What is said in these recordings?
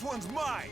This one's mine!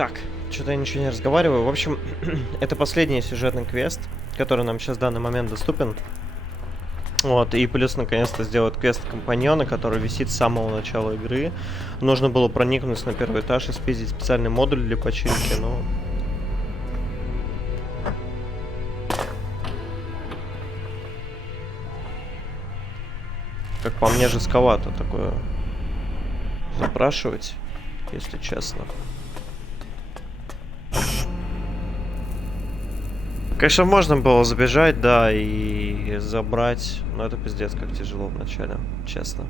Так, что-то я ничего не разговариваю. В общем, это последний сюжетный квест, который нам сейчас в данный момент доступен. Вот, и плюс наконец-то сделать квест компаньона, который висит с самого начала игры. Нужно было проникнуть на первый этаж и спиздить специальный модуль для починки, но... Как по мне, жестковато такое запрашивать, если честно. Конечно, можно было забежать, да, и забрать, но это пиздец, как тяжело вначале, честно.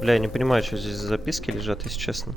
Бля, я не понимаю, что здесь за записки лежат, если честно.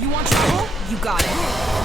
You want trouble? You got it.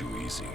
too easy.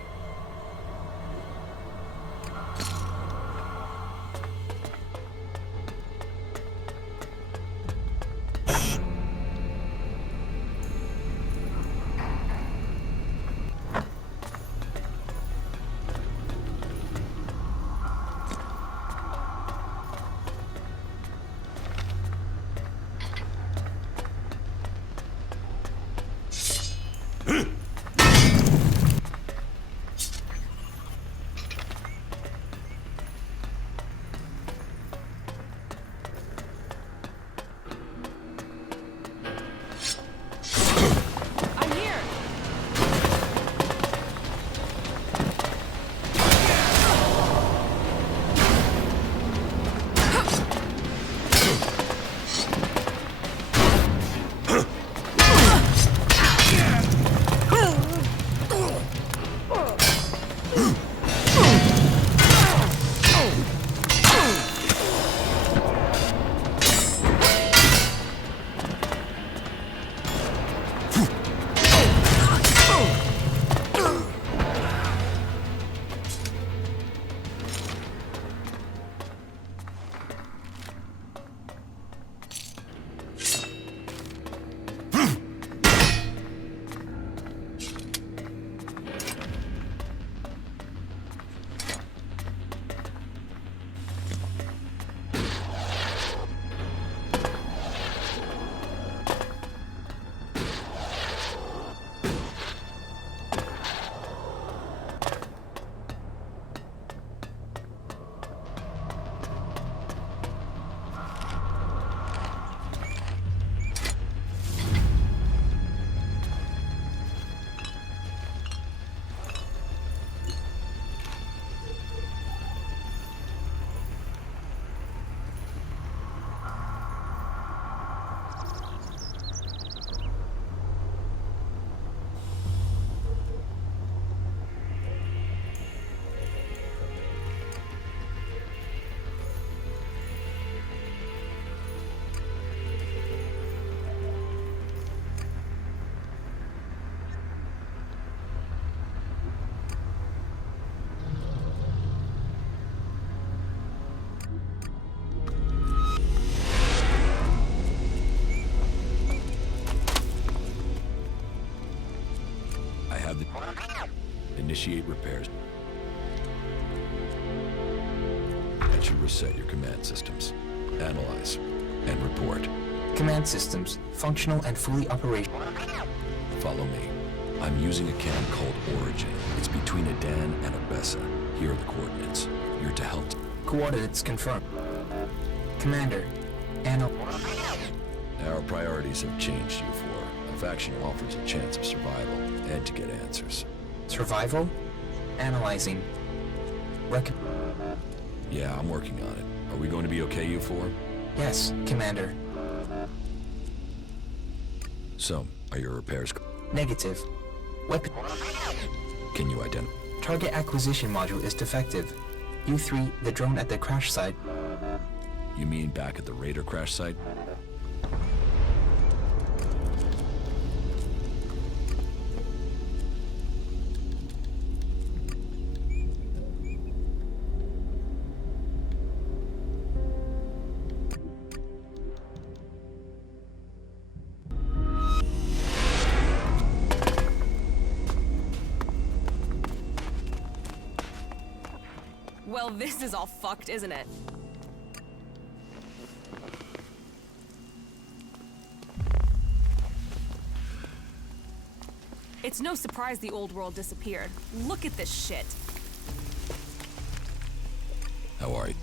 I'm here. Initiate repairs. That should reset your command systems. Analyze and report. Command systems, functional and fully operational. Follow me. I'm using a cannon called Origin. It's between a Dan and a Bessa. Here are the coordinates. You're to help. Coordinates confirmed. Commander, Our priorities have changed, you four. A faction offers a chance of survival and to get answers. Survival? Analyzing. Yeah, I'm working on it. Are we going to be okay, you four? Yes, Commander. So, are your repairs... Negative. Weapon. Can you identify... Target acquisition module is defective. U3, the drone at the crash site. You mean back at the Raider crash site? Well, this is all fucked, isn't it? It's no surprise the old world disappeared. Look at this shit. How are you?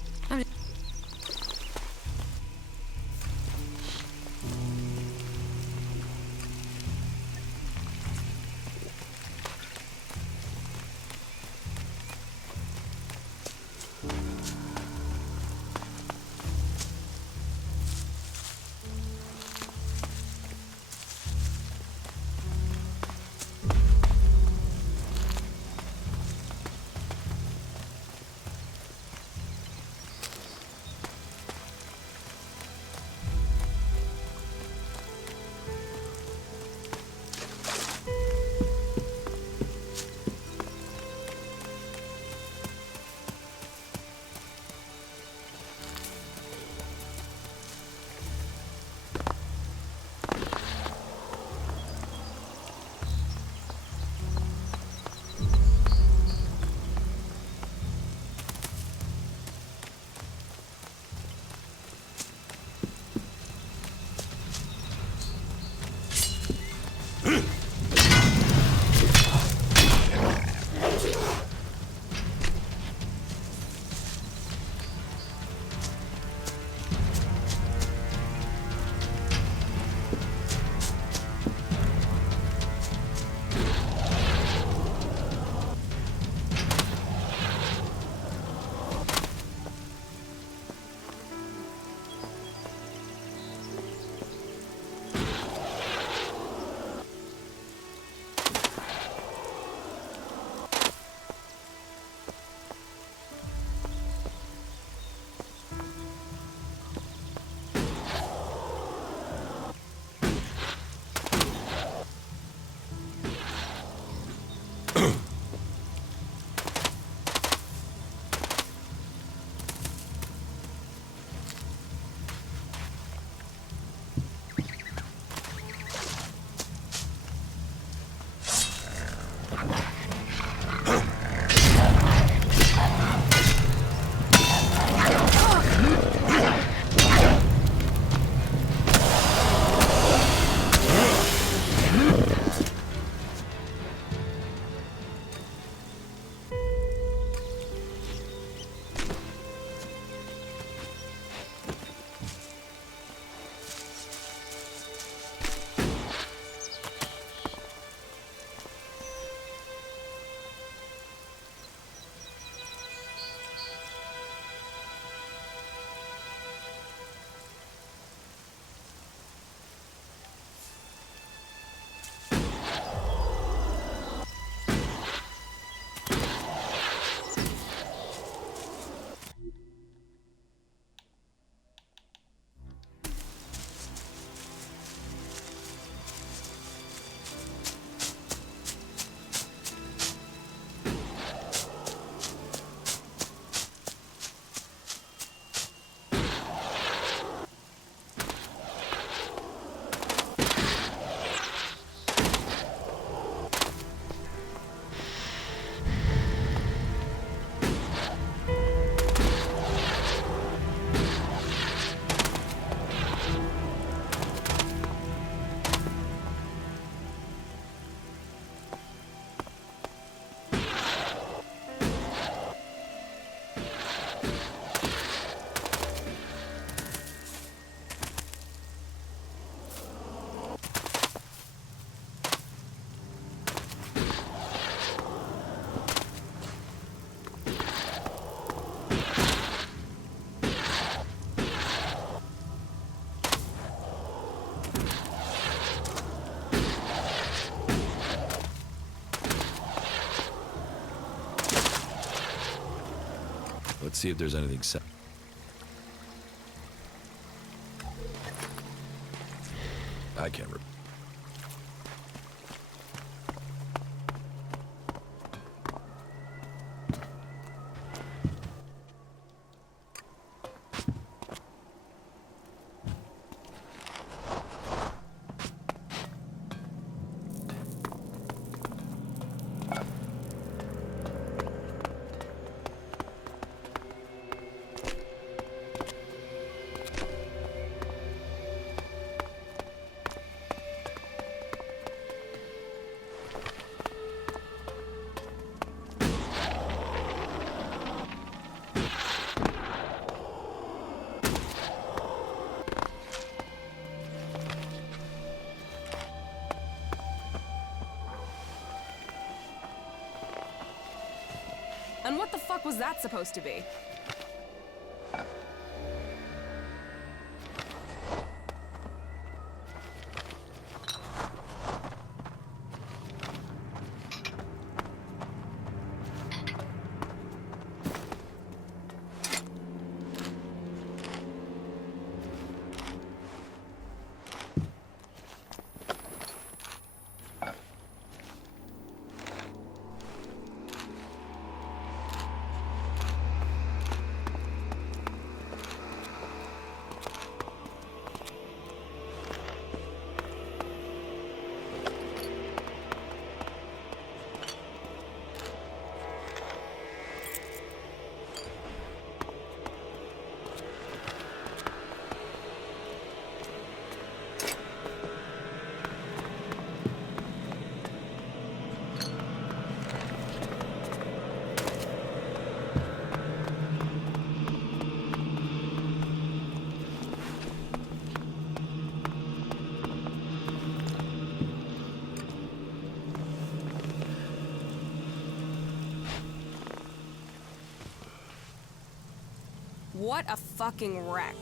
Let's see if there's anything set. I can't remember. And what the fuck was that supposed to be? What a fucking wreck.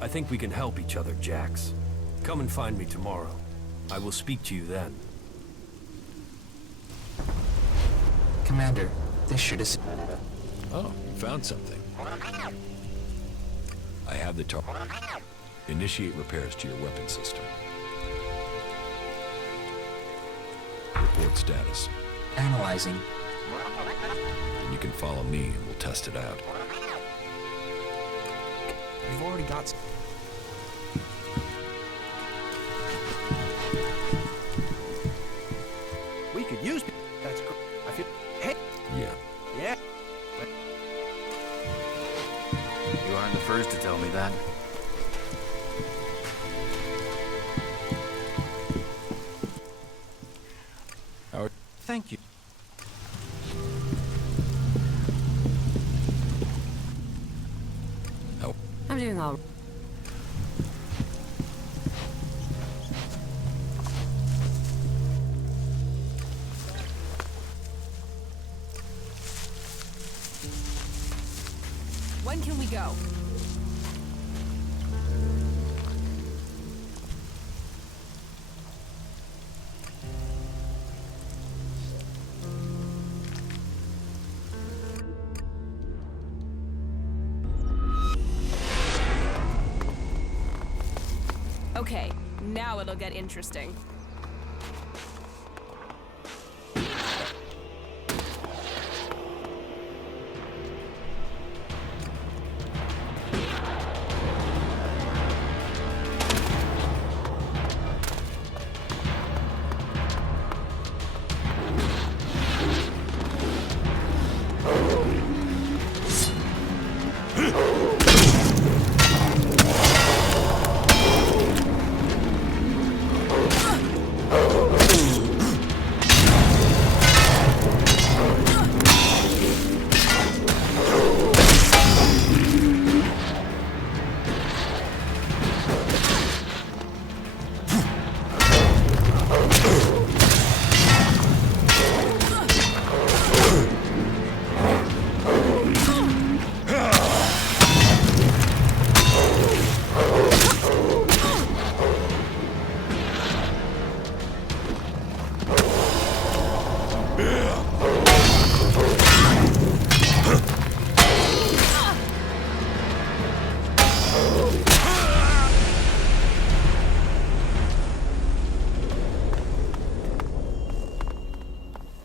I think we can help each other, Jax. Come and find me tomorrow. I will speak to you then. Commander, this should have... Oh, you found something. I have the target. Initiate repairs to your weapon system. Report status. Analyzing. And you can follow me and we'll test it out. You've already got... We could use... That's great. I feel... Hey! Yeah. Yeah. You aren't the first to tell me that. Howard? Thank you. How? I'm doing all right. When can we go? Okay, now it'll get interesting.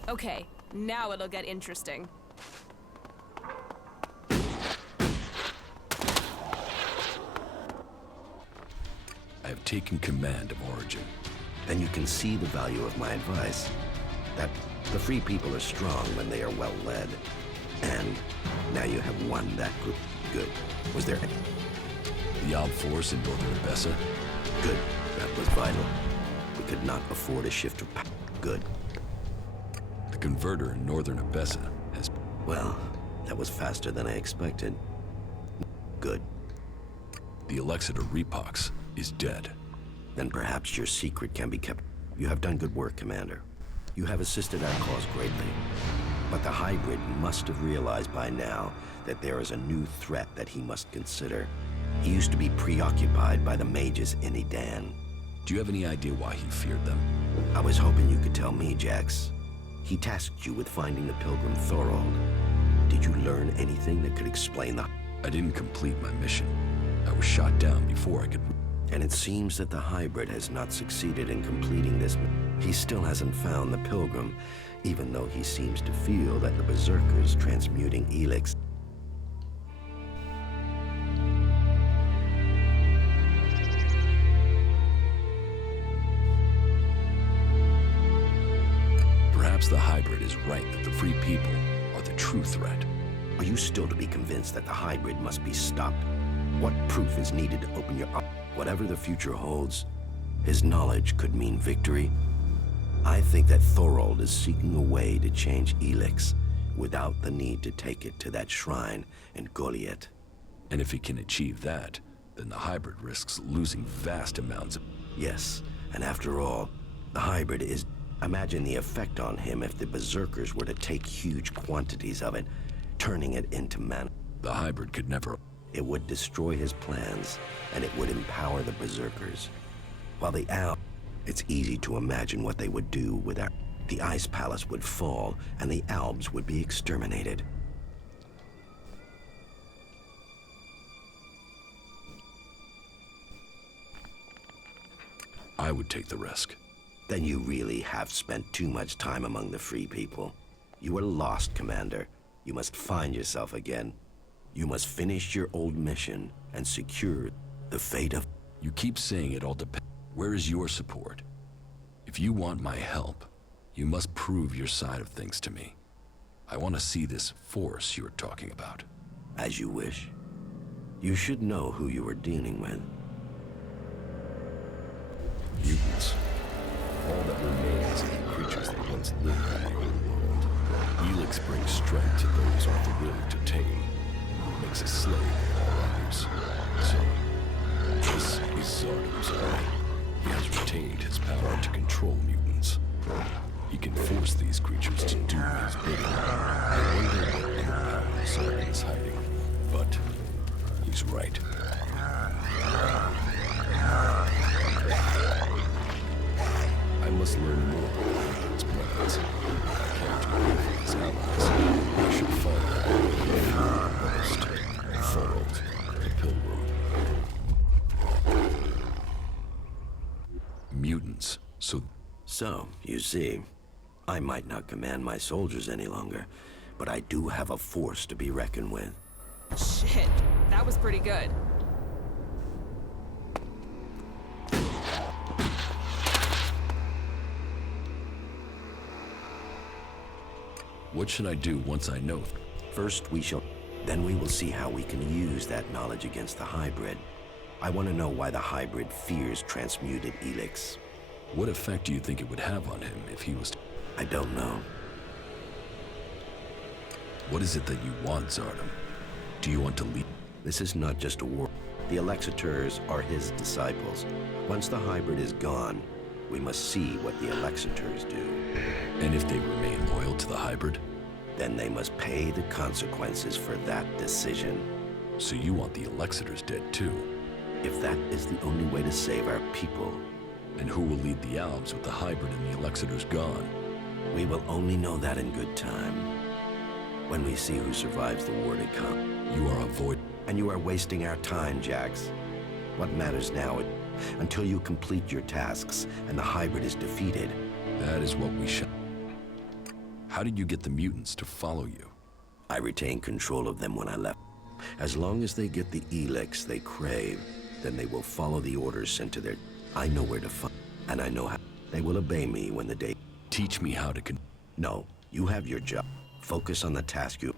Okay, now it'll get interesting. I have taken command of Origin. Then you can see the value of my advice. That the free people are strong when they are well led. And now you have won that group. Good. Was there The Alb force in northern Abessa? Good. That was vital. We could not afford a shift of power. Good. The converter in northern Abessa has... Well, that was faster than I expected. Good. The Alexeter Repox is dead. Then perhaps your secret can be kept. You have done good work, Commander. You have assisted our cause greatly. But the hybrid must have realized by now that there is a new threat that he must consider. He used to be preoccupied by the mages in Edan. Do you have any idea why he feared them? I was hoping you could tell me, Jax. He tasked you with finding the pilgrim Thorold. Did you learn anything that could explain the... I didn't complete my mission. I was shot down before I could... And it seems that the hybrid has not succeeded in completing this. He still hasn't found the pilgrim, even though he seems to feel that the berserkers transmuting Elix. Perhaps the hybrid is right that the free people are the true threat. Are you still to be convinced that the hybrid must be stopped? What proof is needed to open your eyes? Whatever the future holds, his knowledge could mean victory. I think that Thorold is seeking a way to change Elix without the need to take it to that shrine in Goliath. And if he can achieve that, then the hybrid risks losing vast amounts of... Yes, and after all, the hybrid is... Imagine the effect on him if the berserkers were to take huge quantities of it, turning it into mana. The hybrid could never... It would destroy his plans, and it would empower the berserkers. While the Alb... It's easy to imagine what they would do with our... The Ice Palace would fall, and the Albs would be exterminated. I would take the risk. Then you really have spent too much time among the free people. You are lost, Commander. You must find yourself again. You must finish your old mission and secure the fate of... You keep saying it all depends. Where is your support? If you want my help, you must prove your side of things to me. I want to see this force you're talking about. As you wish. You should know who you are dealing with. Mutants. All that remains of the creatures that once lived in the old world. Elix brings strength to those who are willing to tame. Makes a slave of all others. So, this is Zardo's army. He has retained his power to control mutants. He can force these creatures to do his bidding. I wonder what inner power Zardo is hiding. But he's right. I must learn more about his plans. I can't do it for his allies. I should find most Thorold, the Pilgrim. So, you see, I might not command my soldiers any longer, but I do have a force to be reckoned with. Shit, that was pretty good. What should I do once I know? First, then we will see how we can use that knowledge against the hybrid. I want to know why the hybrid fears transmuted Elix. What effect do you think it would have on him if he was... I don't know. What is it that you want, Zardom? Do you want to leave? This is not just a war. The Alexiters are his disciples. Once the hybrid is gone, we must see what the Alexiters do. And if they remain loyal to the hybrid? Then they must pay the consequences for that decision. So you want the Alexiters dead too? If that is the only way to save our people. And who will lead the Alps with the hybrid and the Alexiters gone? We will only know that in good time. When we see who survives the war to come. You are And you are wasting our time, Jax. What matters now, until you complete your tasks and the hybrid is defeated. That is what we shall... How did you get the mutants to follow you? I retained control of them when I left. As long as they get the Elix they crave, then they will follow the orders sent to their... I know where to find, and I know how. They will obey me when the day... Teach me how to No, you have your job. Focus on the task you...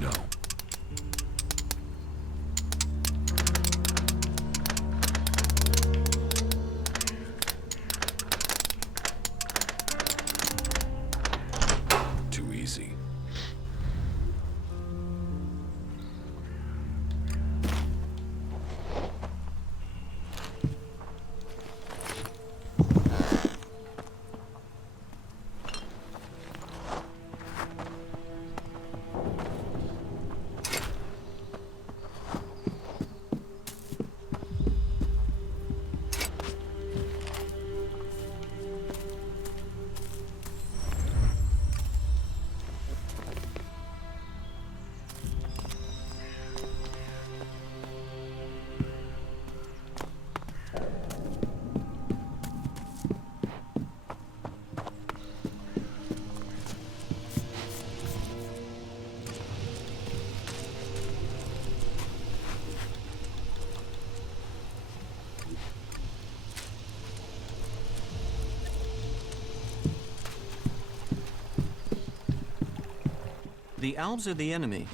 No. Too easy. The elves are the enemy.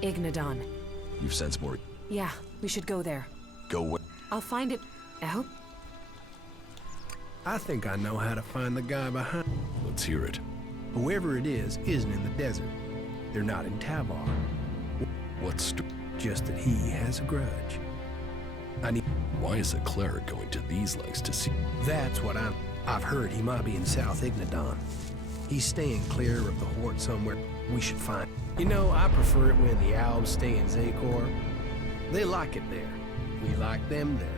Ignadon. You've sensed more. Yeah, we should go there. Go where? I'll find it out. I think I know how to find the guy behind. Let's hear it. Whoever it is isn't in the desert. They're not in Tavar. What's Just that he has a grudge. I need. Why is a cleric going to these lengths to see? That's what I've heard he might be in South Ignadon. He's staying clear of the Horde somewhere. We should find. You know, I prefer it when the Alps stay in Zakor. They like it there. We like them there.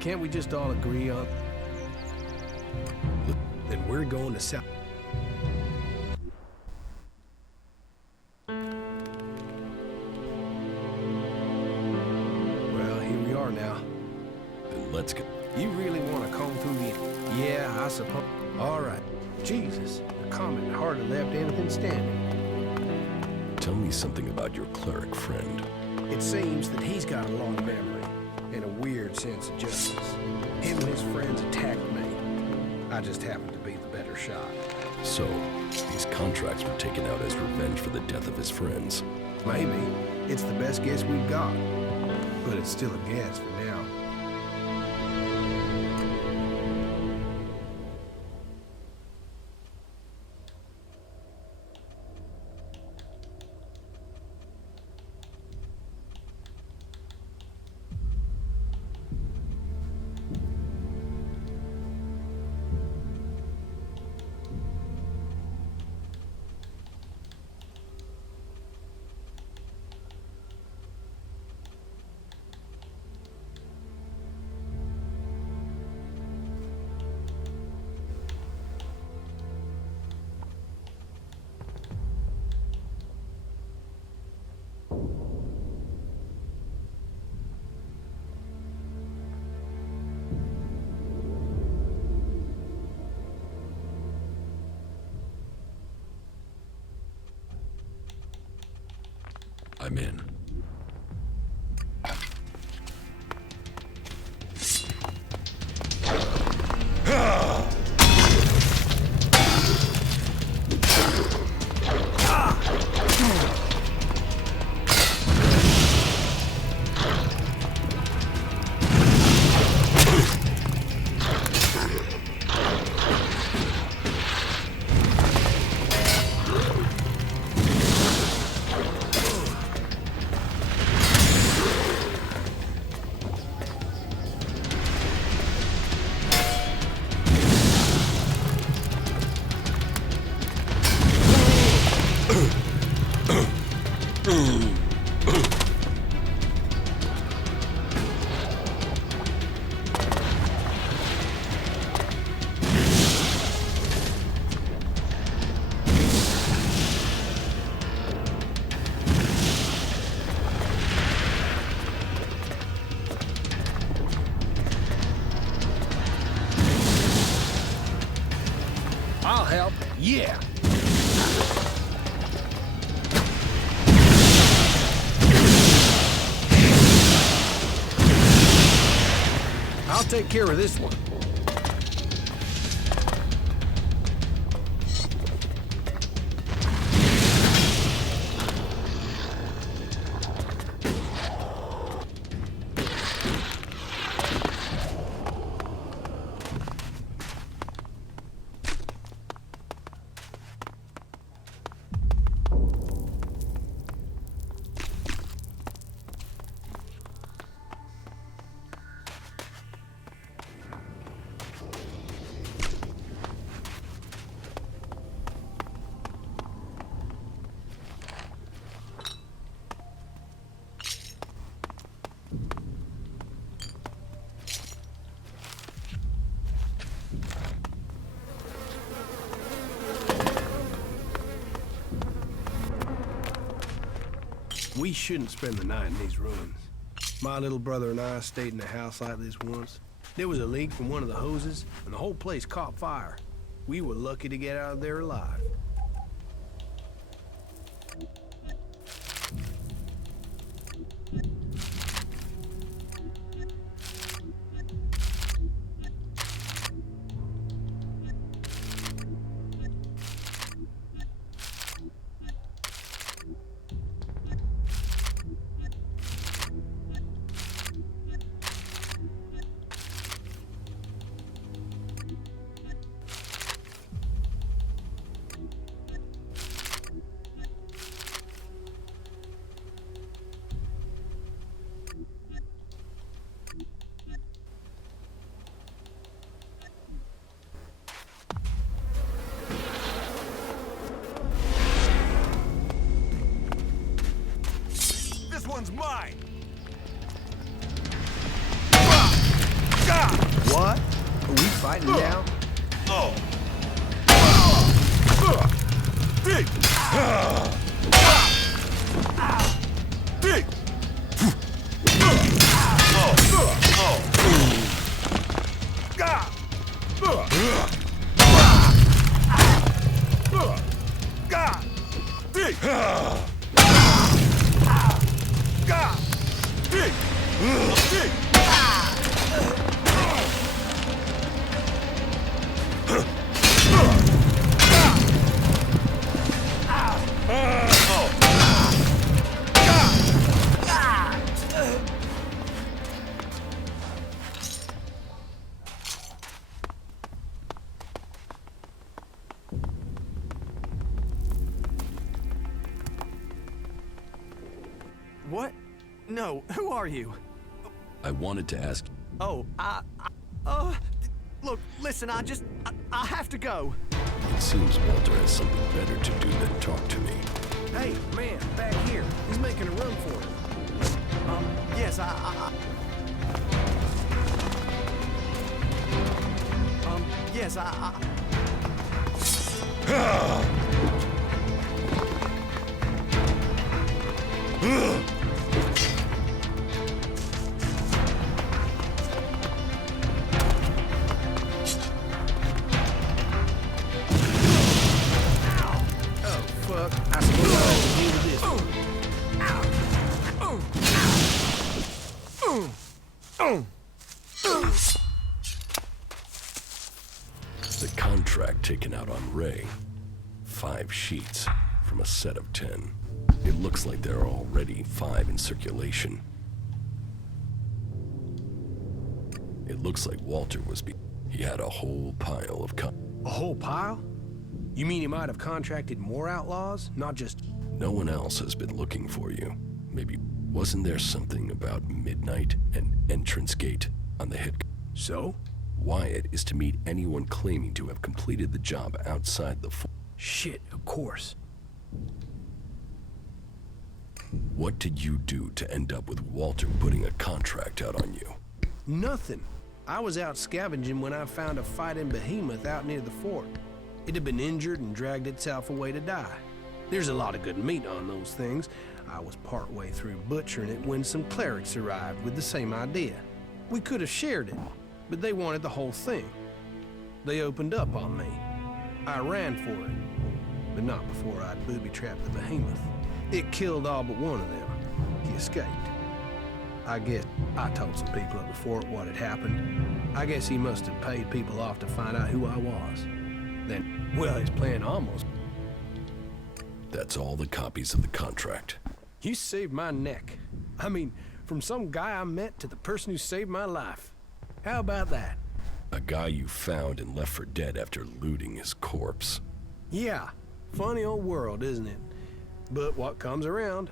Can't we just all agree on? Then we're going to South. Well, here we are now. Then let's go. You really want to comb through the... Yeah, I suppose. All right. Jesus, the comet hardly left anything standing. Tell me something about your cleric friend. It seems that he's got a long memory and a weird sense of justice. Him and his friends attacked me. I just happened to be the better shot. So, these contracts were taken out as revenge for the death of his friends. Maybe. It's the best guess we've got. But it's still a guess for now. I'm in. I'll help. Yeah. I'll take care of this one. We shouldn't spend the night in these ruins. My little brother and I stayed in a house like this once. There was a leak from one of the hoses, and the whole place caught fire. We were lucky to get out of there alive. This one's mine! What? Are we fighting now? Oh! Dig! Dig! What? No, who are you? I wanted to ask. Oh, look, listen, I have to go. It seems Walter has something better to do than talk to me. Hey, man, back here. He's making a run for it. Yes, yes, Oh, fuck. I suppose I'll have to deal with this. The contract taken out on Ray. 5 sheets from a set of 10. It looks like there are already 5 in circulation. It looks like Walter was he had a whole pile of A whole pile? You mean he might have contracted more outlaws? Not just... No one else has been looking for you. Maybe wasn't there something about midnight and entrance gate on the head? So? Wyatt is to meet anyone claiming to have completed the job outside the Shit, of course. What did you do to end up with Walter putting a contract out on you? Nothing. I was out scavenging when I found a fighting behemoth out near the fort. It had been injured and dragged itself away to die. There's a lot of good meat on those things. I was partway through butchering it when some clerics arrived with the same idea. We could have shared it, but they wanted the whole thing. They opened up on me. I ran for it, but not before I'd booby-trapped the behemoth. It killed all but one of them. He escaped. I guess I told some people at the fort what had happened. I guess he must have paid people off to find out who I was. Then, well, his plan almost... That's all the copies of the contract. You saved my neck. I mean, from some guy I met to the person who saved my life. How about that? A guy you found and left for dead after looting his corpse. Yeah, funny old world, isn't it? But what comes around?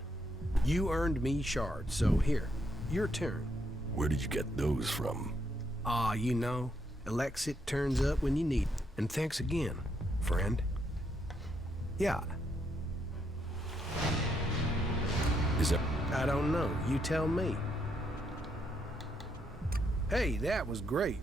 You earned me shards, so here, your turn. Where did you get those from? You know, Alexit turns up when you need it. And thanks again, friend. Yeah. Is that... I don't know, you tell me. Hey, that was great.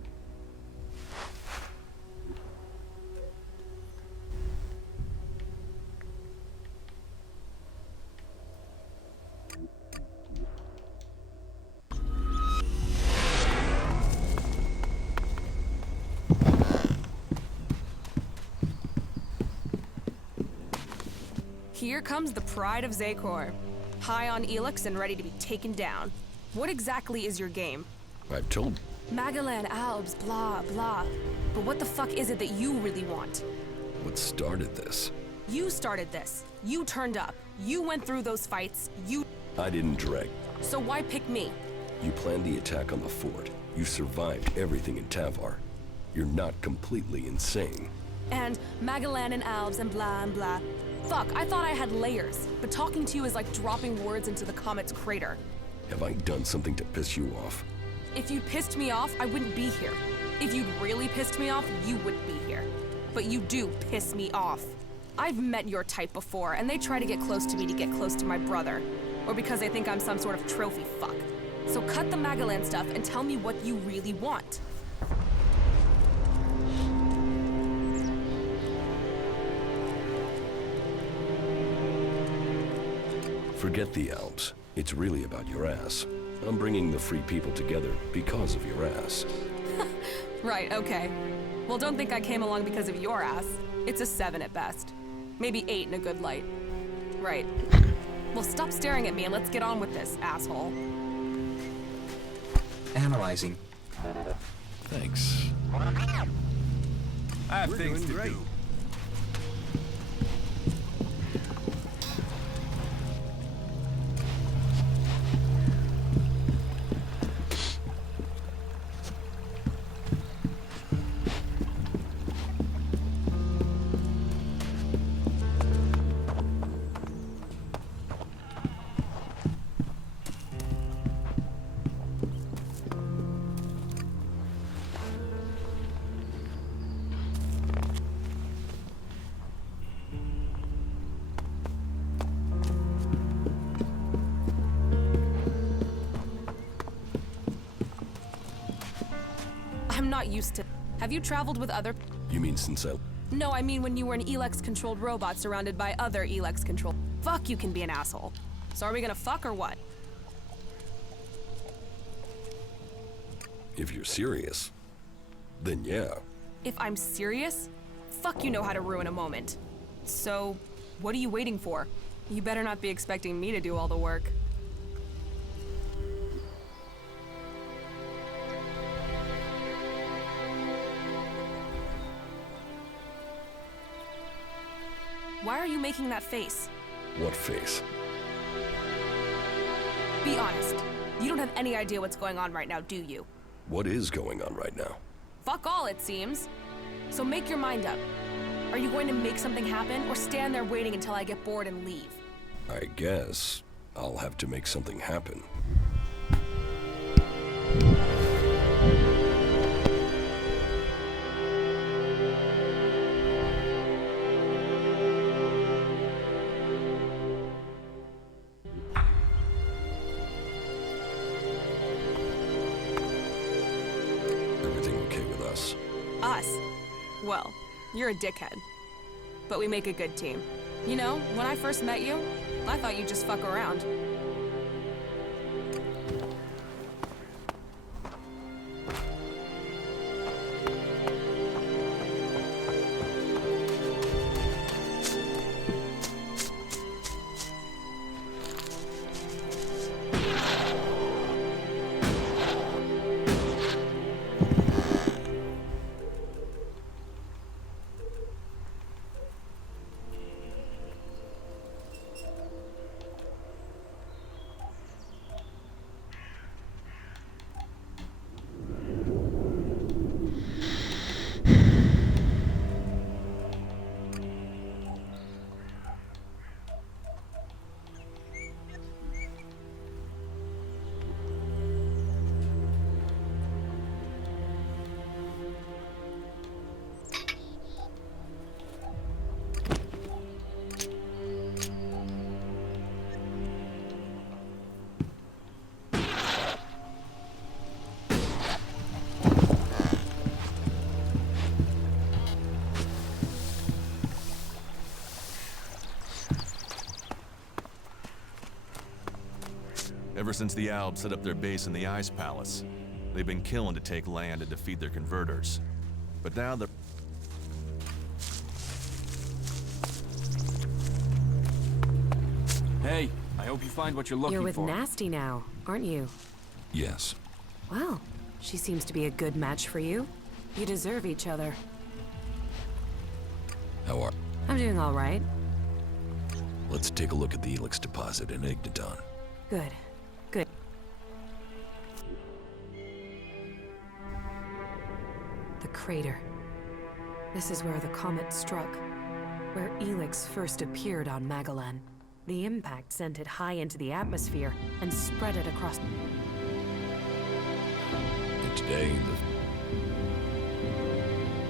Here comes the pride of Zakor. High on Elix and ready to be taken down. What exactly is your game? I've told... Magellan, Albs, blah, blah. But what the fuck is it that you really want? What started this? You started this. You turned up. You went through those fights. You... I didn't drag. So why pick me? You planned the attack on the fort. You survived everything in Tavar. You're not completely insane. And Magellan and Albs and blah and blah. Fuck, I thought I had layers. But talking to you is like dropping words into the comet's crater. Have I done something to piss you off? If you pissed me off, I wouldn't be here. If you'd really pissed me off, you wouldn't be here. But you do piss me off. I've met your type before, and they try to get close to me to get close to my brother. Or because they think I'm some sort of trophy fuck. So cut the Magellan stuff and tell me what you really want. Forget the Alps. It's really about your ass. I'm bringing the free people together because of your ass. Right, okay. Well, don't think I came along because of your ass. It's a 7 at best. Maybe 8 in a good light. Right. Well, stop staring at me and let's get on with this, asshole. Analyzing. Thanks. I have things to do. I'm not used to... Have you traveled with other... You mean since I... No, I mean when you were an Elex-controlled robot surrounded by other Elex-controlled... Fuck, you can be an asshole. So are we gonna fuck or what? If you're serious, then yeah. If I'm serious? Fuck, you know how to ruin a moment. So, what are you waiting for? You better not be expecting me to do all the work. Why are you making that face? What face? Be honest. You don't have any idea what's going on right now, do you? What is going on right now? Fuck all, it seems. So make your mind up. Are you going to make something happen, or stand there waiting until I get bored and leave? I guess I'll have to make something happen. Everything okay with us? Us? Well, you're a dickhead. But we make a good team. You know, when I first met you, I thought you'd just fuck around. Ever since the Albs set up their base in the Ice Palace, they've been killing to take land and defeat their converters. But now they're... Hey, I hope you find what you're looking You're with for. Nasty now, aren't you? Yes. Well, she seems to be a good match for you. You deserve each other. How are... I'm doing all right. Let's take a look at the Helix deposit in Ignadon. Good. Good. The crater. This is where the comet struck. Where Helix first appeared on Magellan. The impact sent it high into the atmosphere and spread it across... And today,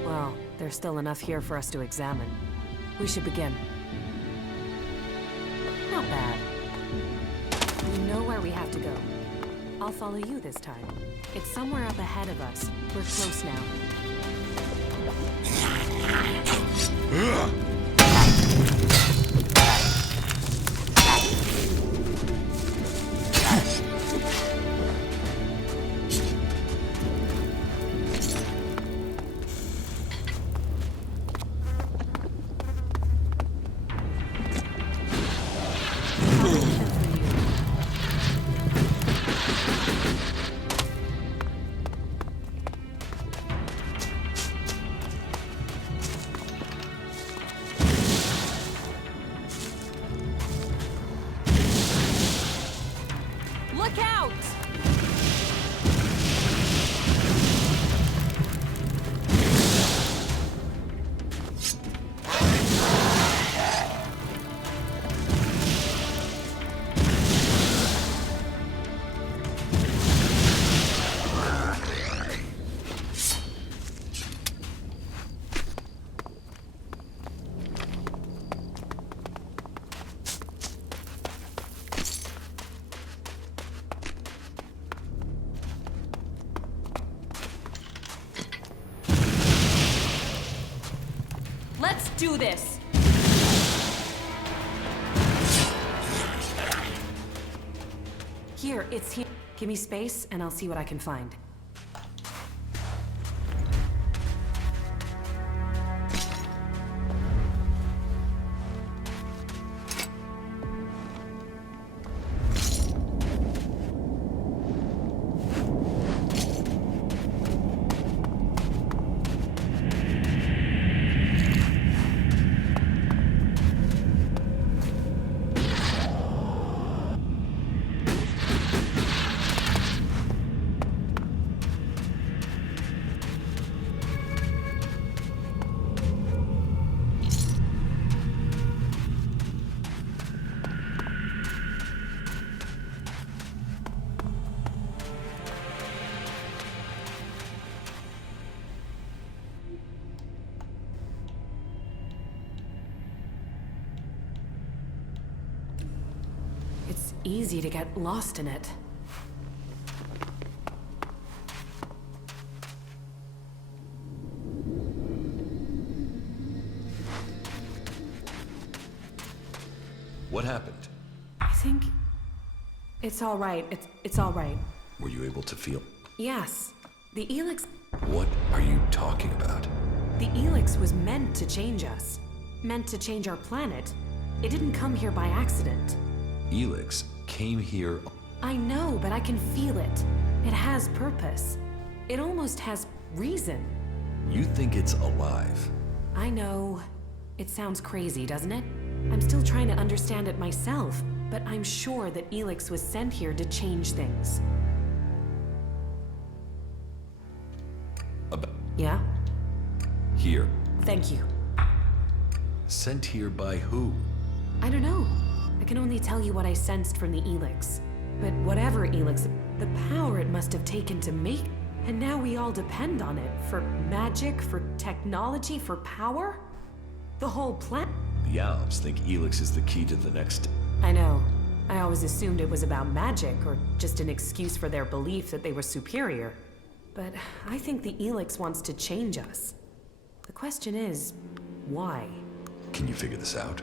Well, there's still enough here for us to examine. We should begin. Not bad. We know where we have to go. I'll follow you this time. It's somewhere up ahead of us. We're close now. Look out! Let's do this! Here, it's here. Give me space, and I'll see what I can find. It's easy to get lost in it. what happened? I think... it's all right. It's all right. Were you able to feel? Yes. The Helix... What are you talking about? The Helix was meant to change us. Meant to change our planet. It didn't come here by accident. Helix came here... I know, but I can feel it. It has purpose. It almost has reason. You think it's alive? I know. It sounds crazy, doesn't it? I'm still trying to understand it myself, but I'm sure that Helix was sent here to change things. Yeah? Here. Thank you. Sent here by who? I don't know. I can only tell you what I sensed from the Helix. But whatever Helix, the power it must have taken to make, and now we all depend on it for magic, for technology, for power? The whole planet. The Alps think Helix is the key to the next... I know. I always assumed it was about magic, or just an excuse for their belief that they were superior. But I think the Helix wants to change us. The question is, why? Can you figure this out?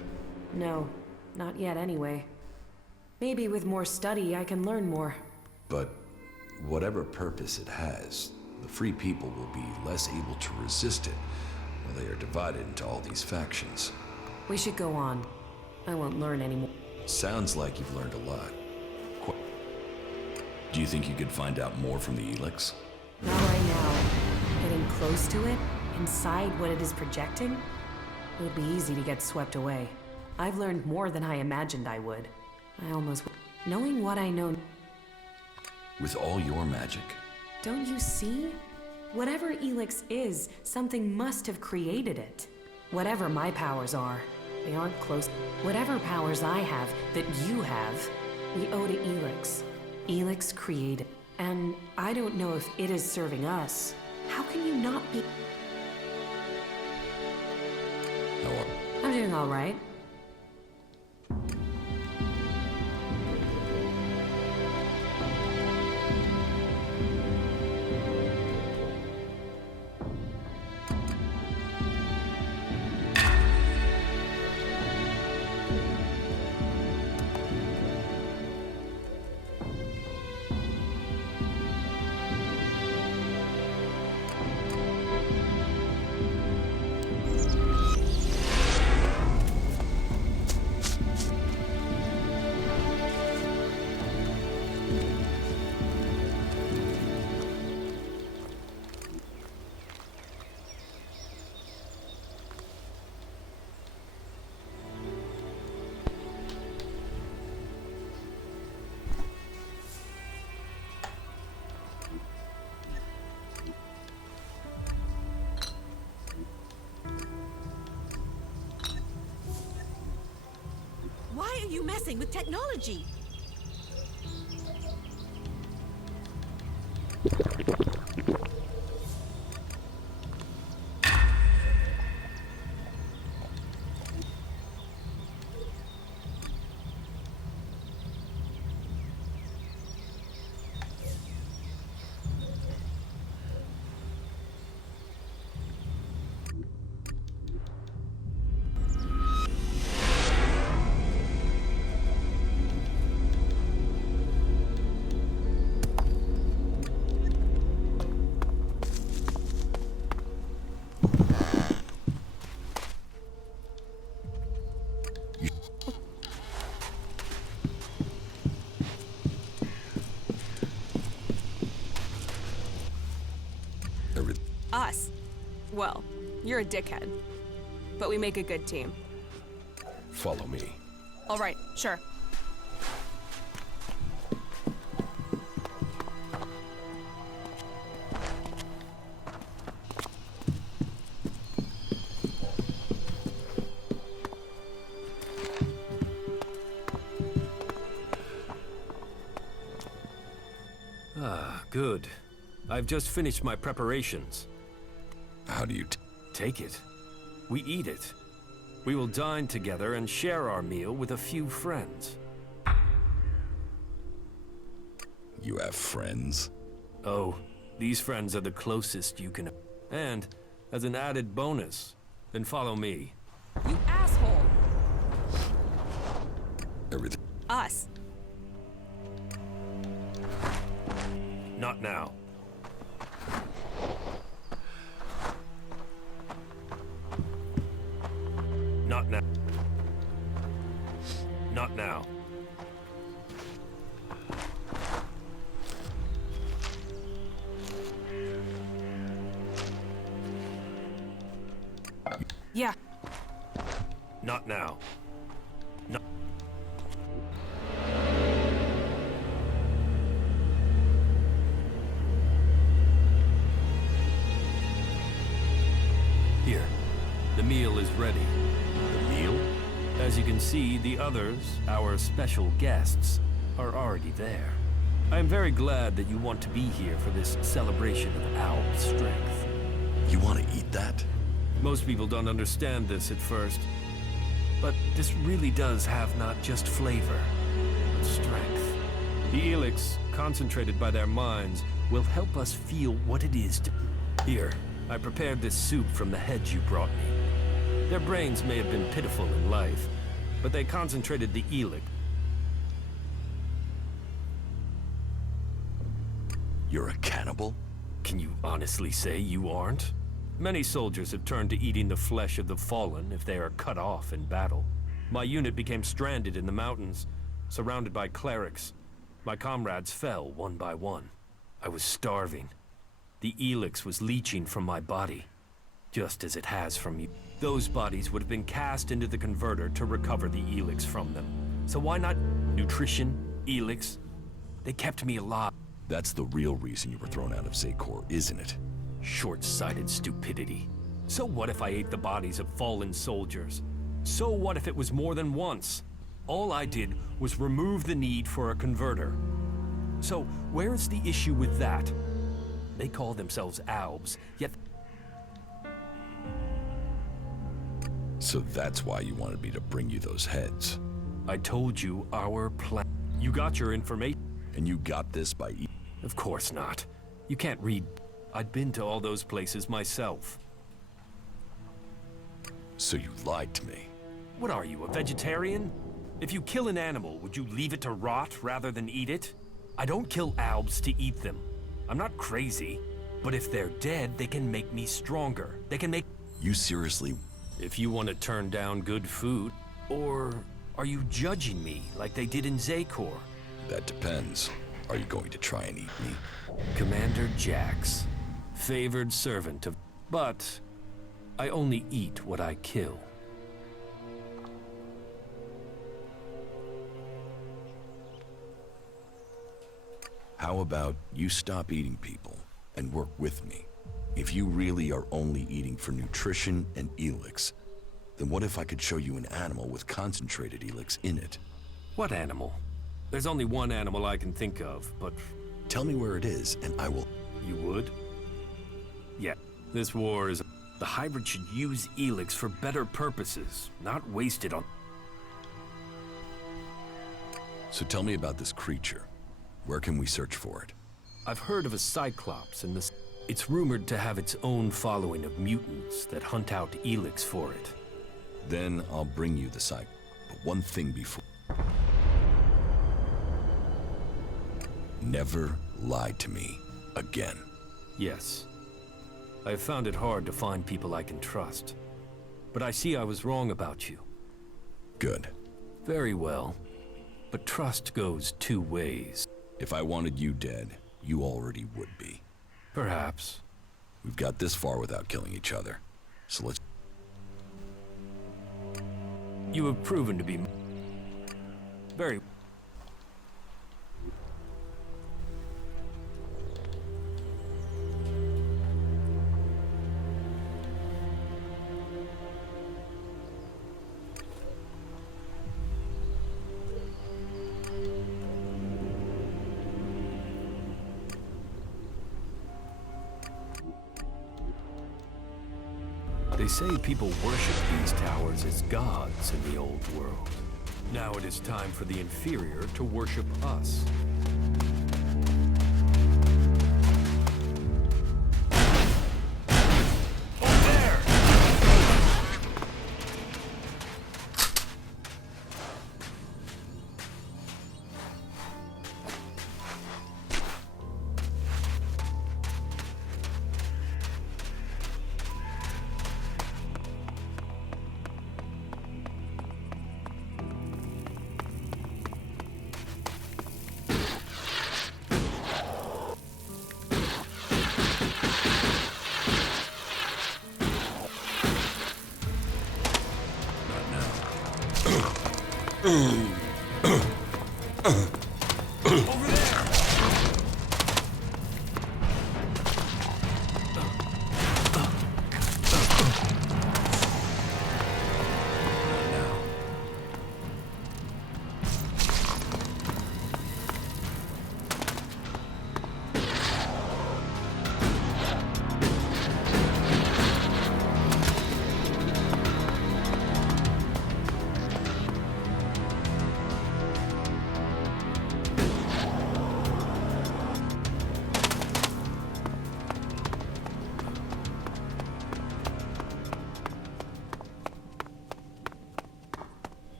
No, not yet anyway. Maybe with more study I can learn more. But whatever purpose it has, the free people will be less able to resist it when they are divided into all these factions. We should go on. I won't learn anymore. Sounds like you've learned a lot. Do you think you could find out more from the Helix? Not right now. Getting close to it, inside what it is projecting, it would be easy to get swept away. I've learned more than I imagined I would. Knowing what I know... With all your magic? Don't you see? Whatever Helix is, something must have created it. Whatever my powers are, they aren't close. Whatever powers I have, that you have, we owe to Helix. Helix created. And I don't know if it is serving us. How can you not be... How are... I'm doing all right. Why are you messing with technology? Us? Well, you're a dickhead. But we make a good team. Follow me. All right, sure. Ah, good. I've just finished my preparations. How do you take it? We eat it. We will dine together and share our meal with a few friends. You have friends? Oh, these friends are the closest you can... And, as an added bonus, then follow me. You asshole! Everything... Us. Not now. Not now. Not now. Yeah. Not now. No. Here. The meal is ready. The meal? As you can see, the others, our special guests, are already there. I am very glad that you want to be here for this celebration of Owl's strength. You want to eat that? Most people don't understand this at first, but this really does have not just flavor, but strength. The Helix, concentrated by their minds, will help us feel what it is to... Here, I prepared this soup from the heads you brought me. Their brains may have been pitiful in life, but they concentrated the Helix. You're a cannibal? Can you honestly say you aren't? Many soldiers have turned to eating the flesh of the fallen if they are cut off in battle. My unit became stranded in the mountains, surrounded by clerics. My comrades fell one by one. I was starving. The Elix was leaching from my body, just as it has from you. Those bodies would have been cast into the converter to recover the Elix from them. So why not nutrition, Elix? They kept me alive. That's the real reason you were thrown out of Zakor, isn't it? Short-sighted stupidity. So what if I ate the bodies of fallen soldiers? So what if it was more than once? All I did was remove the need for a converter. So where's the issue with that? They call themselves Albs, yet... So that's why you wanted me to bring you those heads. I told you our plan. You got your information. And you got this by Of course not. You can't read. I'd been to all those places myself. So you lied to me. What are you, a vegetarian? If you kill an animal, would you leave it to rot rather than eat it? I don't kill Albs to eat them. I'm not crazy. But if they're dead, they can make me stronger. They can make... You seriously... If you want to turn down good food, or are you judging me like they did in Zakor? That depends. Are you going to try and eat me? Commander Jax, favored servant of... But I only eat what I kill. How about you stop eating people and work with me? If you really are only eating for nutrition and Elix, then what if I could show you an animal with concentrated Elix in it? What animal? There's only one animal I can think of, but... Tell me where it is, and I will... You would? Yeah, this war is... The hybrid should use Elix for better purposes, not waste it on... So tell me about this creature. Where can we search for it? I've heard of a Cyclops in this... It's rumored to have its own following of mutants that hunt out Elix for it. Then I'll bring you the Cyclops. But one thing before... Never lie to me again. Yes. I've found it hard to find people I can trust. But I see I was wrong about you. Good. Very well. But trust goes two ways. If I wanted you dead, you already would be. Perhaps. We've got this far without killing each other. So let's... You have proven to be... very... They say people worship these towers as gods in the old world. Now it is time for the inferior to worship us.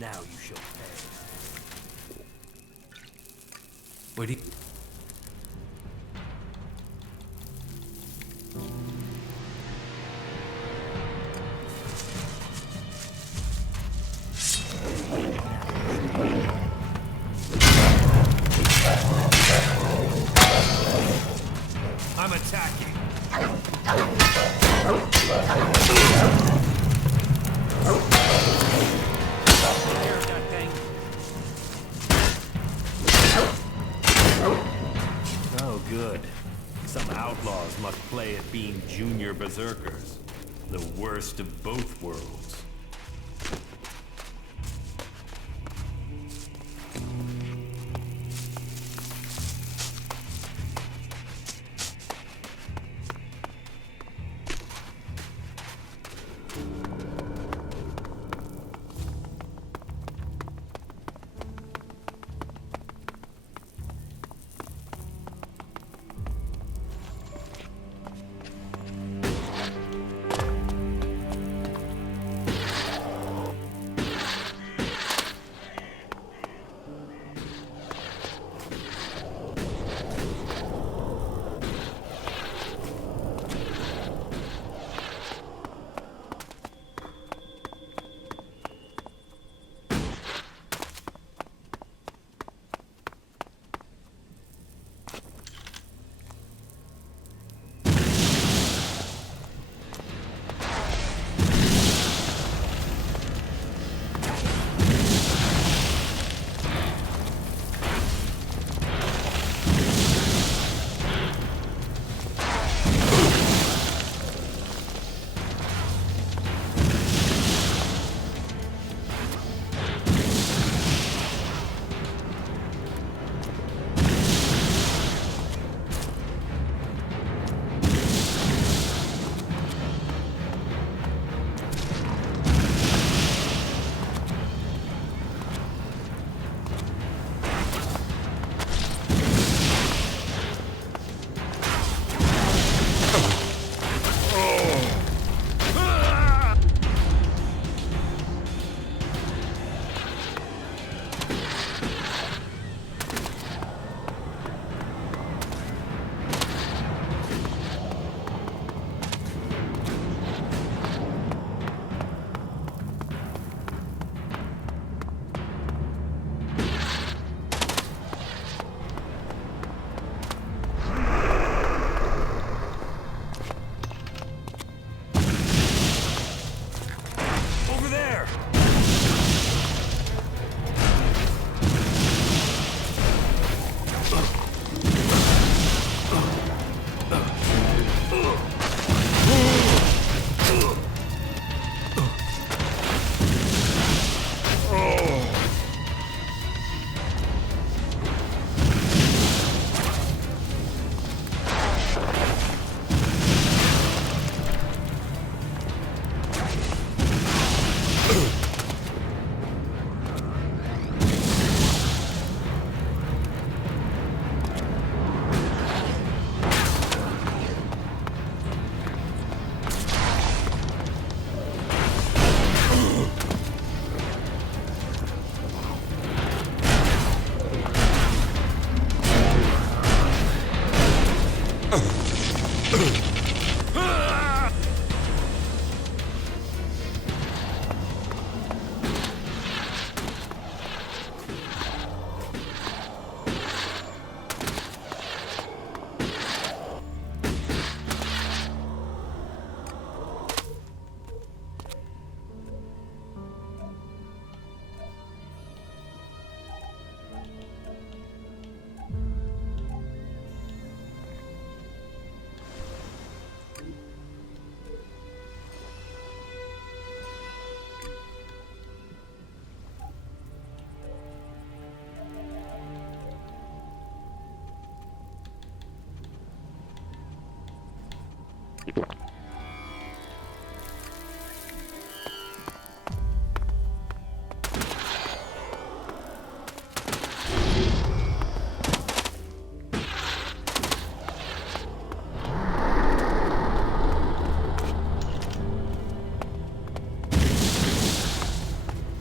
Now you shall pay. Where do you... I'm attacking. Oh, good. Some outlaws must play at being junior berserkers. The worst of both worlds.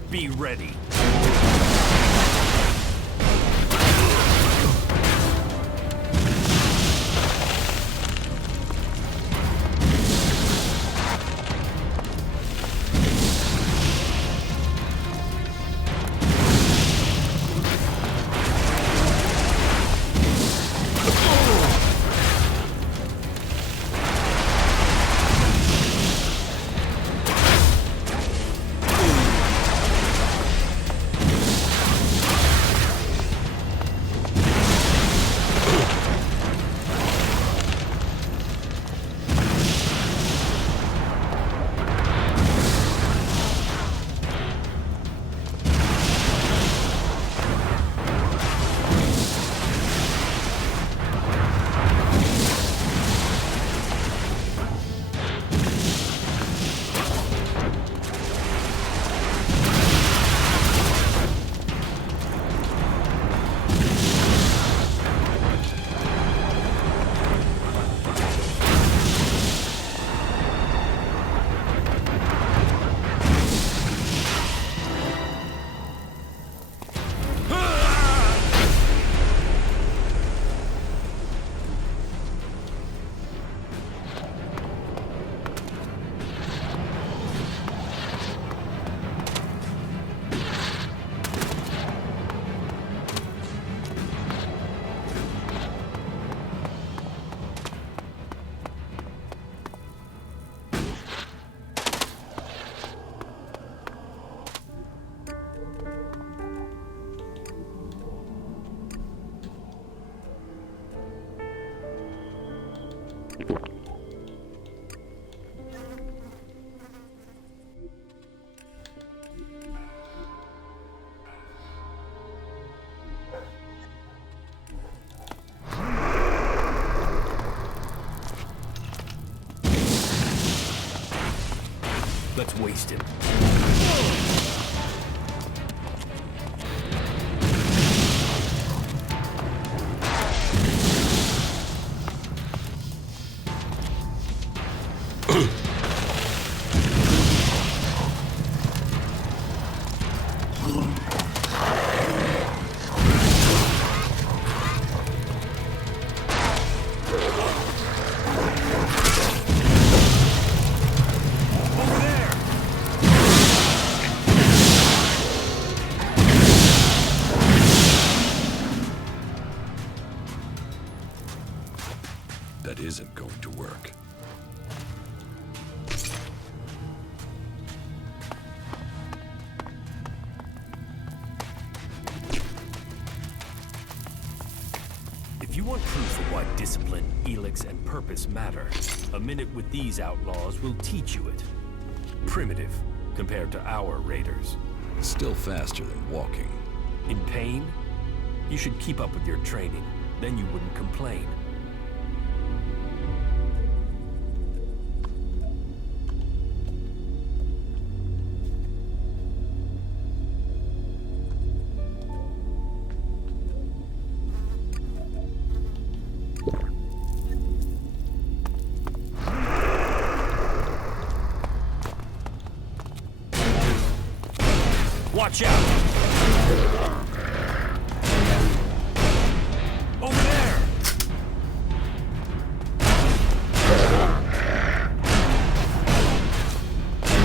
Be ready. Let's waste him. That isn't going to work. If you want proof of why discipline, helix, and purpose matter, a minute with these outlaws will teach you it. Primitive, compared to our raiders. Still faster than walking. In pain? You should keep up with your training. Then you wouldn't complain. Watch out! Over there!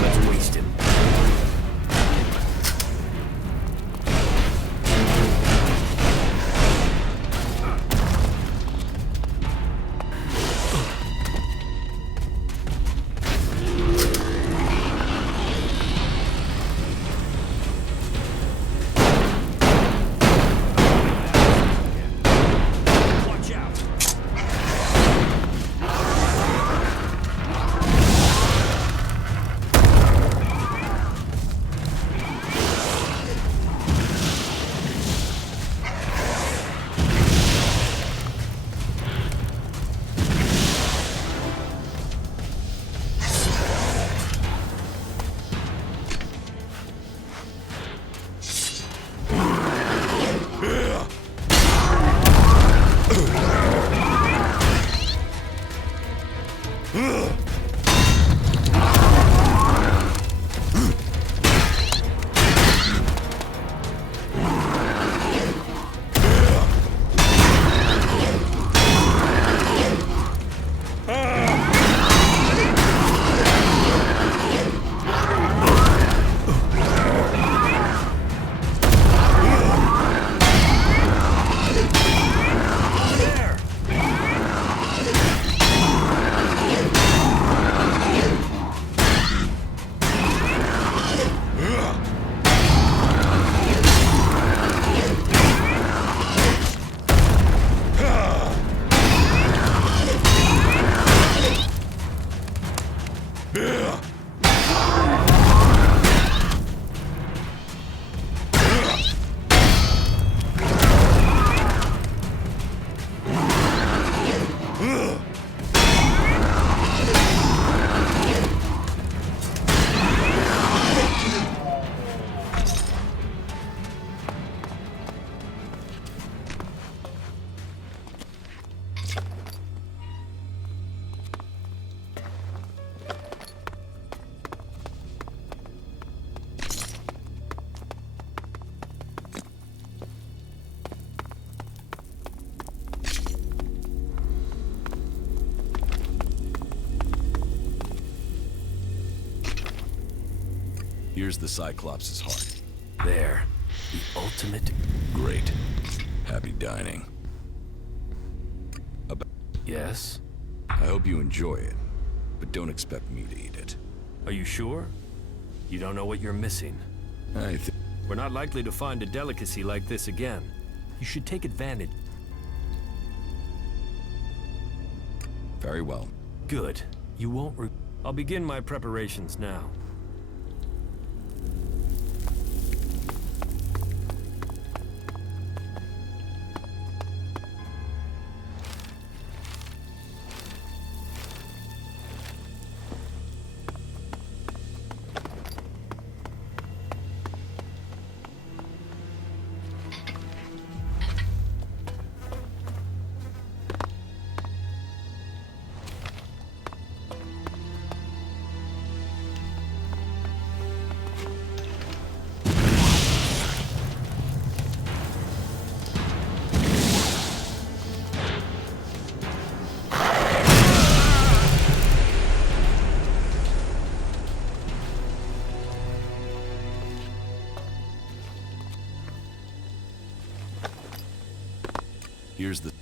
Let's waste him. Here's the Cyclops' heart. There. The ultimate. Great. Happy dining. Yes? I hope you enjoy it, but don't expect me to eat it. Are you sure? You don't know what you're missing. We're not likely to find a delicacy like this again. You should take advantage. Very well. Good. You won't I'll begin my preparations now. Here's the...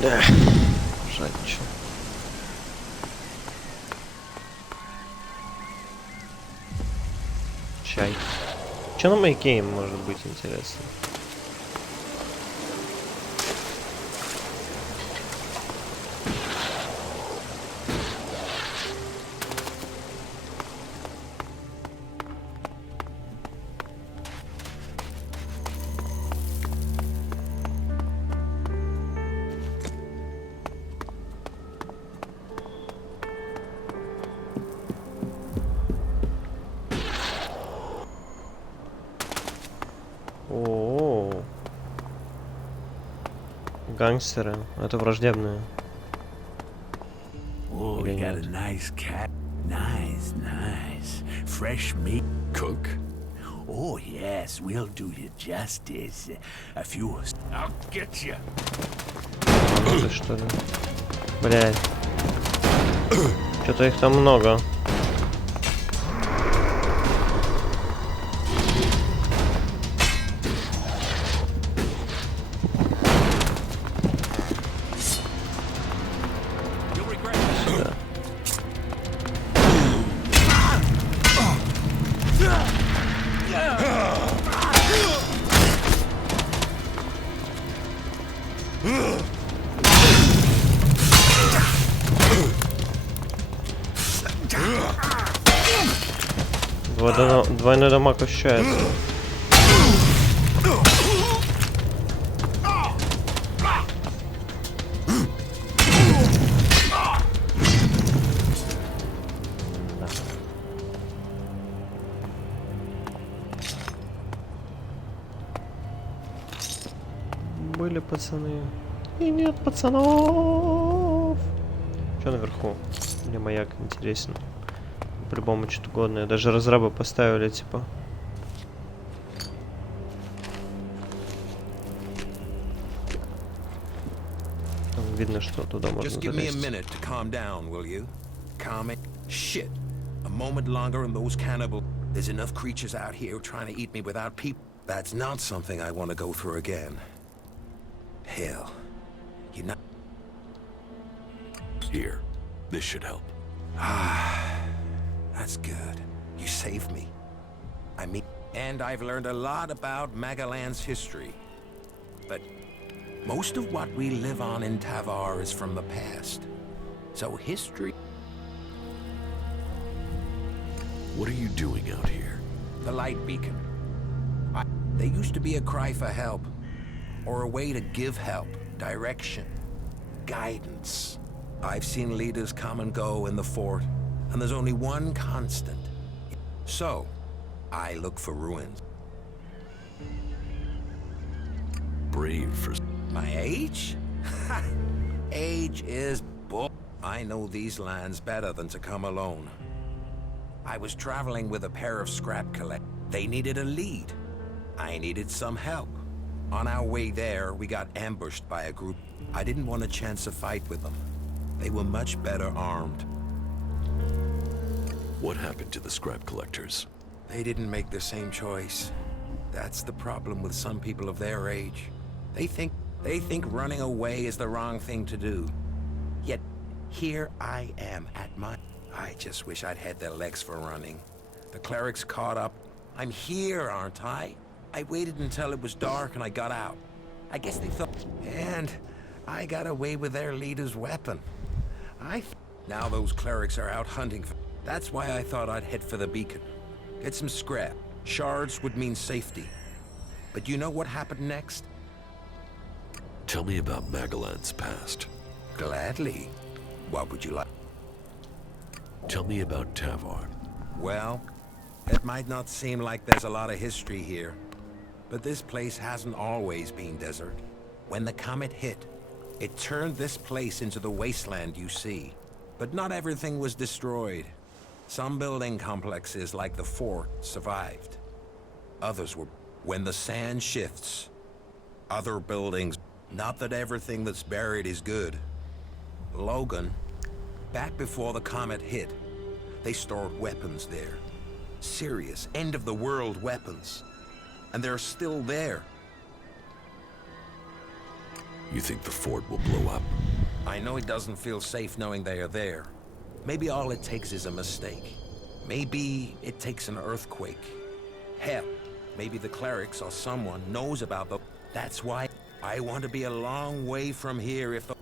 Да, жадничал. Чай. Что на мейкейм может быть интересно? О-о-о. Гангстеры. Это враждебные. Oh, we got a nice cat. Nice, nice. Fresh meat. Cook? Oh, yes, we'll do you justice. A few... I'll get you. Что ли? Блядь. Что-то их там много. Двойной дамаг ощущается. Были пацаны. И нет пацанов. Что наверху? Мне маяк интересен. По-любому что-то годное. Даже разрабы поставили, типа. Там видно, что туда можно залезть. Shit. A moment longer and those cannibals. There's enough creatures out here trying to eat me without people. That's not something I want to go through again. Hell. You know. Here. This should help. That's good. You saved me. I mean, and I've learned a lot about Magalan's history. But most of what we live on in Tavar is from the past. So history... What are you doing out here? The light beacon. There used to be a cry for help. Or a way to give help. Direction. Guidance. I've seen leaders come and go in the fort. And there's only one constant. So, I look for ruins. Brave for... My age? Age is bull. I know these lands better than to come alone. I was traveling with a pair of scrap collectors. They needed a lead. I needed some help. On our way there, we got ambushed by a group. I didn't want a chance to fight with them. They were much better armed. What happened to the scrap collectors? They didn't make the same choice. That's the problem with some people of their age. They think running away is the wrong thing to do. Yet, here I am at my... I just wish I'd had their legs for running. The clerics caught up. I'm here, aren't I? I waited until it was dark and I got out. I guess they thought... And I got away with their leader's weapon. Now those clerics are out hunting for... That's why I thought I'd head for the beacon. Get some scrap. Shards would mean safety. But you know what happened next? Tell me about Magalan's past. Gladly. What would you like? Tell me about Tavar. Well, it might not seem like there's a lot of history here, but this place hasn't always been desert. When the comet hit, it turned this place into the wasteland you see. But not everything was destroyed. Some building complexes, like the fort, survived. Others were... When the sand shifts, other buildings... Not that everything that's buried is good. Logan, back before the comet hit, they stored weapons there. Serious, end-of-the-world weapons. And they're still there. You think the fort will blow up? I know it doesn't feel safe knowing they are there. Maybe all it takes is a mistake. Maybe it takes an earthquake. Hell, maybe the clerics or someone knows about the... That's why I want to be a long way from here if the...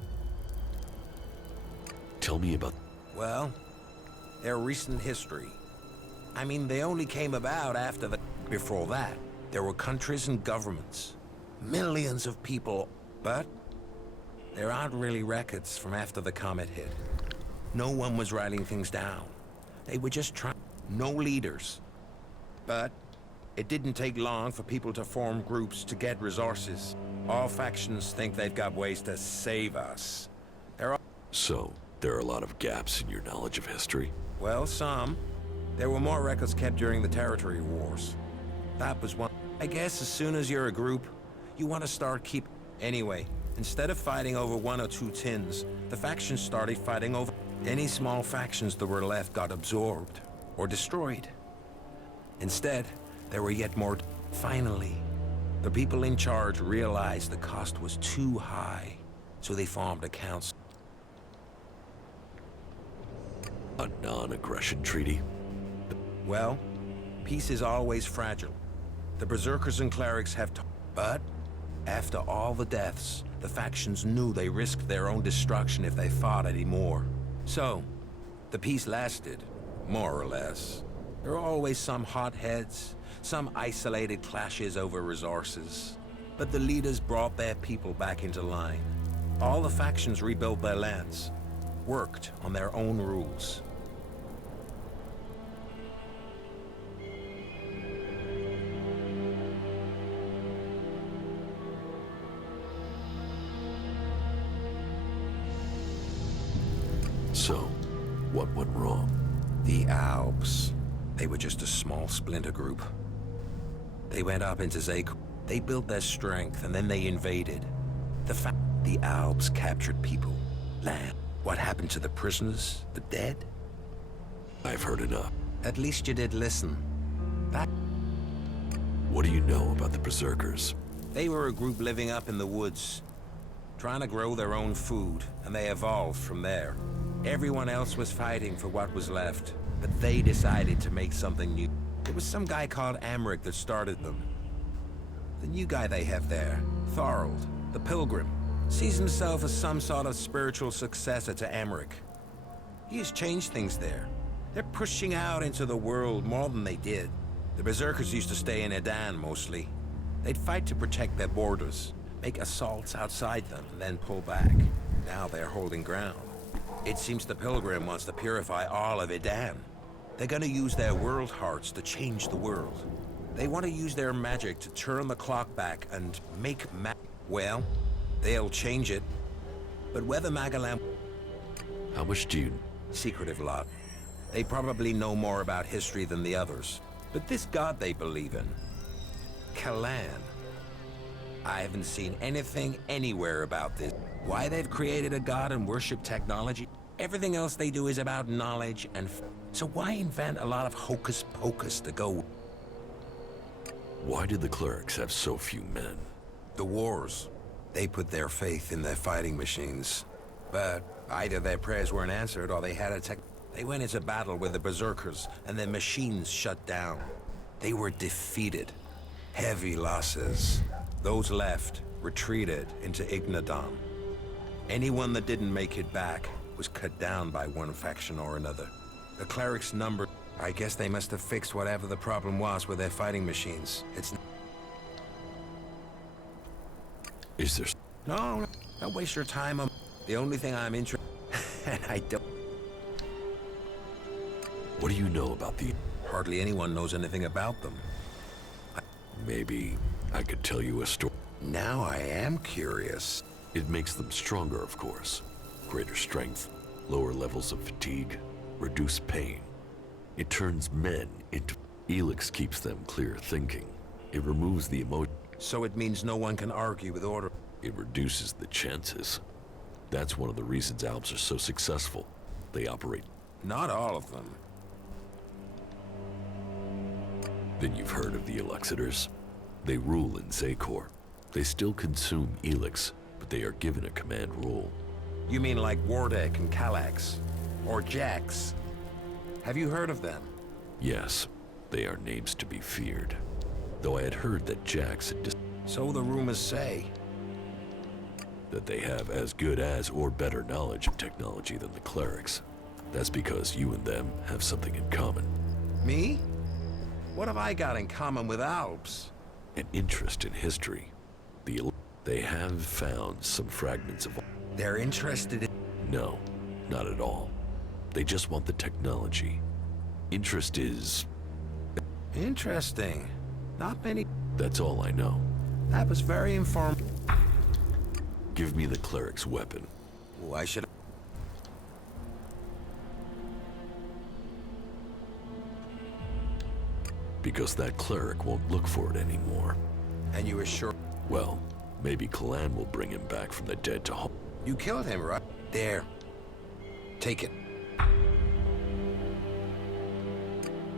Tell me about... Well, their recent history. I mean, they only came about after the... Before that, there were countries and governments. Millions of people. But there aren't really records from after the comet hit. No one was writing things down. They were just trying... No leaders. But it didn't take long for people to form groups to get resources. All factions think they've got ways to save us. So, there are a lot of gaps in your knowledge of history? Well, some. There were more records kept during the territory wars. That was one. I guess as soon as you're a group, you want to start Anyway, instead of fighting over 1 or 2 tins, the factions started fighting over... Any small factions that were left got absorbed or destroyed. Instead, there were yet more. Finally, the people in charge realized the cost was too high, so they formed a council. A non-aggression treaty? Well, peace is always fragile. The Berserkers and Clerics have but after all the deaths, the factions knew they risked their own destruction if they fought anymore. So, the peace lasted, more or less. There are always some hotheads, some isolated clashes over resources. But the leaders brought their people back into line. All the factions rebuilt their lands, worked on their own rules. So, what went wrong? The Alps. They were just a small splinter group. They went up into Zake. They built their strength, and then they invaded. The Alps captured people, land. What happened to the prisoners, the dead? I've heard enough. At least you did listen. What do you know about the Berserkers? They were a group living up in the woods, trying to grow their own food, and they evolved from there. Everyone else was fighting for what was left, but they decided to make something new. It was some guy called Amric that started them. The new guy they have there, Thorold, the Pilgrim, sees himself as some sort of spiritual successor to Amric. He has changed things there. They're pushing out into the world more than they did. The Berserkers used to stay in Edan mostly. They'd fight to protect their borders, make assaults outside them, and then pull back. Now they're holding ground. It seems the Pilgrim wants to purify all of Edan. They're gonna use their world hearts to change the world. They want to use their magic to turn the clock back and make well, they'll change it. But whether Magalam... How much do you... Secretive lot. They probably know more about history than the others. But this god they believe in, Kalan, I haven't seen anything anywhere about this. Why they've created a god and worship technology? Everything else they do is about knowledge and so why invent a lot of hocus pocus to go? Why did the clerics have so few men? The wars. They put their faith in their fighting machines. But either their prayers weren't answered or they had a They went into battle with the Berserkers and their machines shut down. They were defeated. Heavy losses. Those left retreated into Ignadon. Anyone that didn't make it back was cut down by one faction or another. The clerics numbered. I guess they must have fixed whatever the problem was with their fighting machines. It's... Is there... No, don't waste your time on... The only thing I'm interested... and I don't... What do you know about the... Hardly anyone knows anything about them. Maybe I could tell you a story. Now I am curious. It makes them stronger, of course. Greater strength, lower levels of fatigue, reduced pain. It turns men into... Elix keeps them clear thinking. It removes the emotion. So it means no one can argue with order. It reduces the chances. That's one of the reasons Alps are so successful. They operate... Not all of them. Then you've heard of the Elixitors. They rule in Zakor. They still consume Elix, but they are given a command role. You mean like Wardek and Kallax? Or Jax? Have you heard of them? Yes, they are names to be feared. Though I had heard that Jax had So the rumors say. That they have as good as or better knowledge of technology than the clerics. That's because you and them have something in common. Me? What have I got in common with Alps? An interest in history. They have found some fragments of... They're interested in... No, not at all. They just want the technology. Interest is... Interesting. Not many... That's all I know. That was very informative. Give me the cleric's weapon. Why should I... Because that cleric won't look for it anymore. And you were sure... Well, maybe Kalan will bring him back from the dead to home. You killed him, right? There. Take it.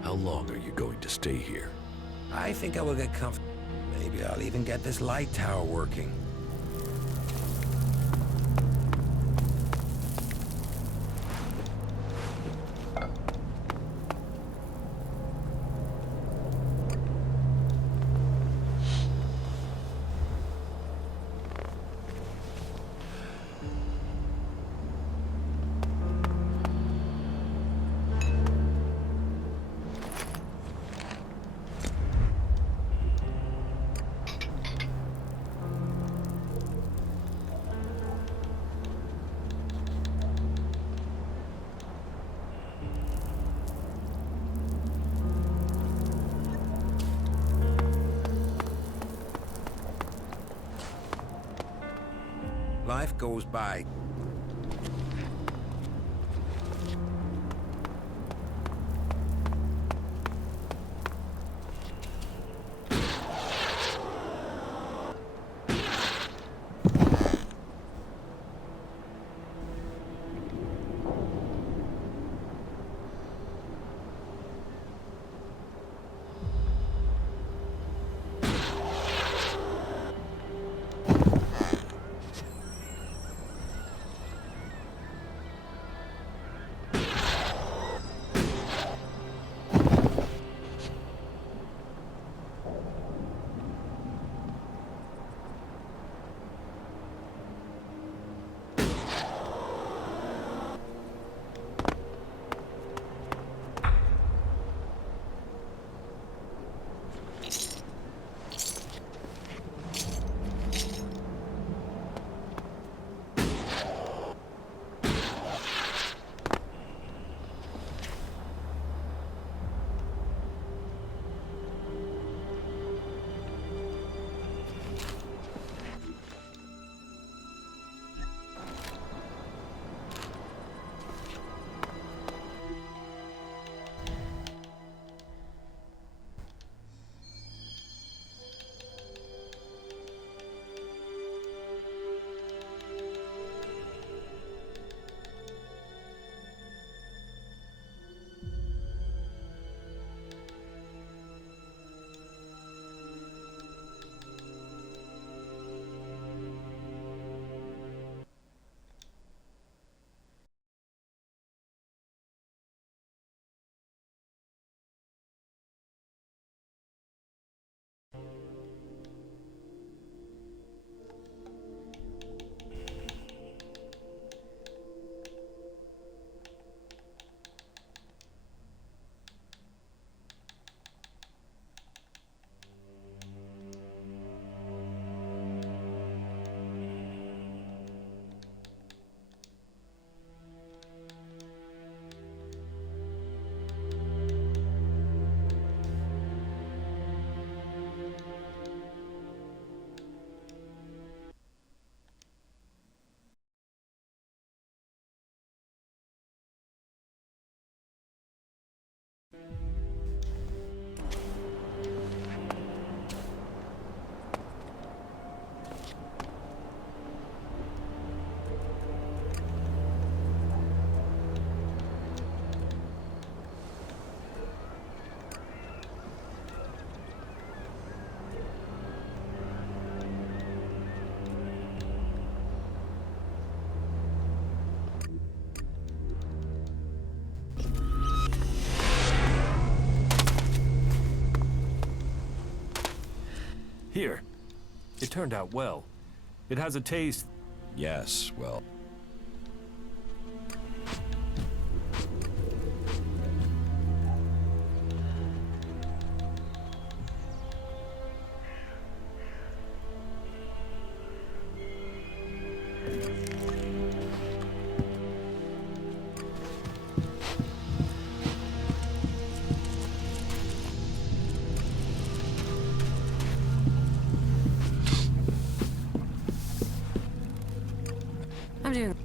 How long are you going to stay here? I think I will get comfortable. Maybe I'll even get this light tower working. Life goes by. Here. It turned out well. It has a taste. Yes, well. I'm doing.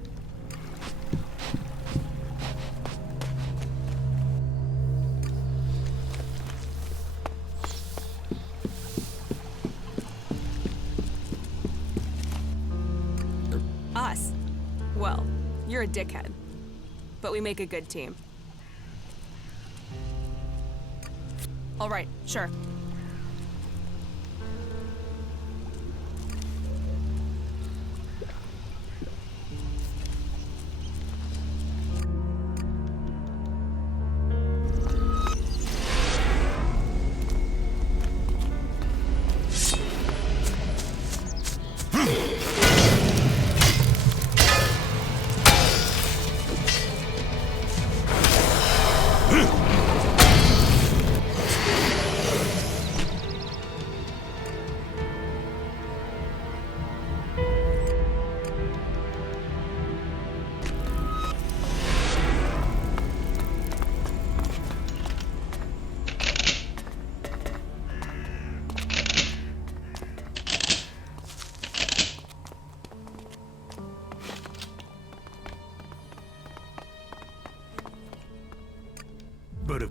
Us? Well, you're a dickhead. But we make a good team. All right, sure. But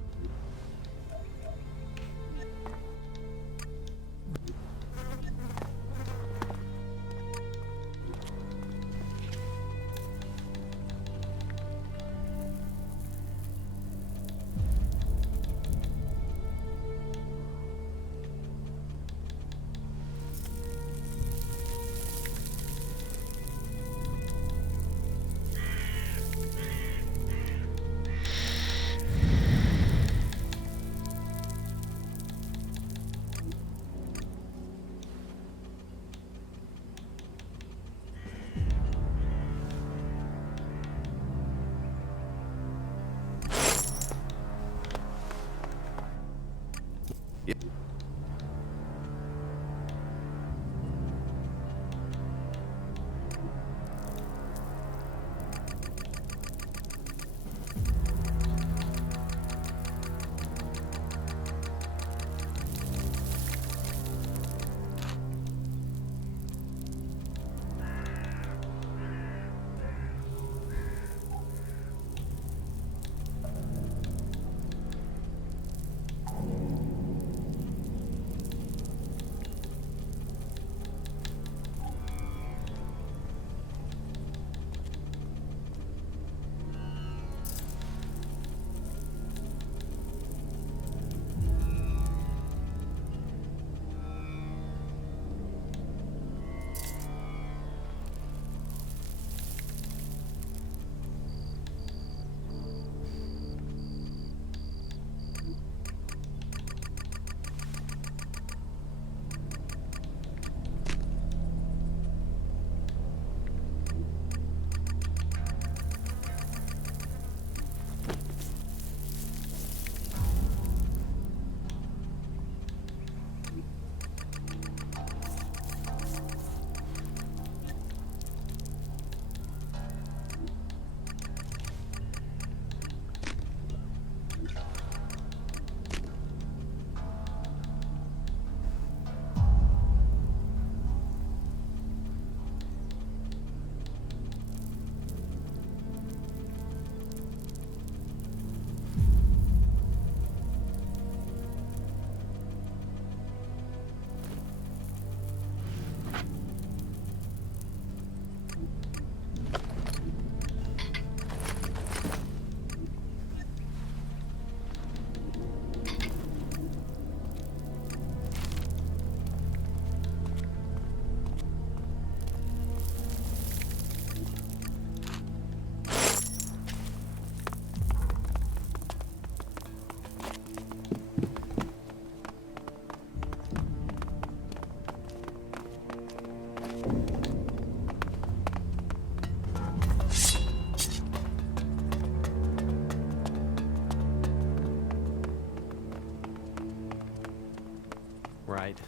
Right.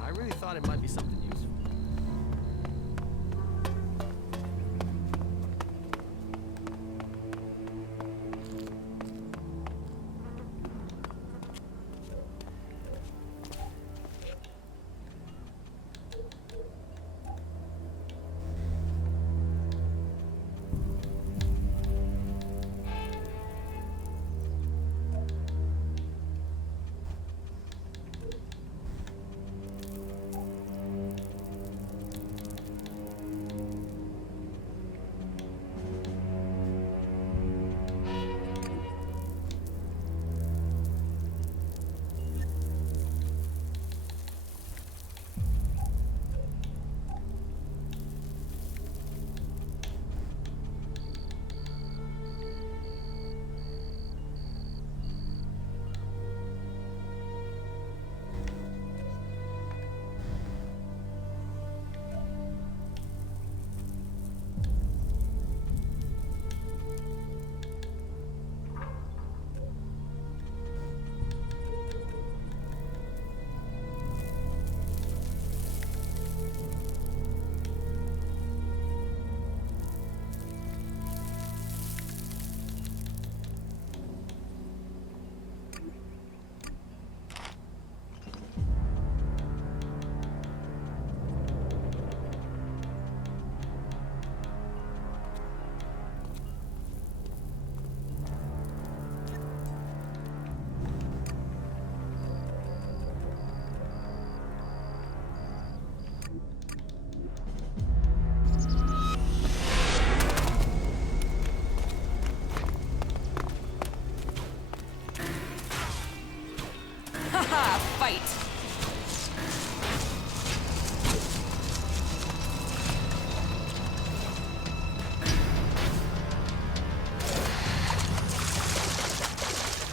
I really thought it might be something useful.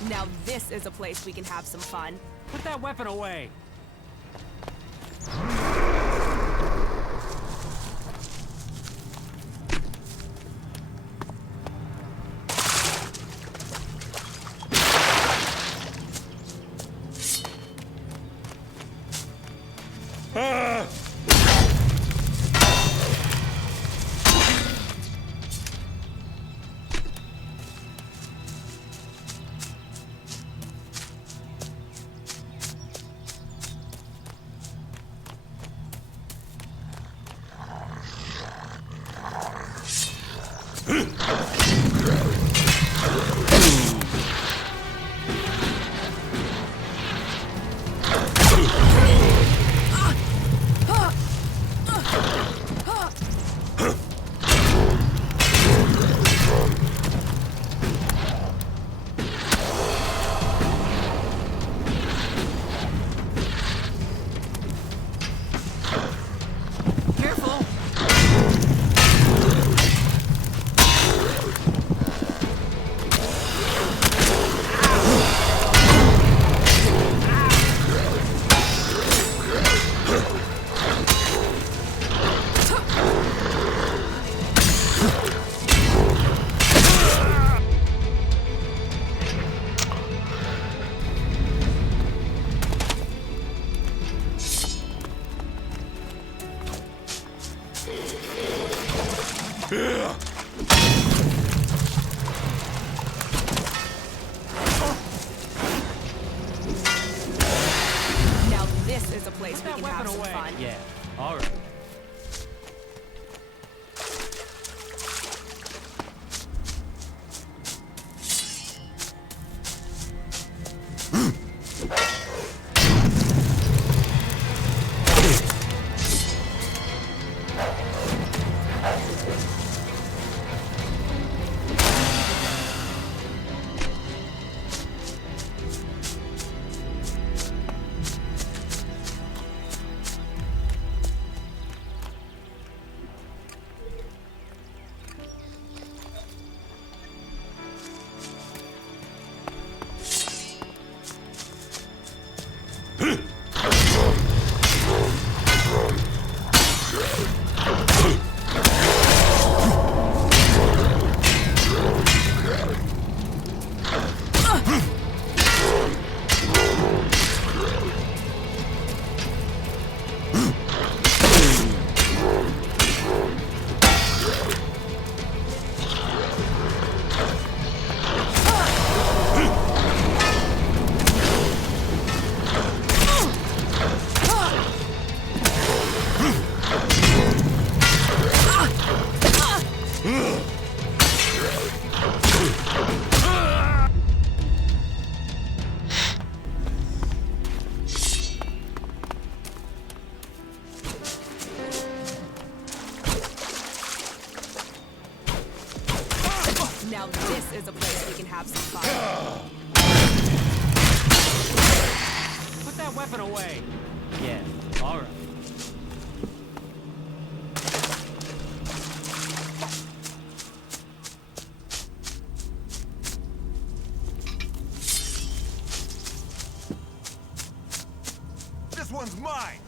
Now this is a place we can have some fun. Put that weapon away. Now this is a place we can have some fun. Yeah, all right. Now this is a place we can have some fun. Put that weapon away. Yeah, all right. This one's mine!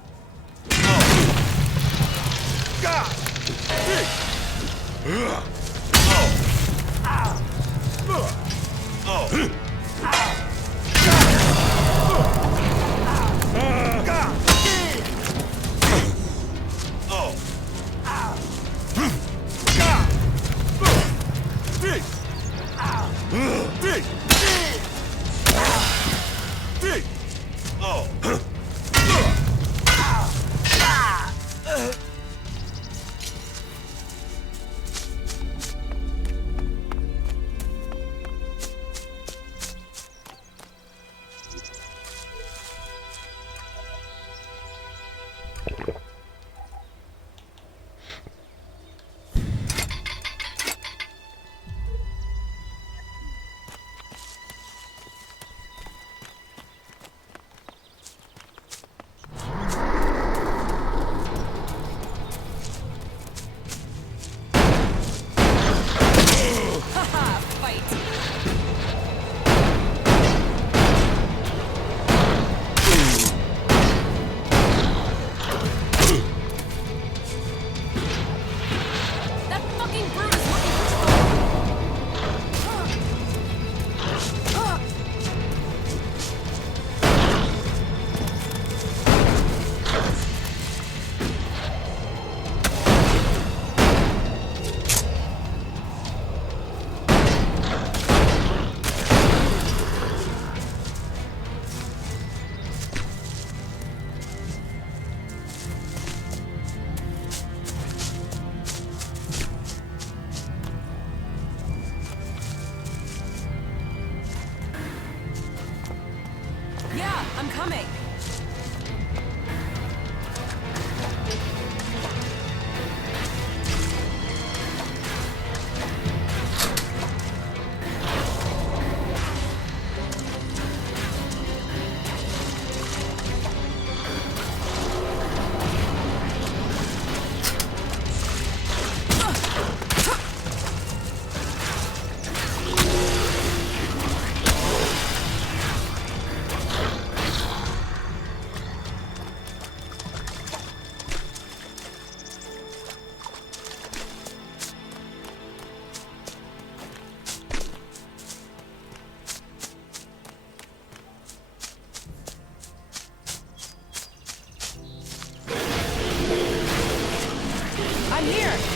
coming. I'm here!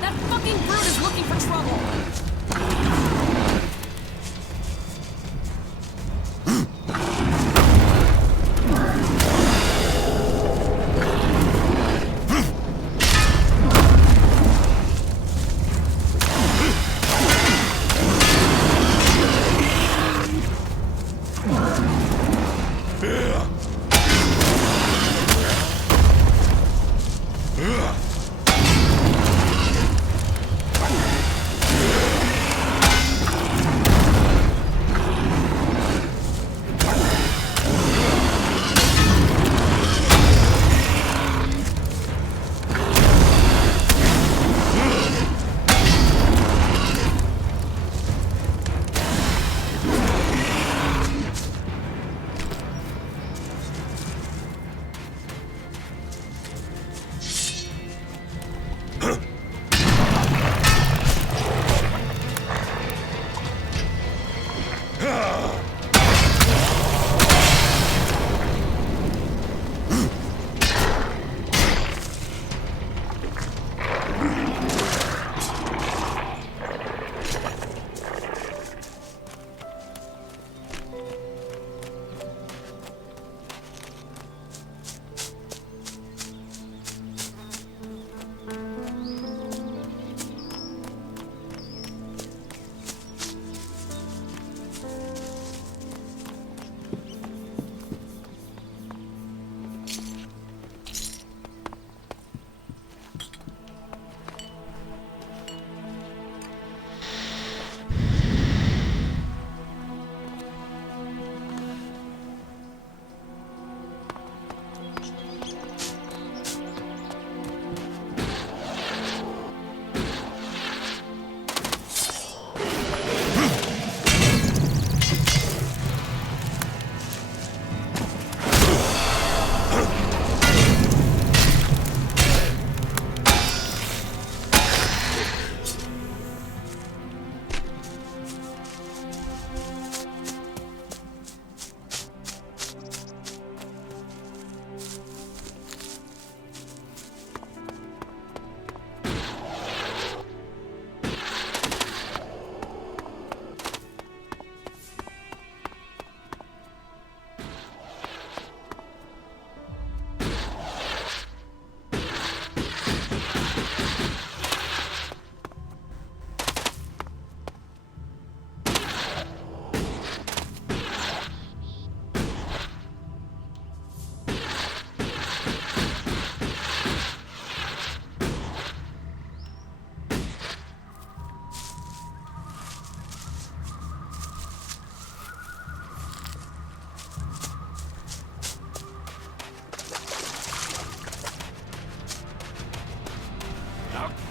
That fucking brute is looking for trouble!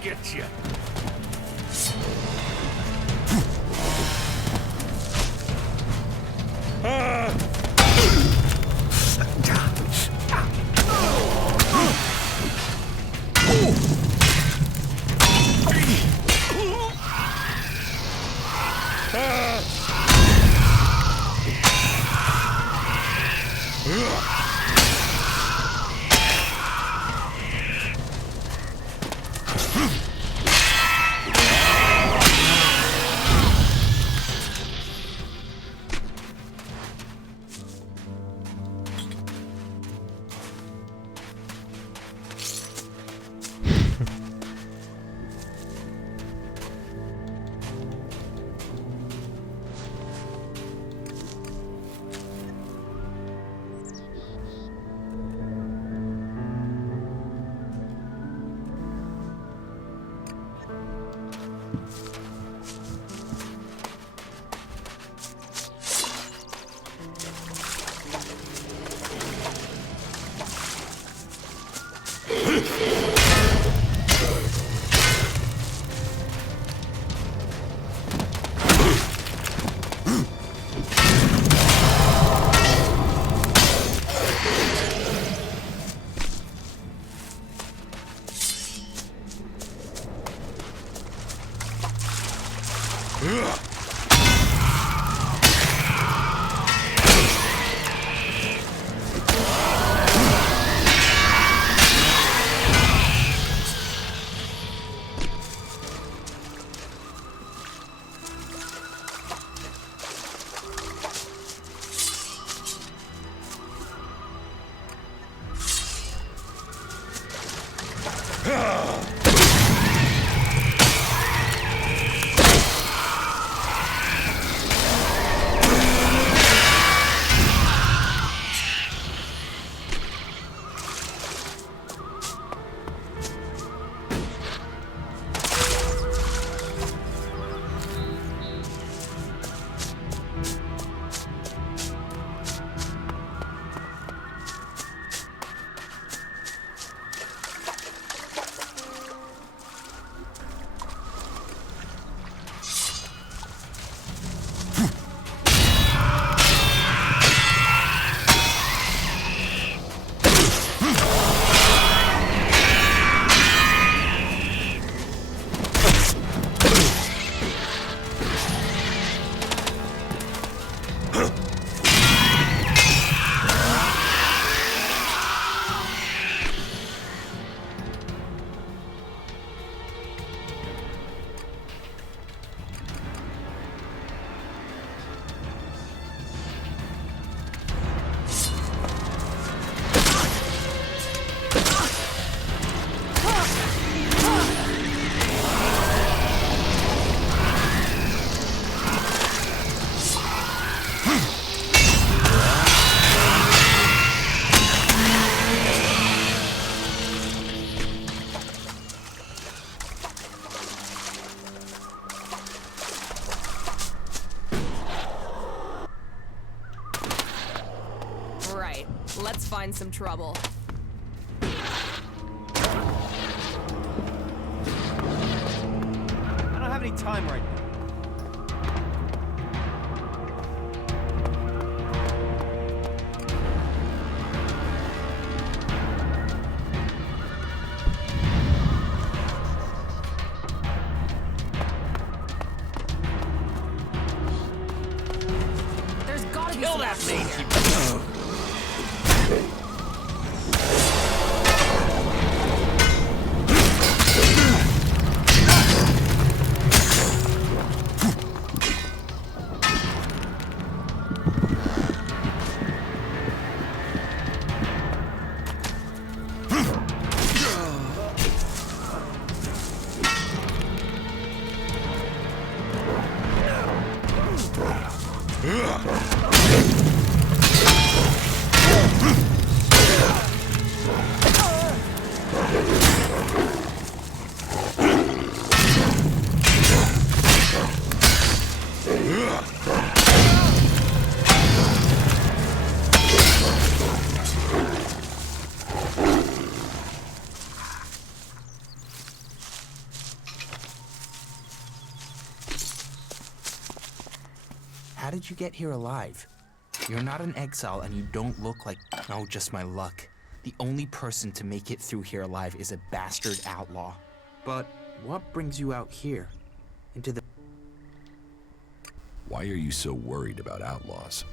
get you. Let's find some trouble. I don't have any time right now. There's gotta be some action here. how did you get here alive? You're not an exile and you don't look like... Oh, just my luck. The only person to make it through here alive is a bastard outlaw. But what brings you out here? Into the... Why are you so worried about outlaws?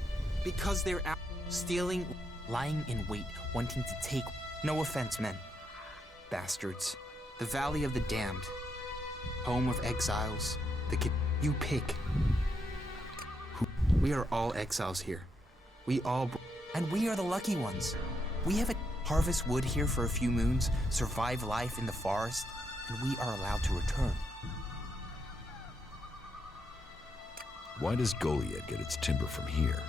Because they're out stealing, lying in wait, wanting to take... No offense, men. Bastards. The Valley of the Damned. Home of exiles. You pick. We are all exiles here. And we are the lucky ones. We have a harvest wood here for a few moons, survive life in the forest, and we are allowed to return. Why does Goliad get its timber from here?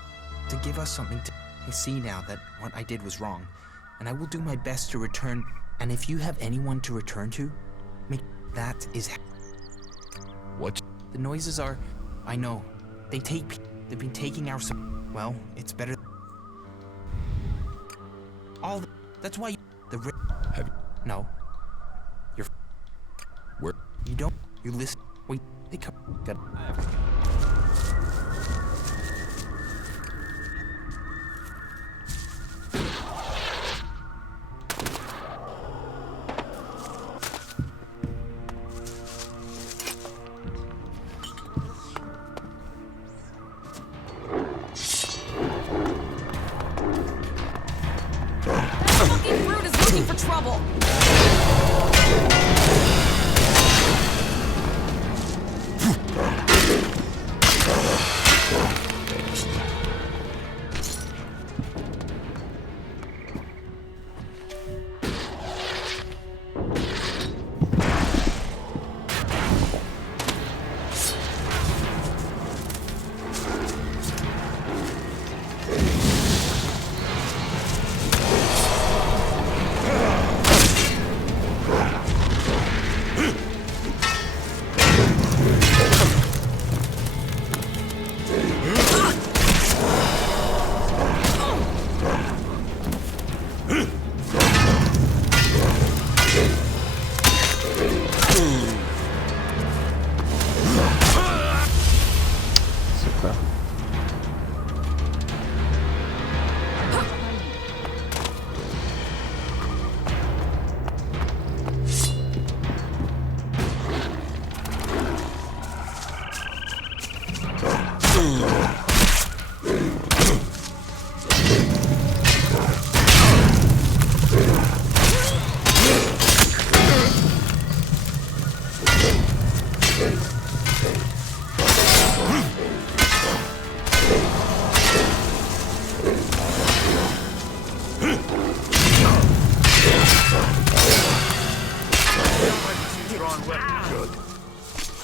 To give us something to... I see now that what I did was wrong, and I will do my best to return. And if you have anyone to return to, that is... What? The noises are... I know. They've been taking our... Well, it's better... That's why you... Have you... No. You're... Where? You don't... You listen... Wait, they come... Good.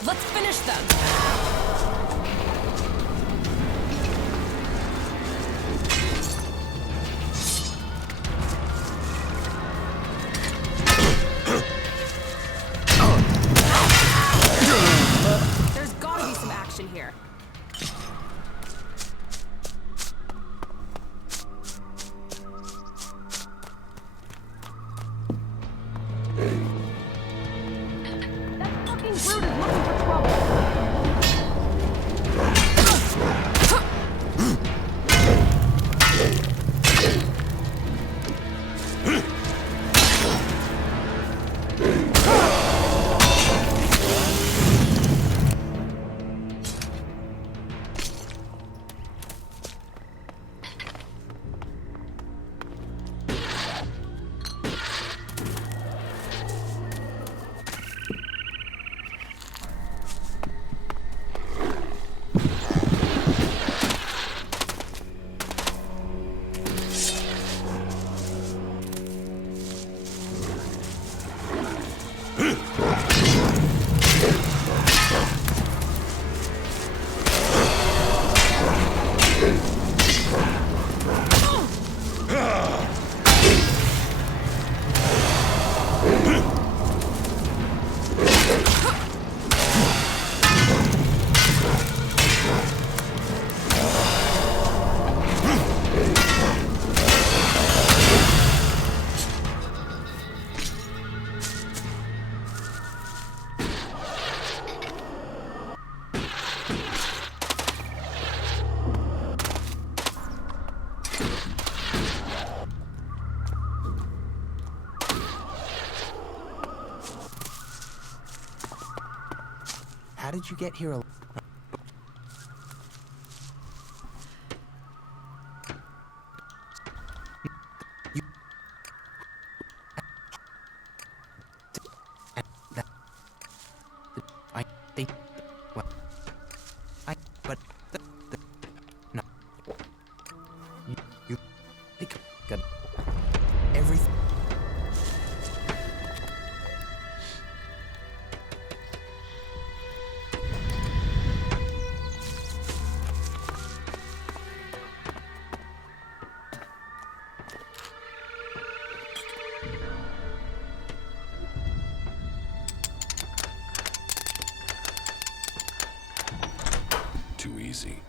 Let's finish them. There's gotta be some action here. did you get here? Too easy.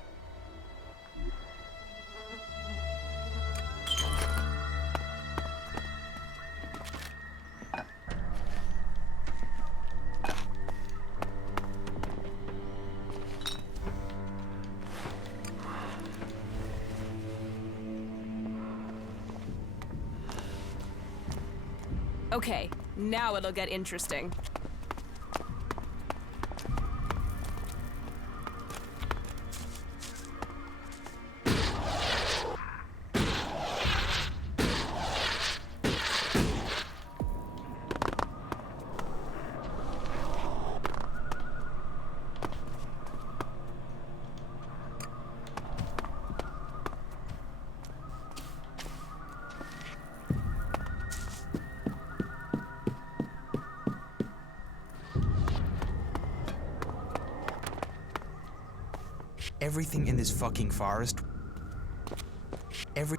Okay, now it'll get interesting. Everything in this fucking forest. Every.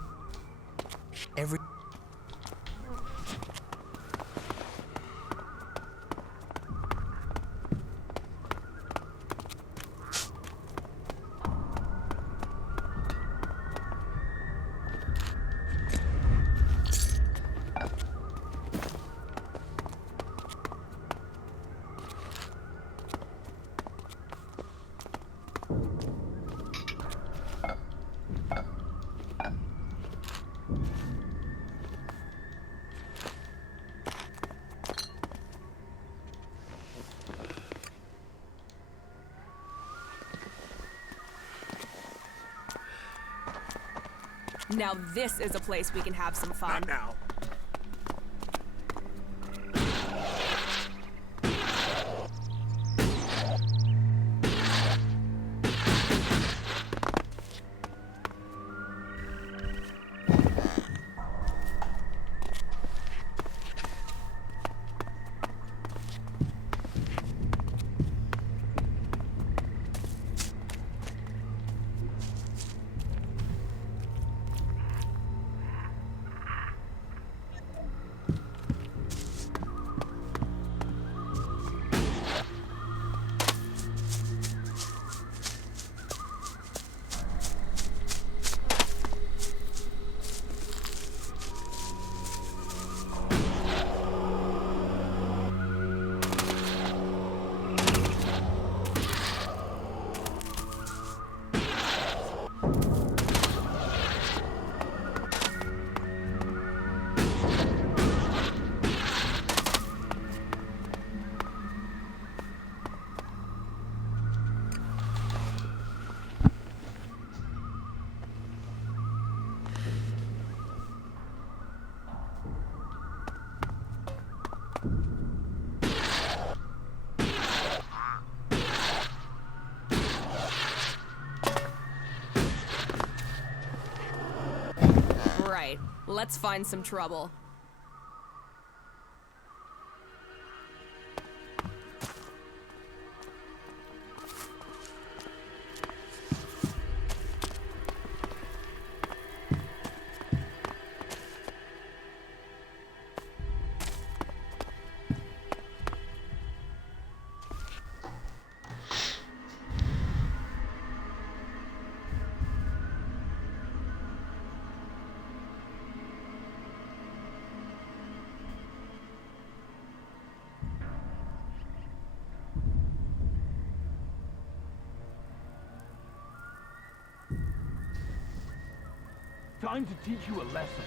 Now this is a place we can have some fun. Not now. Right, let's find some trouble. Time to teach you a lesson.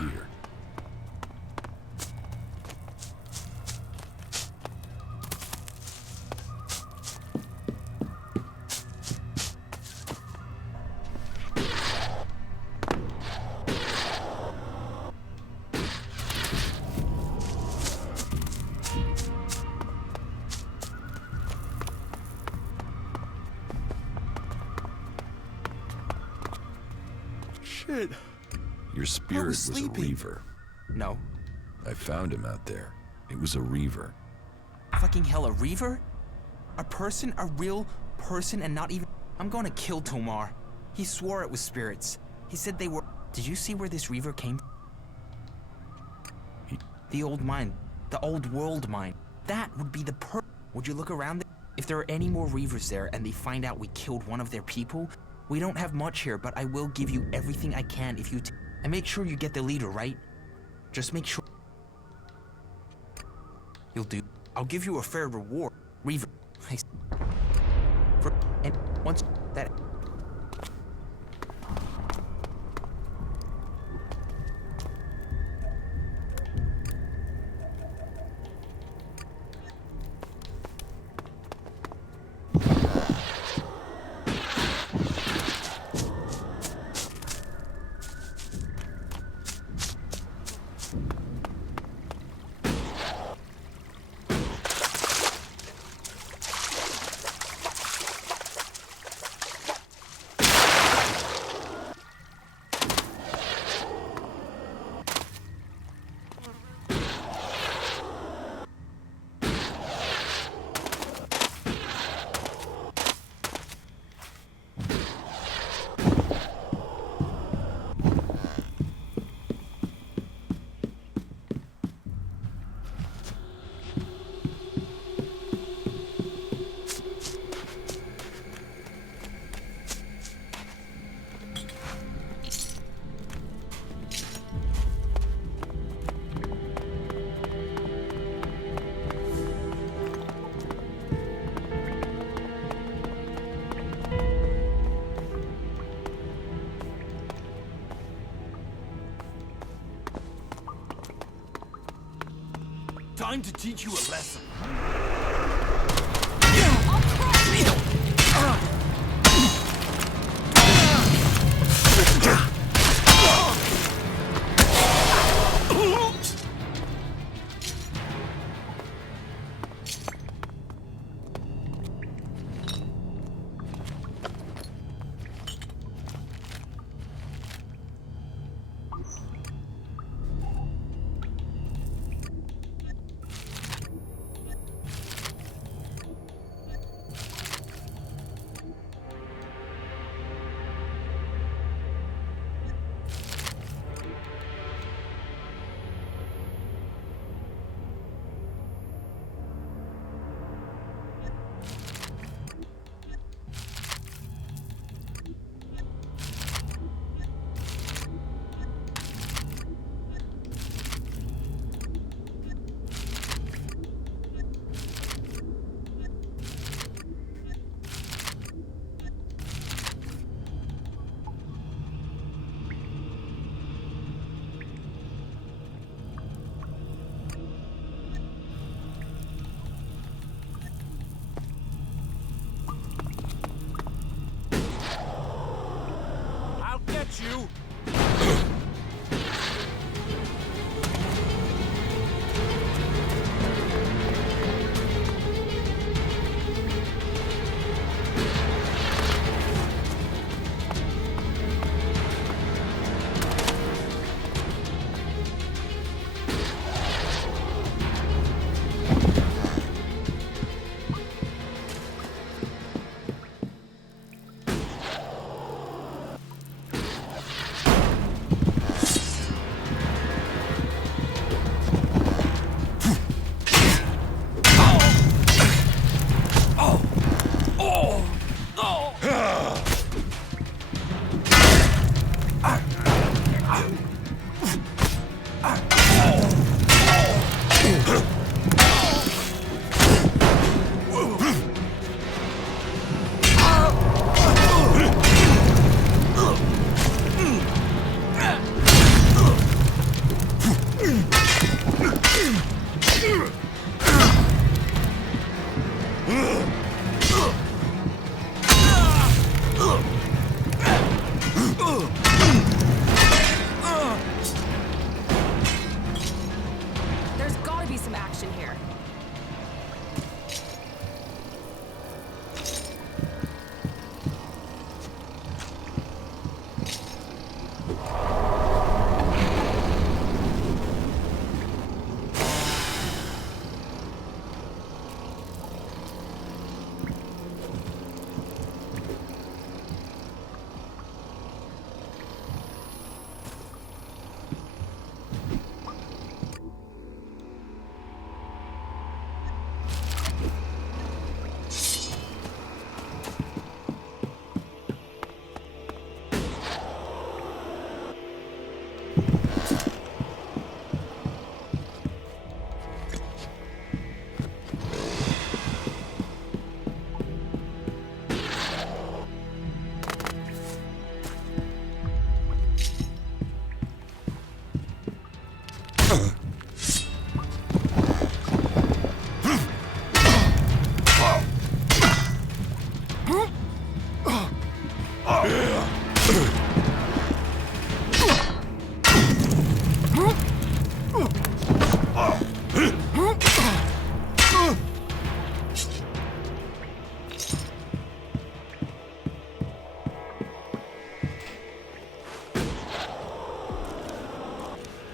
here. Shit. Your spirit was a sleeping. reaver. No. I found him out there. It was a reaver. Fucking hell, a reaver? A person? A real person and not even... I'm gonna kill Tomar. He swore it was spirits. He said they were... Did you see where this reaver came from? The old mine. The old world mine. That would be the Would you look around there? If there are any more reavers there and they find out we killed one of their people, we don't have much here, but I will give you everything I can if you and make sure you get the leader, right? Just make sure... You'll do. I'll give you a fair reward. Reaver. And once that... Time to teach you a lesson. You.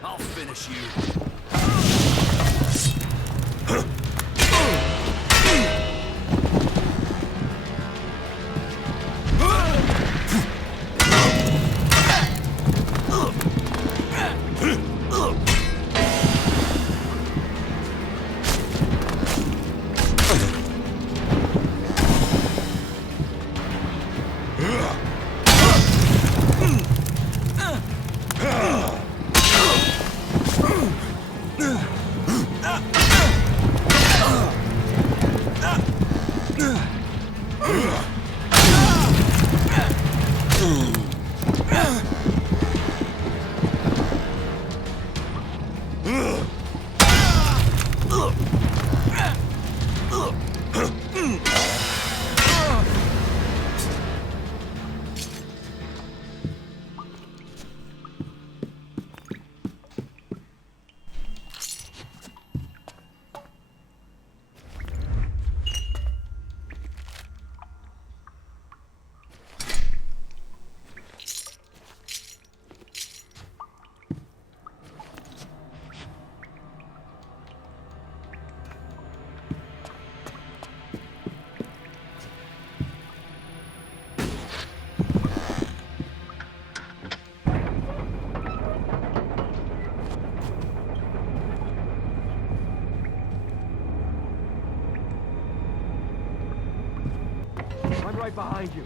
I'll finish you. I'm right behind you.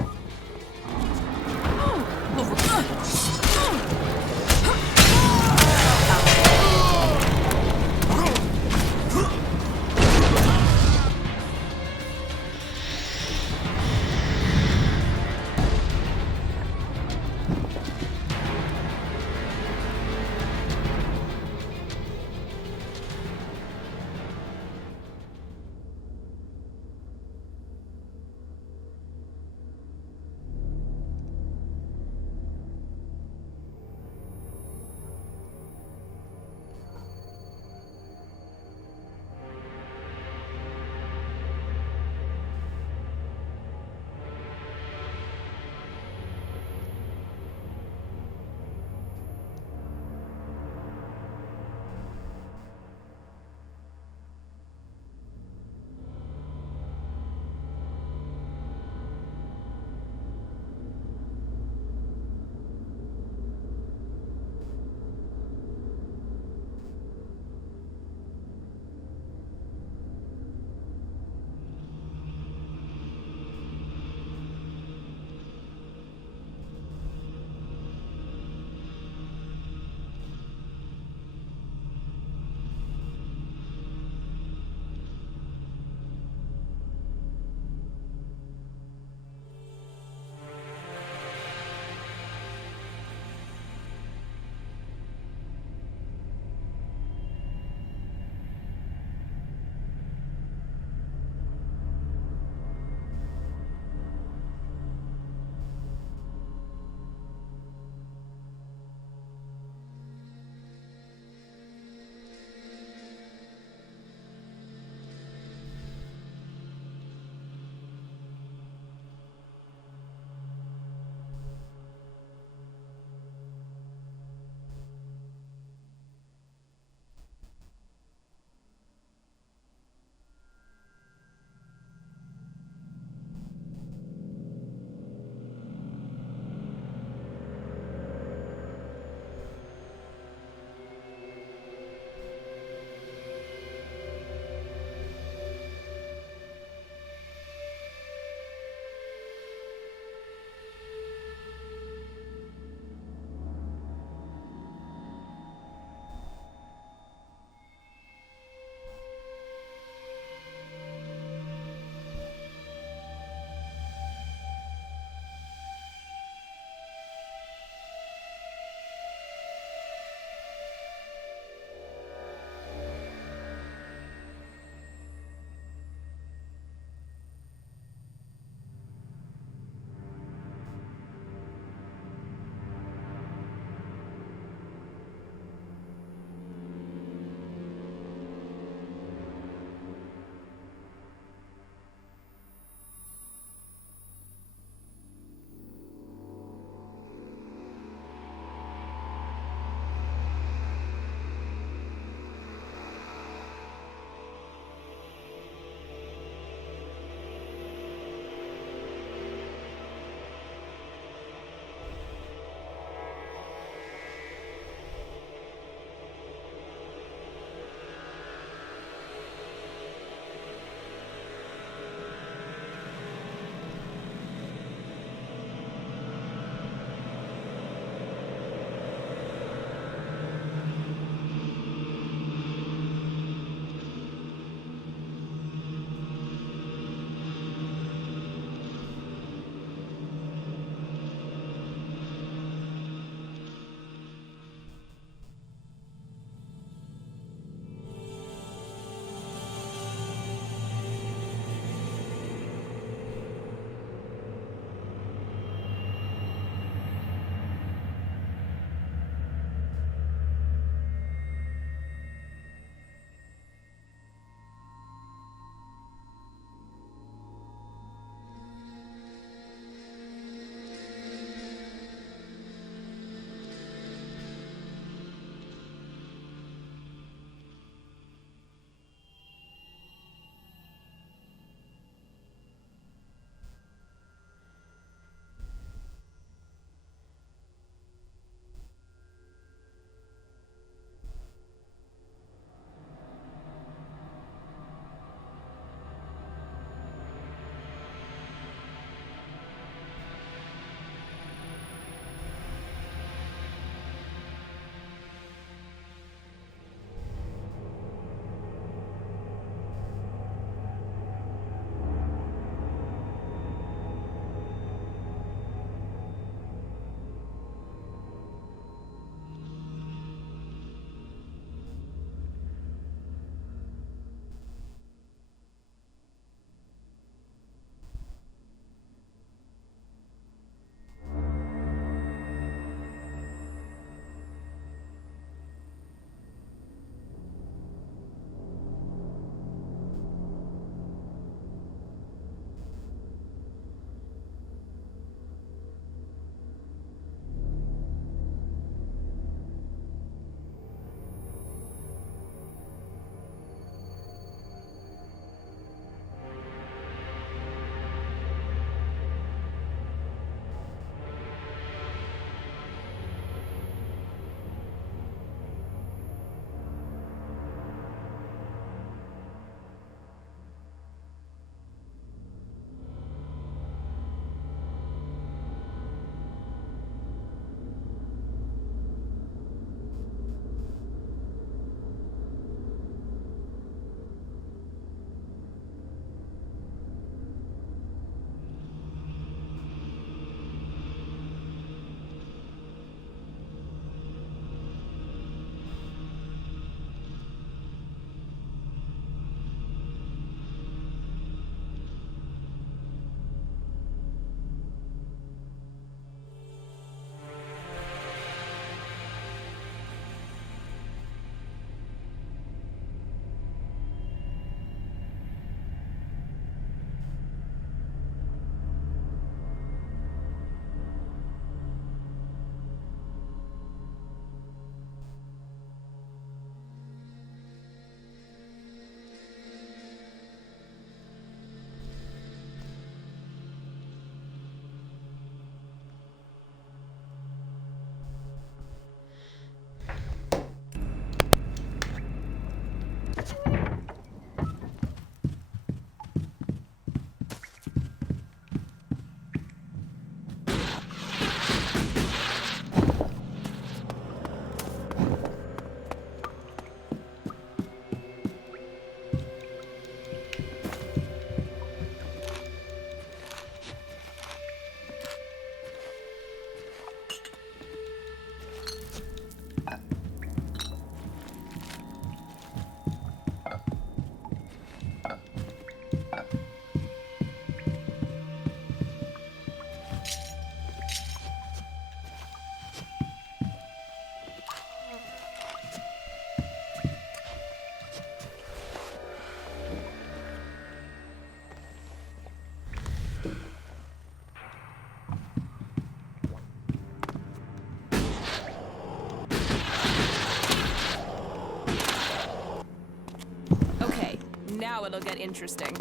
Now it'll get interesting.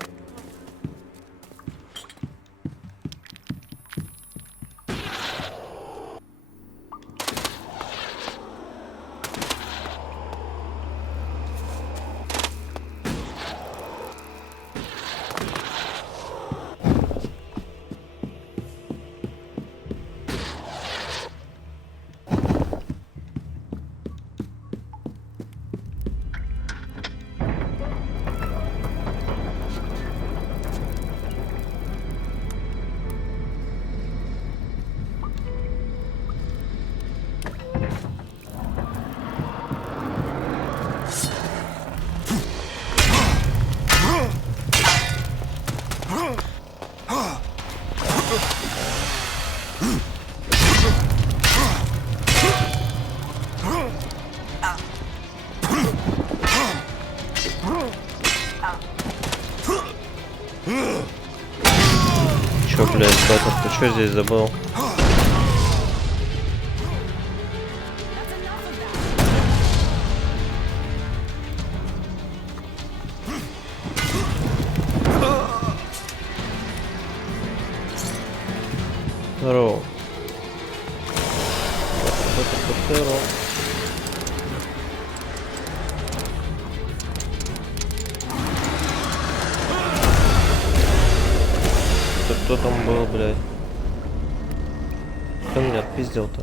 Чё, блядь, Бэтов, ты чё здесь забыл? Здорово. Здорово. Кто там был, блядь? Кто меня отпиздил-то?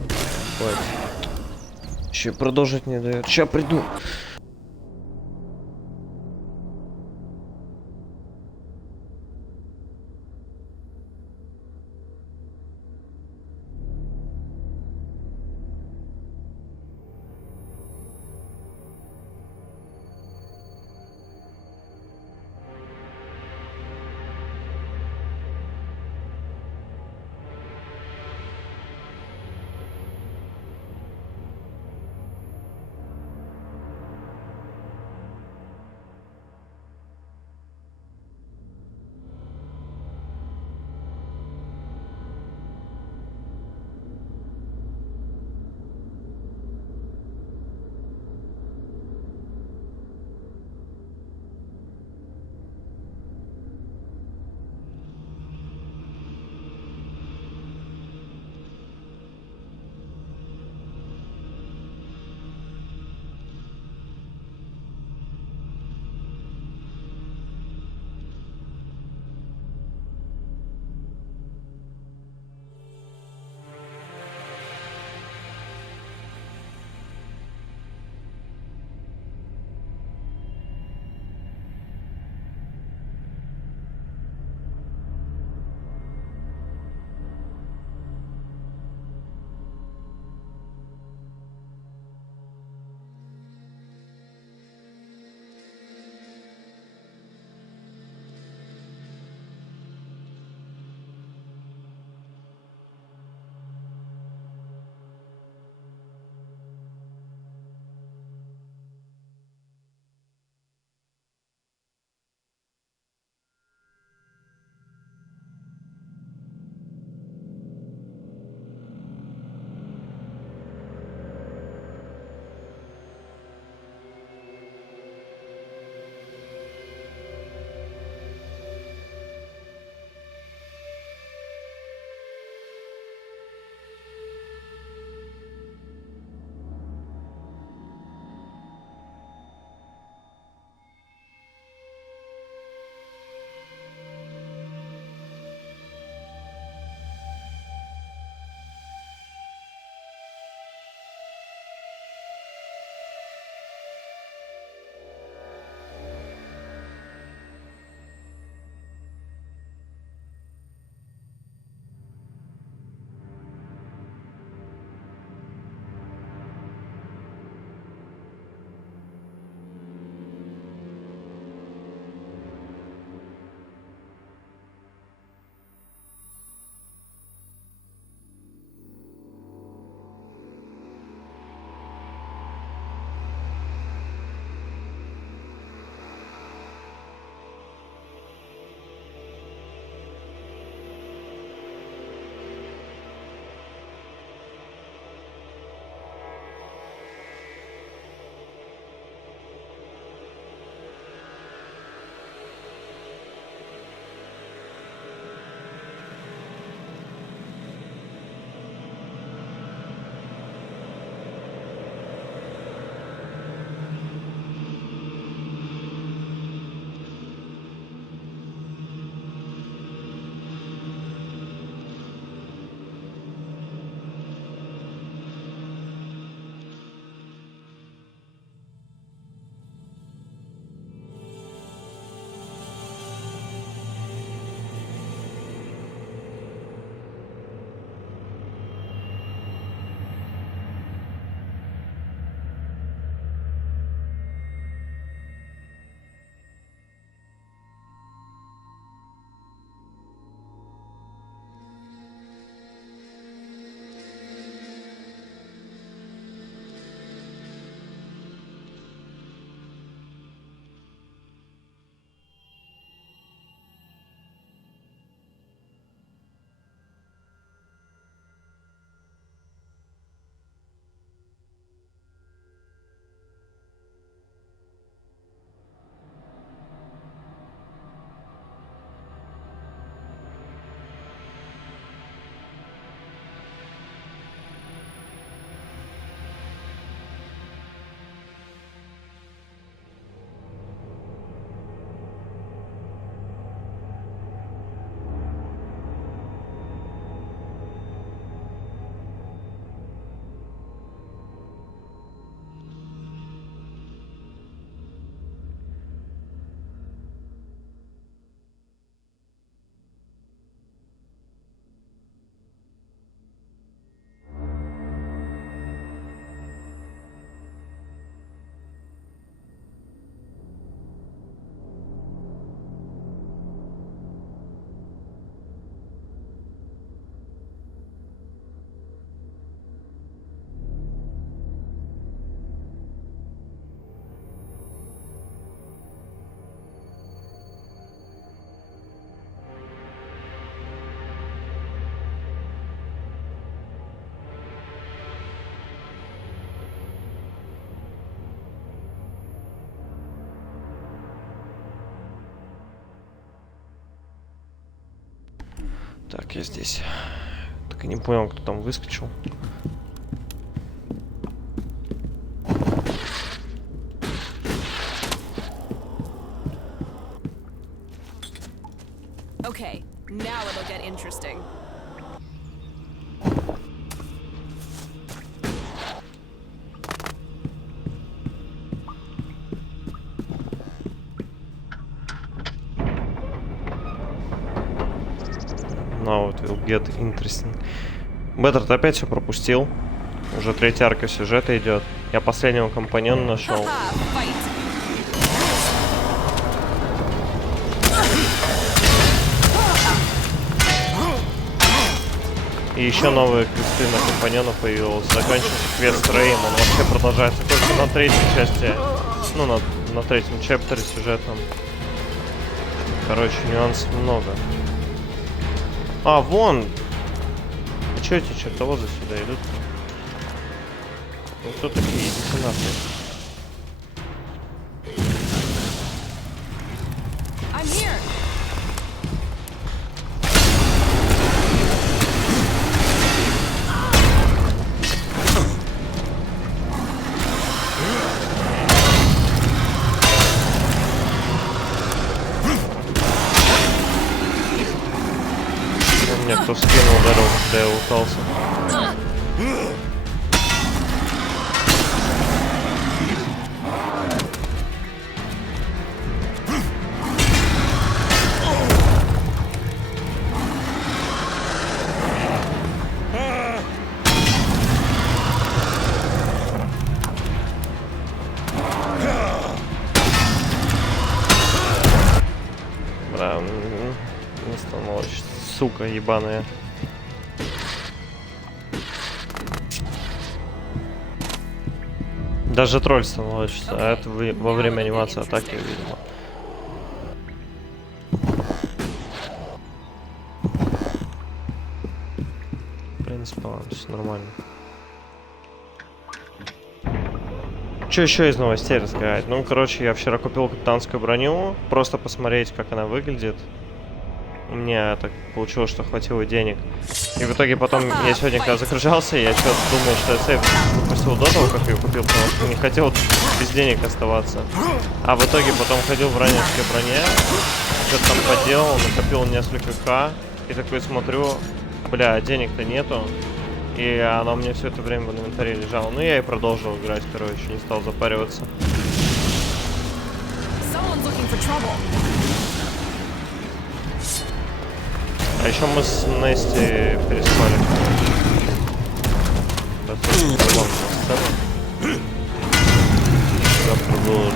Хватит. Еще продолжить не дает. Ща приду. как я здесь. Так и не понял, кто там выскочил. Okay, now it'll get interesting. Now it will get interesting. Беттер, ты опять все пропустил. Уже третья арка сюжета идет. Я последнего компаньона нашел. И еще новые квесты на компаньонов появилось. Закончился квест с Рэем. Он вообще продолжается только на третьей части. Ну, на третьем чаптере сюжетном. Короче, нюансов много. А, вон! А чё эти чертовозы сюда идут? Ну, кто такие? Идите нахуй. Мне кто в спину ударил, когда я лутался. Да, не становится. Сука ебаная. Даже тролль становится, а это во время анимации атаки, видимо. В принципе, ладно, все нормально. Что еще из новостей рассказать? Ну, короче, я вчера купил капитанскую броню, просто посмотреть, как она выглядит. У меня так получилось, что хватило денег. И в итоге потом, я сегодня когда загружался, я что-то думал, что я сейв выпустил до того, как ее купил, потому что не хотел без денег оставаться. А в итоге потом ходил в раннерской броне, что-то там поделал, накопил несколько к, и такой смотрю, бля, денег-то нету. И она у меня все это время в инвентаре лежала. Ну, я и продолжил играть, короче, не стал запариваться. А еще мы с Настей переспали. Завтра выложу.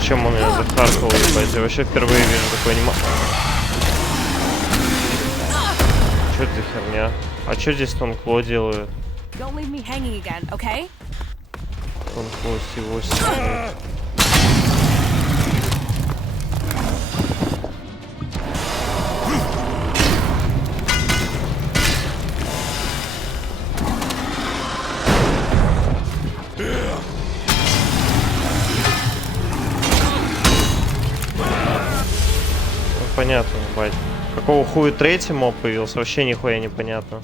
Зачем он ее захаркал, ебать? Я вообще впервые вижу такой анимацию. Что это за херня? А что здесь Тонкло делает? Тонкло всего себе. Понятно, бать. Какого хуя третий моб появился? Вообще нихуя непонятно.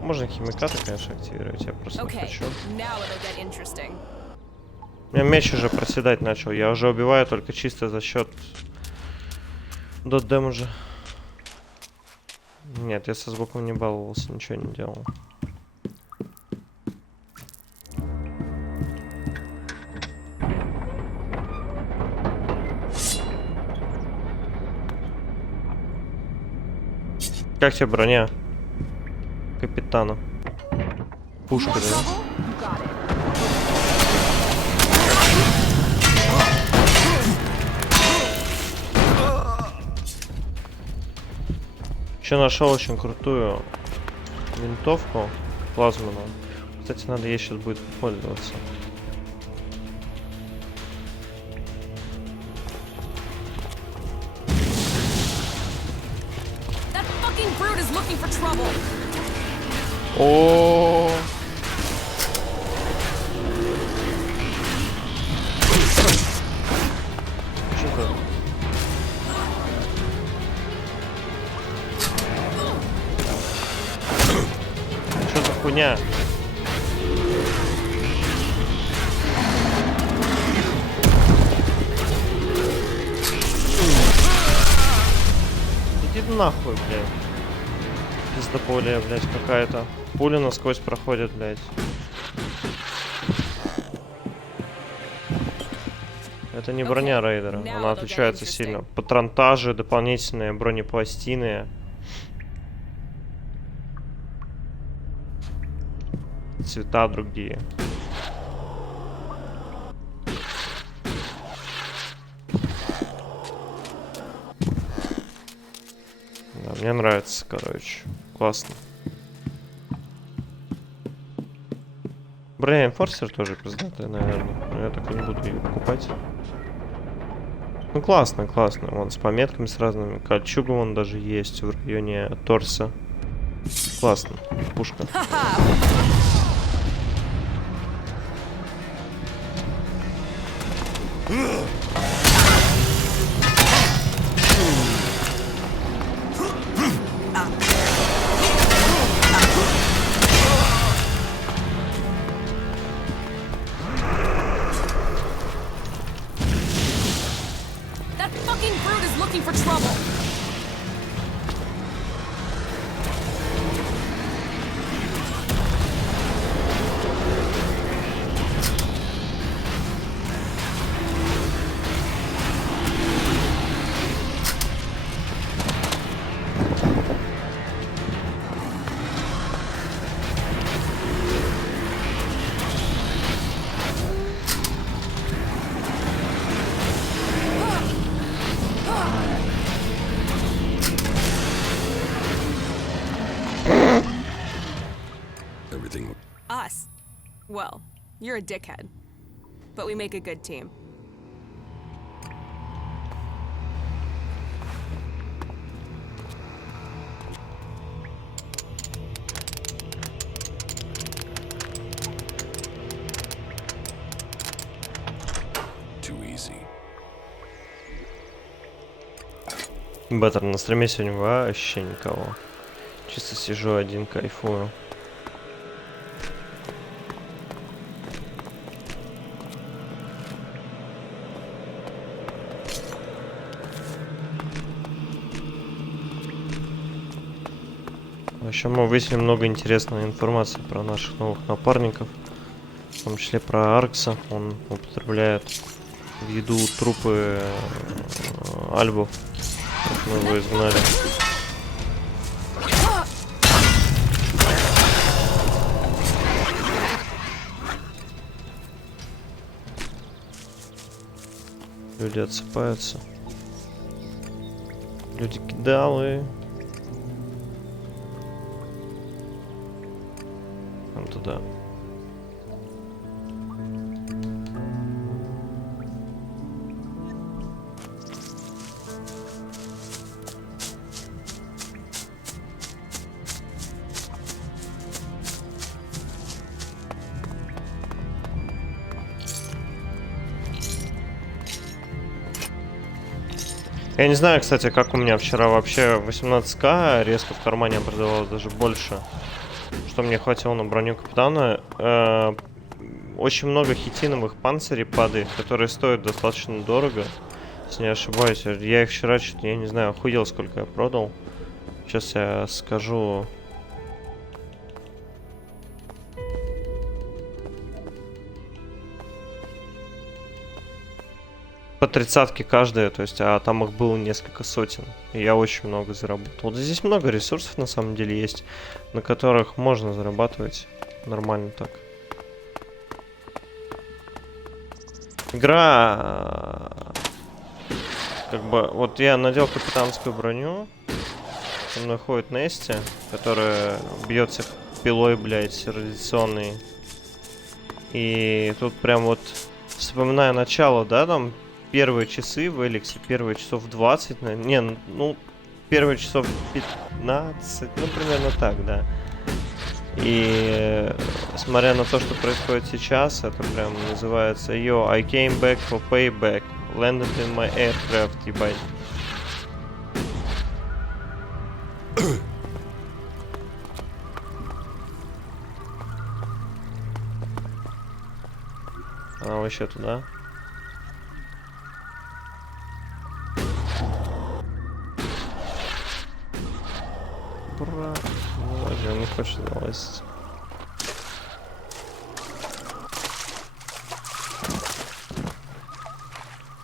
Можно химикаты, конечно, активировать. Я просто не хочу. У меня меч уже проседать начал. Я уже убиваю только чисто за счет дот дэмэджа. Нет, я со звуком не баловался, ничего не делал. Как тебе броня капитана? Пушка, да? Еще нашел очень крутую винтовку плазменную. Кстати, надо ей сейчас будет пользоваться. fucking brute is looking for trouble. О. Что-то. Что за хуйня? Иди нахуй, блядь. Пиздополия, блядь, какая-то. Пуля насквозь проходит, блядь. Это не броня рейдера, она отличается сильно. Патронтажи, дополнительные бронепластины. Цвета другие. Да, мне нравится, короче. Классно. Броня Enforcer тоже пиздатая, наверное. Но я так и не буду ее покупать. Ну классно, классно. Вон с пометками с разными. Кольчуга вон даже есть в районе торса. Классно. Пушка. That fucking brute is looking for trouble. Everything. Us. Well, you're a dickhead. But we make a good team. Too easy. Беттер, на стриме сегодня вообще никого. Чисто сижу один, кайфую. Еще мы выяснили много интересной информации про наших новых напарников. В том числе про Аркса. Он употребляет в еду трупы альбов. Как мы его изгнали. Люди отсыпаются. Люди кидалы. Там туда. Я не знаю, кстати, как у меня вчера вообще 18к резко в кармане образовалось, даже больше. Что мне хватило на броню капитана. Очень много хитиновых панцирей падает, которые стоят достаточно дорого. Если не ошибаюсь. Я их вчера чуть, я не знаю, охуел, сколько я продал. Сейчас я скажу. По 30-ке каждая, то есть, а там их было несколько сотен. И я очень много заработал. Вот здесь много ресурсов на самом деле есть, на которых можно зарабатывать нормально так. Игра, как бы, вот я надел капитанскую броню, со мной ходит Нести, которая бьется пилой, блядь, радиационной. И тут прям вот, вспоминая начало, да, там, первые часы в Эликсе, первые часов 20, не, ну, первые часов 15, ну, примерно так, да. И смотря на то, что происходит сейчас, это прям называется Yo, I came back for payback. Landed in my aircraft, ебать. Она вообще туда. Ура! Он не хочет залазить.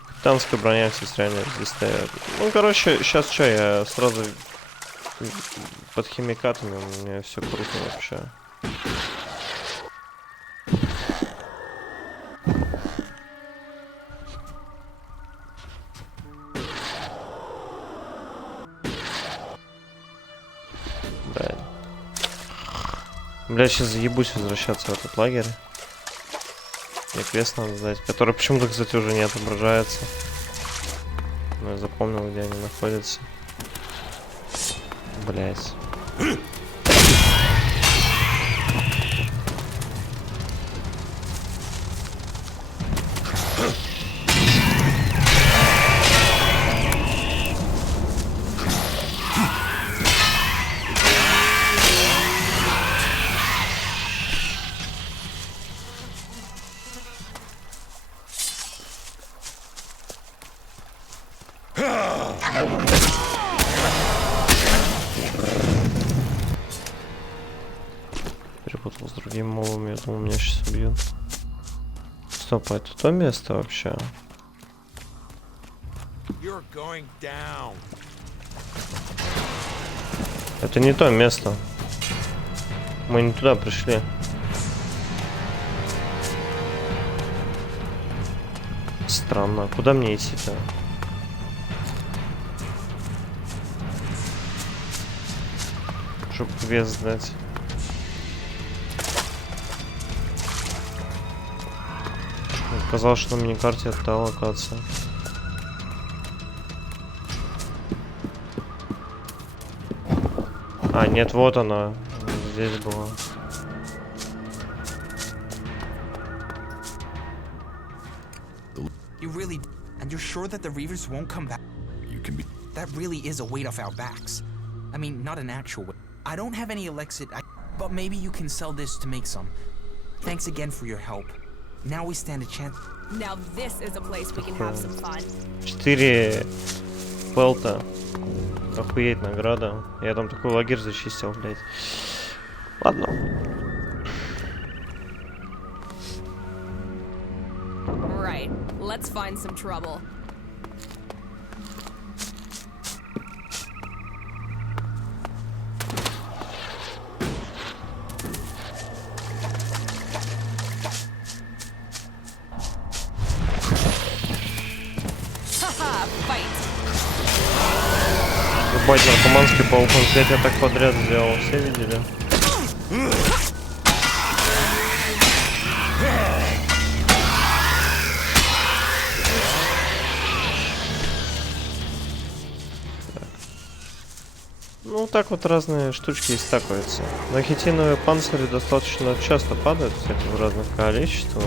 Капитанская броня здесь реально здесь стоят. Ну, короче, сейчас что, я сразу под химикатами, у меня все круто вообще. Бля, сейчас заебусь возвращаться в этот лагерь. Мне квест надо сдать, который почему-то, кстати, уже не отображается. Но я запомнил, где они находятся. Блять. Перепутал с другим мобом, я думал, меня сейчас убьют. Стоп, а это то место вообще? Это не то место. Мы не туда пришли. Странно, куда мне идти-то? Чтобы квест сдать. Казалось, что на миникарте это та локация. А, нет, вот она. Здесь была. You really... And you're sure that the Reavers won't come back? You can be... That really is a weight off our backs. I mean, not an actual weight. I don't have any elixir, but maybe you can sell this to make some. Thanks again for your help. Now we stand a chance. Now this is a place we can have some fun. 4 пелта. Охуеть награда. Я там такой лагерь зачистил, блядь. Ладно. Right. Let's find some trouble. Ебать, наркоманский паук, он 5 атак подряд сделал, все видели? Ну, так вот разные штучки и стакаются. Но хитиновые панцири достаточно часто падают, кстати, в разных количествах.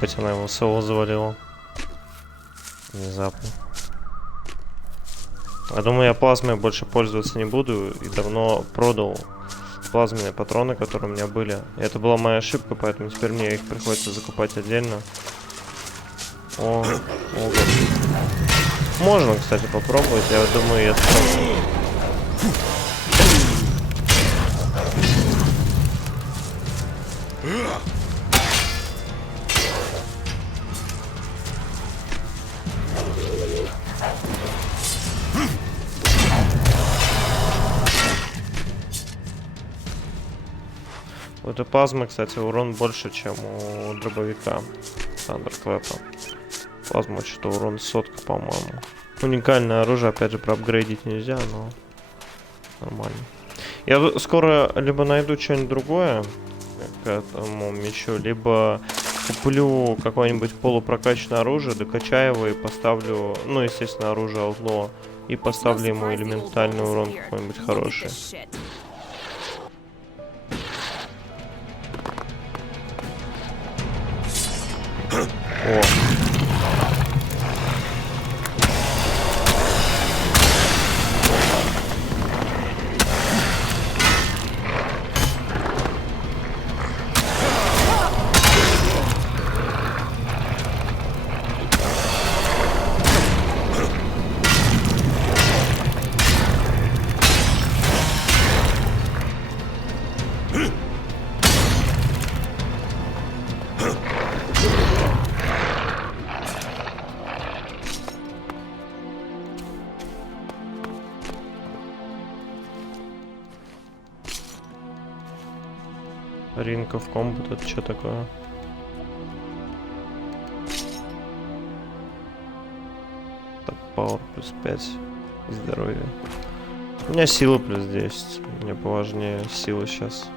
Хоть она его соло завалила. Внезапно. Я думаю, я плазмой больше пользоваться не буду. И давно продал плазменные патроны, которые у меня были. И это была моя ошибка, поэтому теперь мне их приходится закупать отдельно. О, ого. Можно, кстати, попробовать. Я думаю, я спробую. У этой плазмы, кстати, урон больше, чем у дробовика Коопа. Плазма что-то урон 100, по-моему. Уникальное оружие, опять же, проапгрейдить нельзя, но нормально. Я скоро либо найду что-нибудь другое к этому мечу, либо куплю какое-нибудь полупрокачанное оружие, докачаю его и поставлю, ну, естественно, оружие аутло, и поставлю ему элементальный урон какой-нибудь хороший. О. Ринка в комбат, это что такое? Так, пауэр плюс 5 и здоровье. У меня сила плюс 10. Мне поважнее сила сейчас.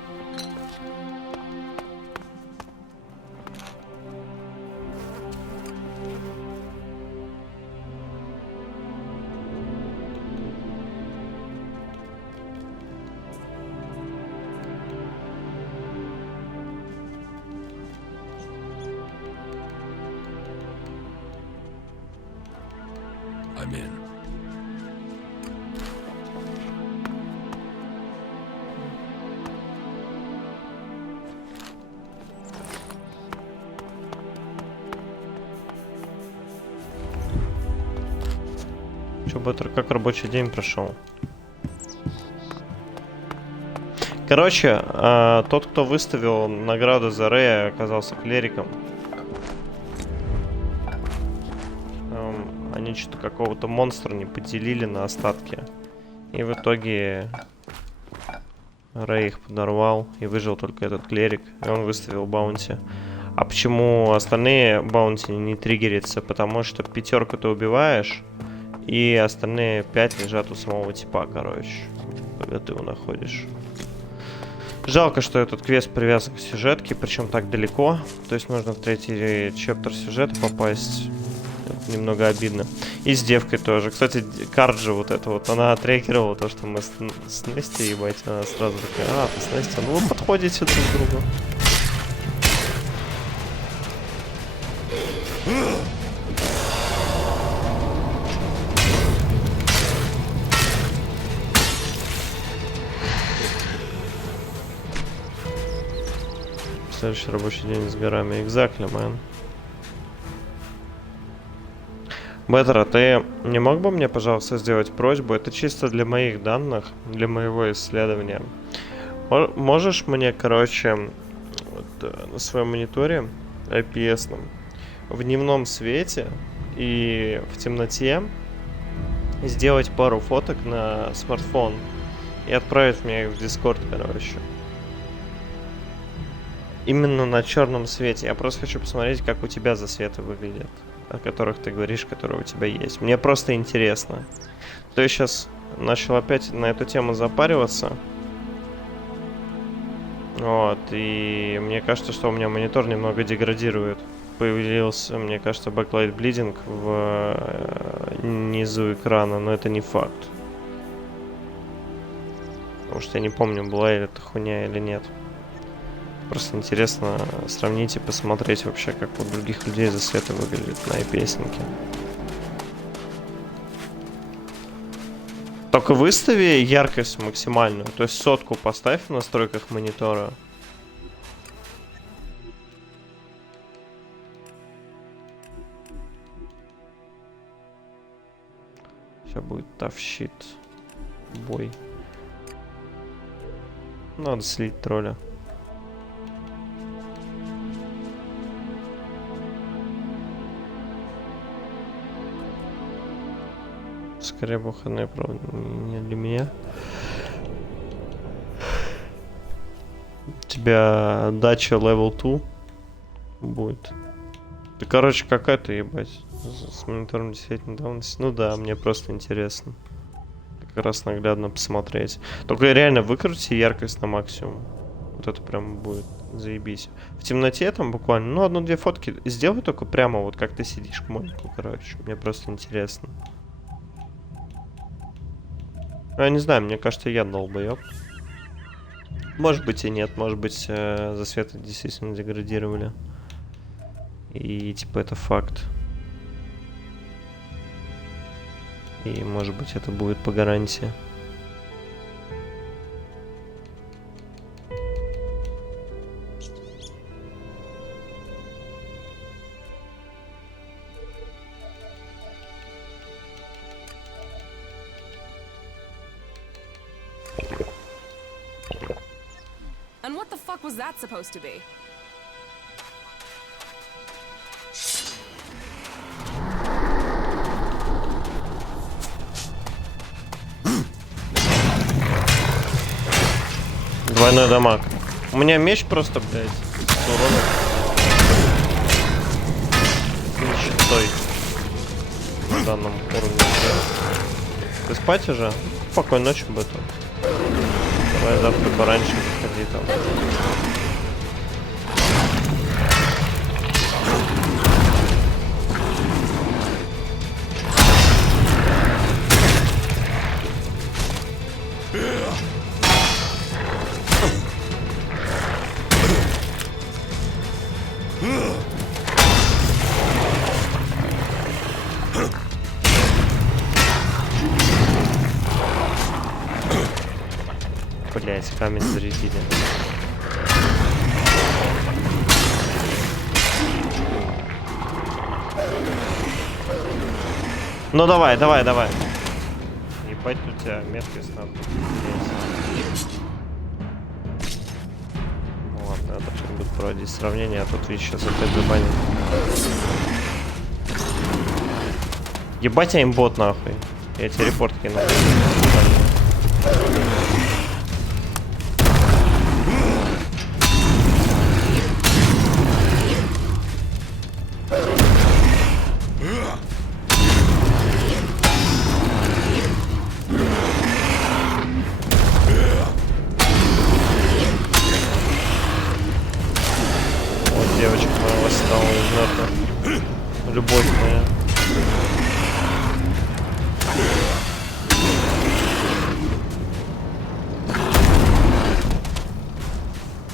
I'm in. Чё, Беттер, как рабочий день прошел? Короче, тот, кто выставил награду за Рэя, оказался клериком. Они что-то какого-то монстра не поделили на остатки. И в итоге Рэй их подорвал, и выжил только этот клерик. И он выставил баунти. А почему остальные баунти не триггерятся? Потому что 5 ты убиваешь, и остальные 5 лежат у самого типа, короче, когда ты его находишь. Жалко, что этот квест привязан к сюжетке, причем так далеко. То есть нужно в 3-й чаптер сюжета попасть. Это немного обидно. И с девкой тоже. Кстати, Карджи вот эта вот, она отреагировала то, что мы с Нести, ебать, она сразу такая: ты с Нести, ну вы подходите друг к другу. Следующий рабочий день с горами. Exactly, man. Беттер, а ты не мог бы мне, пожалуйста, сделать просьбу? Это чисто для моих данных, для моего исследования. Можешь мне, короче, вот, на своем мониторе IPS-ном в дневном свете и в темноте сделать пару фоток на смартфон и отправить мне их в Discord, короче. Именно на черном свете. Я просто хочу посмотреть, как у тебя засветы выглядят, о которых ты говоришь, которые у тебя есть. Мне просто интересно. То я сейчас начал опять на эту тему запариваться. Вот, и мне кажется, что у меня монитор немного деградирует. Появился, мне кажется, backlight bleeding в низу экрана, но это не факт. Потому что я не помню, была ли это хуйня или нет. Просто интересно сравнить и посмотреть вообще, как у других людей засветы выглядят на IPS-нике. Только выстави яркость максимальную, то есть 100 поставь в настройках монитора. Сейчас будет тавщит. Бой. Надо слить тролля. Скорее выходные, правда, не для меня. У тебя дача level 2 будет. Ты, короче, какая-то, ебать. С монитором 10-летней давности. Ну да, мне просто интересно. Как раз наглядно посмотреть. Только реально выкрути яркость на максимум. Вот это прям будет заебись. В темноте там буквально, ну, одну-две фотки сделай только прямо вот как ты сидишь к монику, короче. Мне просто интересно. Я не знаю, мне кажется, я долбоёб. Может быть и нет, может быть засветы действительно деградировали. И типа это факт. И может быть это будет по гарантии. And what the fuck was that supposed to be? Двойной дамаг. У меня меч просто, блядь, с уроном. Нищетой. На данном уровне. Ты спать уже? Спокойной ночи, Бэту. Давай завтра пораньше приходи там. Блять, камень зарядили. Ну давай, давай, давай. Ебать, у тебя меткость надо. Ладно, это что-нибудь проводить сравнение, а тут видишь, сейчас опять забанит. Ебать, аимбот нахуй. Я тебе репорт кину. Вот девочка моя восстала из мертвых. Любовь моя.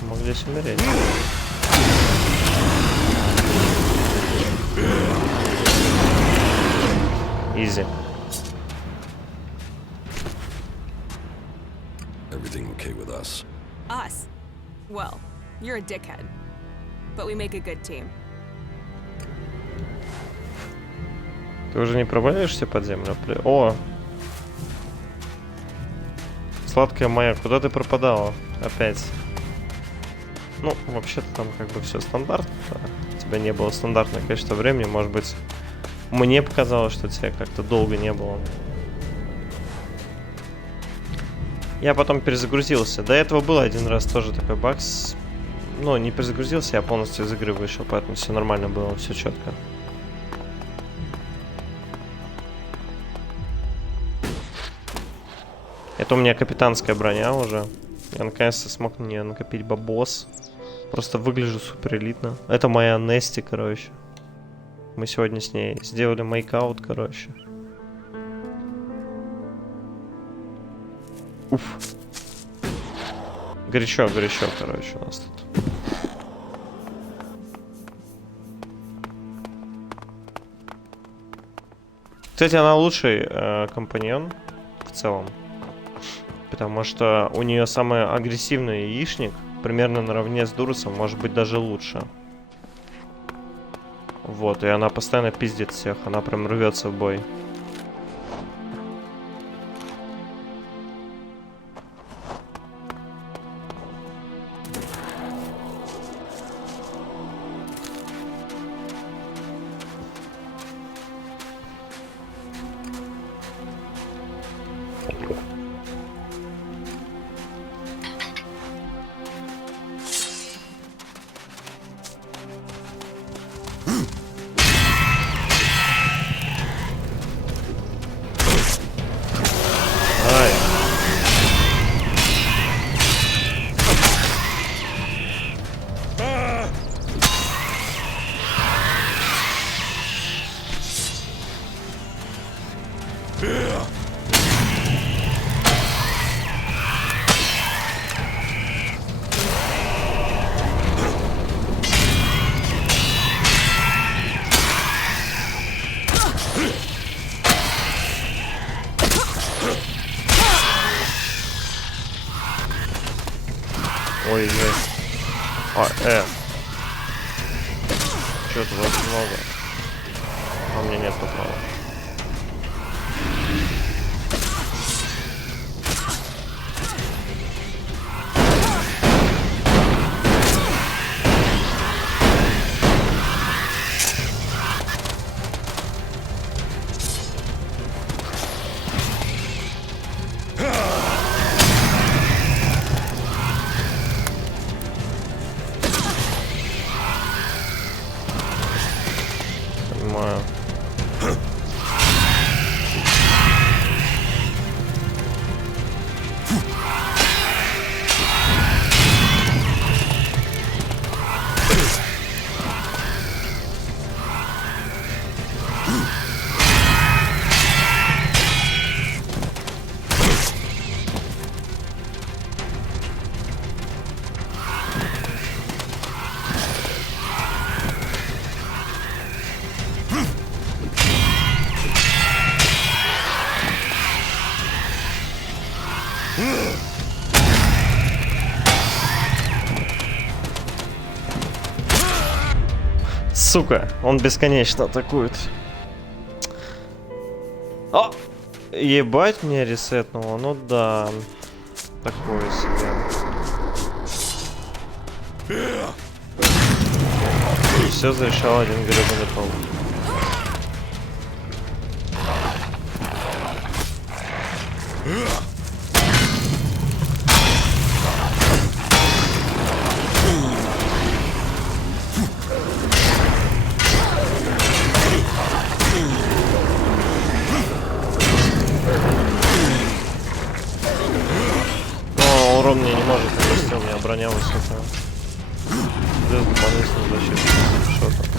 Мог здесь умереть. Изи. Everything okay with us? Us? Well, you're a dickhead. But we make a good team. Ты уже не провалишься под землю? О! Сладкая моя, куда ты пропадала? Опять. Ну, вообще-то там как бы все стандартно. У тебя не было стандартное количество времени. Может быть, мне показалось, что тебя как-то долго не было. Я потом перезагрузился. До этого был один раз тоже такой баг. Ну, не перезагрузился, я полностью из игры вышел, поэтому все нормально было, все четко. Это у меня капитанская броня уже. Я наконец-то смог на нее накопить бабос. Просто выгляжу супер элитно. Это моя Нести, короче. Мы сегодня с ней сделали мейкаут, короче. Уф. Горячо, горячо, короче, у нас тут. Кстати, она лучший компаньон в целом. Потому что у нее самый агрессивный яичник. Примерно наравне с Дурусом, может быть даже лучше. Вот, и она постоянно пиздит всех. Она прям рвется в бой. Ой-ой. Чё-то вас много. А у меня нет патронов. Понимаю. Сука, он бесконечно атакует. О! Ебать, меня ресетнуло. Ну да. Такое себе. Все зарешал один гребаный паук. Урон мне не может нанести, у меня броня высокая. Плюс дополнительную защиту. Что-то.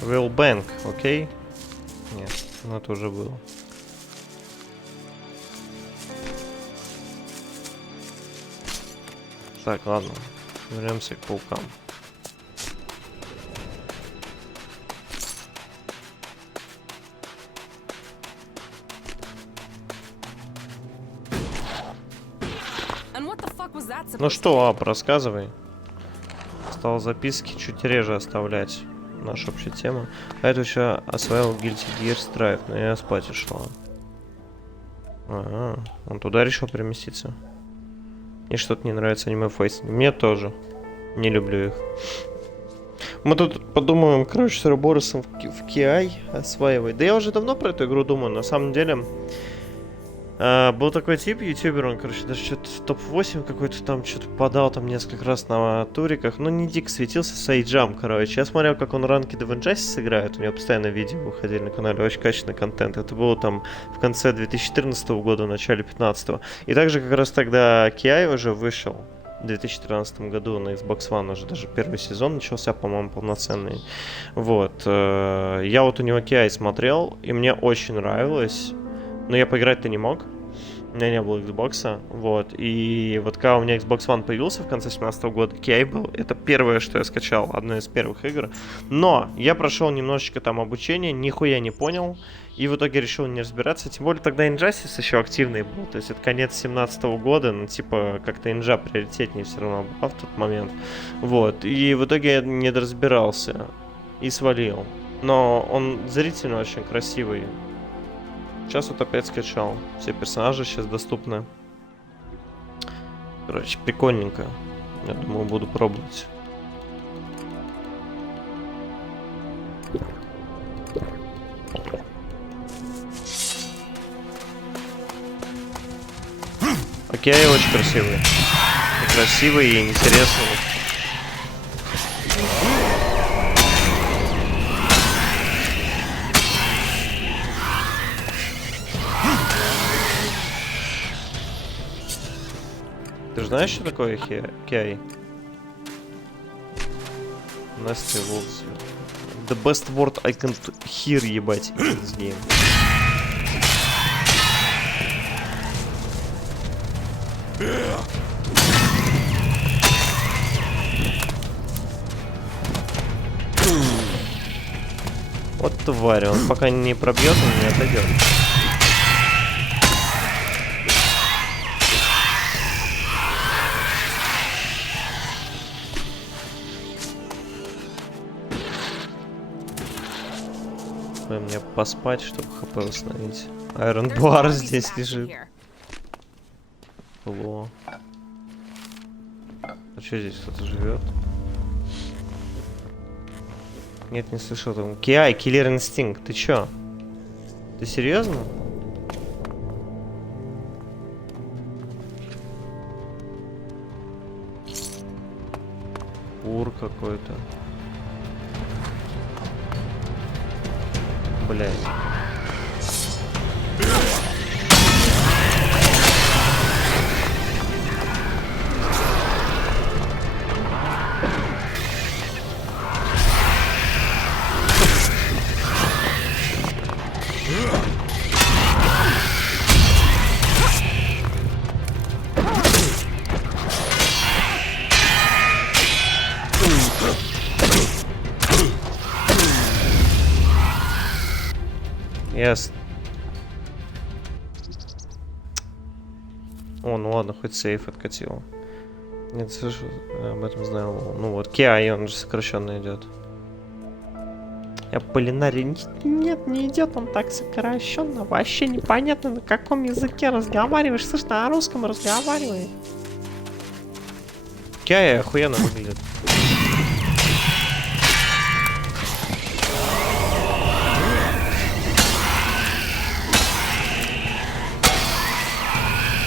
Will Bank, окей? Нет, ну это уже было. Так, ладно. Вернемся к паукам. Ну что, Ап, рассказывай. Стал записки чуть реже оставлять. Наша общая тема. А это еще осваивал Guilty Gear Strive, но я спать ушла. Ага, он туда решил переместиться. И что-то не нравится аниме-фейсинг. Мне тоже. Не люблю их. Мы тут подумаем, короче, с Роборосом в KI осваивать. Да я уже давно про эту игру думаю, на самом деле. Был такой тип, ютубер, он, короче, даже что-то топ-8 какой-то там что-то подал там несколько раз на туриках. Ну, не дико светился с Айджам, короче. Я смотрел, как он ранки в Injustice играет. У него постоянно видео выходили на канале, очень качественный контент. Это было там в конце 2014 года, в начале 2015. И также как раз тогда KI уже вышел. В 2013 году на Xbox One уже даже первый сезон начался, по-моему, полноценный. Вот. Я вот у него KI смотрел, и мне очень нравилось. Но я поиграть-то не мог. У меня не было Xbox, вот. И вот когда у меня Xbox One появился в конце 2017 года, KI был, это первое, что я скачал, одна из первых игр. Но я прошел немножечко там обучение, нихуя не понял. И в итоге решил не разбираться. Тем более тогда Injustice еще активный был. То есть это конец 2017 года. Ну, типа, как-то инжа приоритетнее все равно была в тот момент. Вот. И в итоге я не доразбирался. И свалил. Но он зрительно очень красивый. Сейчас вот опять скачал. Все персонажи сейчас доступны. Короче, прикольненько. Я думаю, буду пробовать. Окей, очень красивый. И красивый, и интересный. Ты же знаешь, что такое KI? Nasty Wolves. The best word I can hear, ебать, in this game. Вот тварь, он пока не пробьет, он не отойдет. Мне поспать, чтобы хп восстановить. Iron Bar здесь лежит. Во. А что здесь кто-то живет? Нет, не слышал там. Киай, Killer Instinct, ты чё? Ты серьезно? Ур какой-то. Блять. Ясно. О, ну ладно, хоть сейф откатил. Нет, слышу, об этом знал. Ну вот, KI, он же сокращенно идет. Я полинарий. Нет, не идет он так сокращенно. Вообще непонятно, на каком языке разговариваешь. Слышь, на русском разговаривай. KI охуенно выглядит.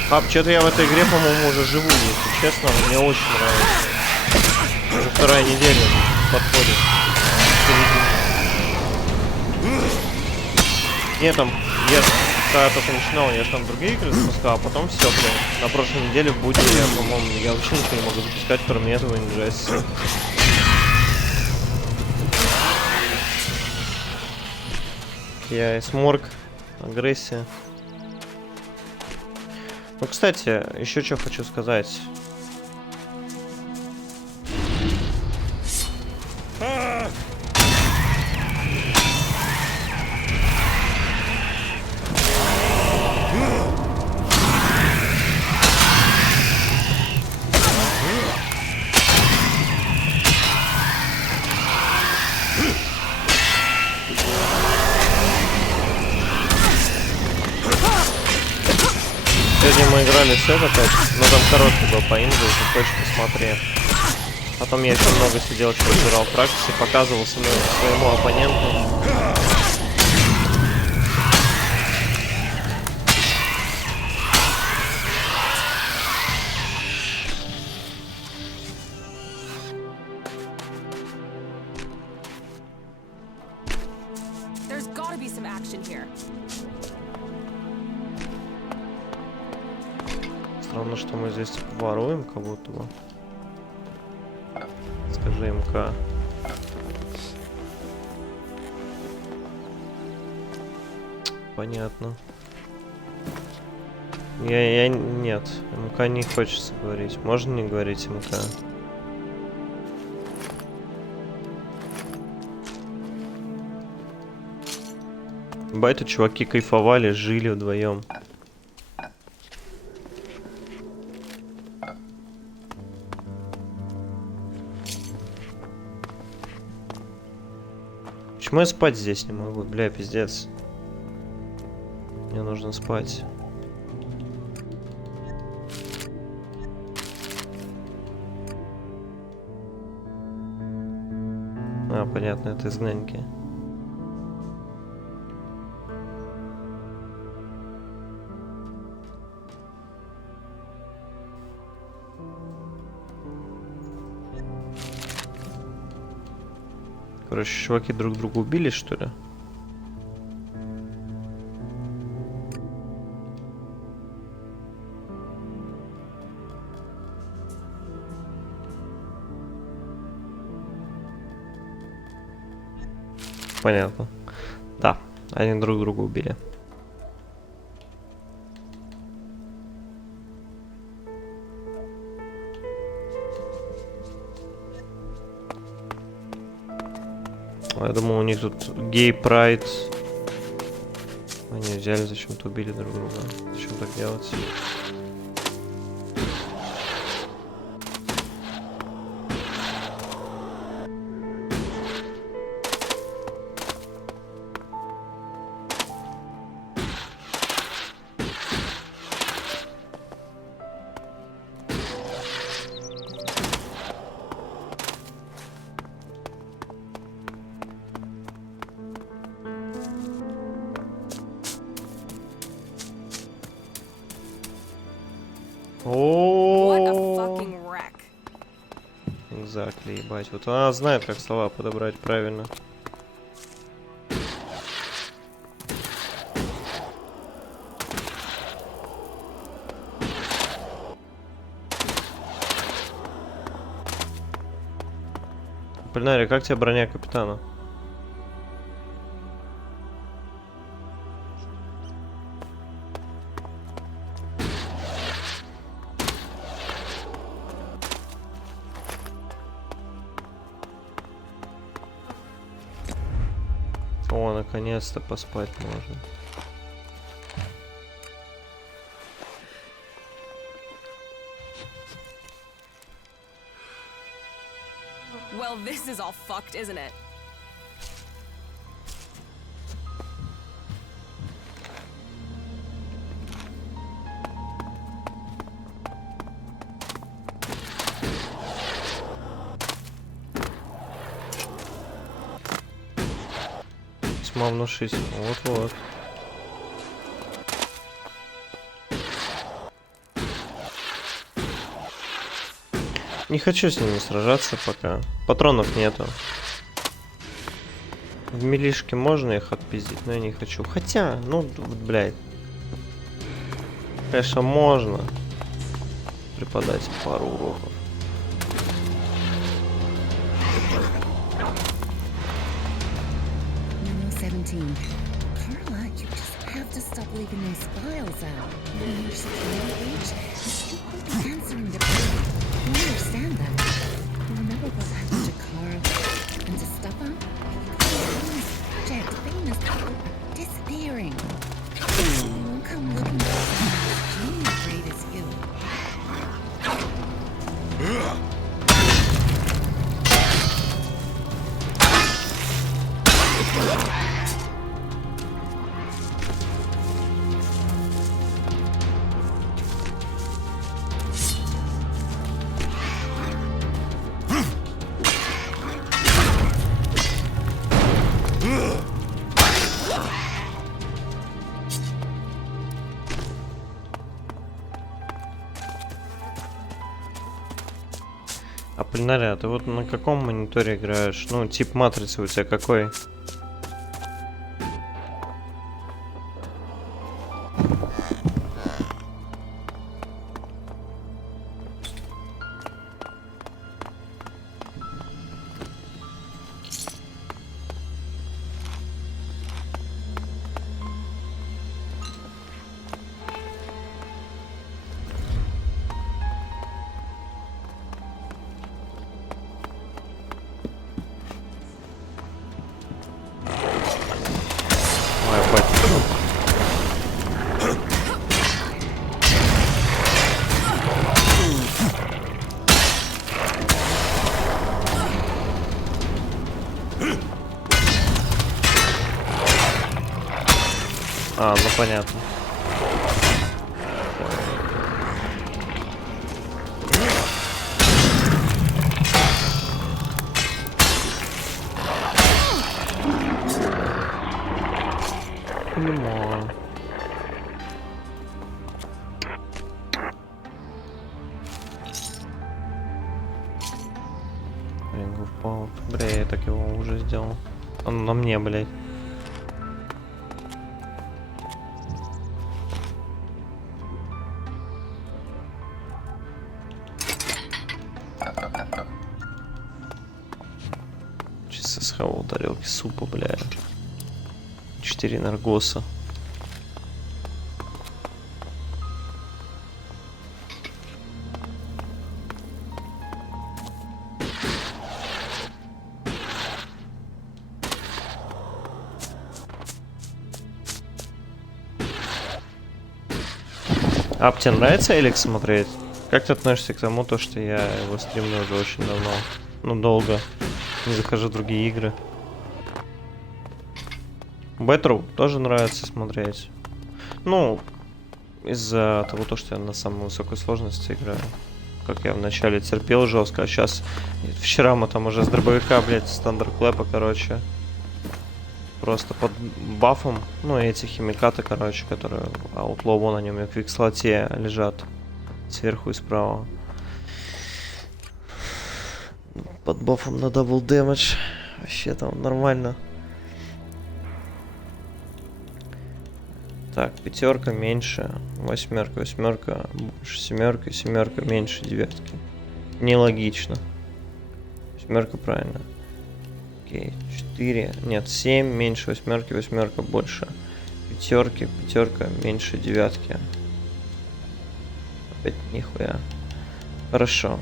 Пап, что-то я в этой игре, по-моему, уже живу, если честно, мне очень нравится. Уже вторая неделя подходит. Нет, там, я когда только начинал, я же там другие игры запускал, а потом все, блин. На прошлой неделе в будни я, по-моему, я вообще ничего не могу запускать, кроме этого Injustice. Я и сморг, агрессия. Ну, кстати, еще что хочу сказать. Сегодня мы играли с это опять, но там короткий был по инву, ты точно посмотри. Потом я еще много сидел, что играл в практике, показывал своему оппоненту. There's gotta be some action here. Странно, что мы здесь типа воруем, как будто бы. Скажи МК. Понятно. Нет, МК не хочется говорить. Можно не говорить МК? Бай-то чуваки кайфовали, жили вдвоем. Почему я спать здесь не могу? Бля, пиздец. Мне нужно спать. А, понятно, это изгнанники. Короче, чуваки друг друга убили, что ли? Понятно. Да, они друг друга убили. Я думал, у них тут гей-прайд. Они взяли, зачем-то убили друг друга. Зачем так делать? What a fucking wreck. Exactly, ебать. Вот она знает, как слова подобрать правильно. Полинарий, как тебе броня капитана? О, наконец-то поспать можно. Well, this is all fucked, isn't it? Весьма внушительно. Вот-вот. Не хочу с ними сражаться пока. Патронов нету. В милишке можно их отпиздить, но я не хочу. Хотя, ну, блядь. Конечно, можно преподать пару уроков. Carla, you just have to stop leaving those files out. In your security breach, you will be answering the phone. You understand that? You remember what happened to Carl and to Stefan? Famous project, famous people disappearing. You won't come looking for someone as genius great as you. А Полинария, ты вот на каком мониторе играешь? Ну, тип матрицы у тебя какой? Моя батя. А, ну понятно. Понимаю. Ring of Power. Бля, я так его уже сделал. Он на мне, блядь. Чисто схавал тарелки супа, бля. 4 наргоса. А тебе нравится Эликс смотреть? Как ты относишься к тому, то, что я его стримлю уже очень давно? Ну, долго. Не захожу в другие игры. Бэтру тоже нравится смотреть. Ну, из-за того, то, что я на самой высокой сложности играю. Как я вначале терпел жестко, а сейчас... Вчера мы там уже с дробовика, блядь, с Thunderclap, короче. Просто под бафом. Ну, и эти химикаты, короче, которые Outlaw, вон они у меня в квикслоте лежат. Сверху и справа. Под бафом на дабл дэмэдж. Вообще там нормально. Так, пятерка меньше, восьмерка, восьмерка больше, семерка, семерка меньше, девятки. Нелогично. Семерка правильно. Окей, 4, нет, 7 меньше восьмерки, восьмерка больше. Пятерки, пятерка меньше девятки. Опять нихуя. Хорошо.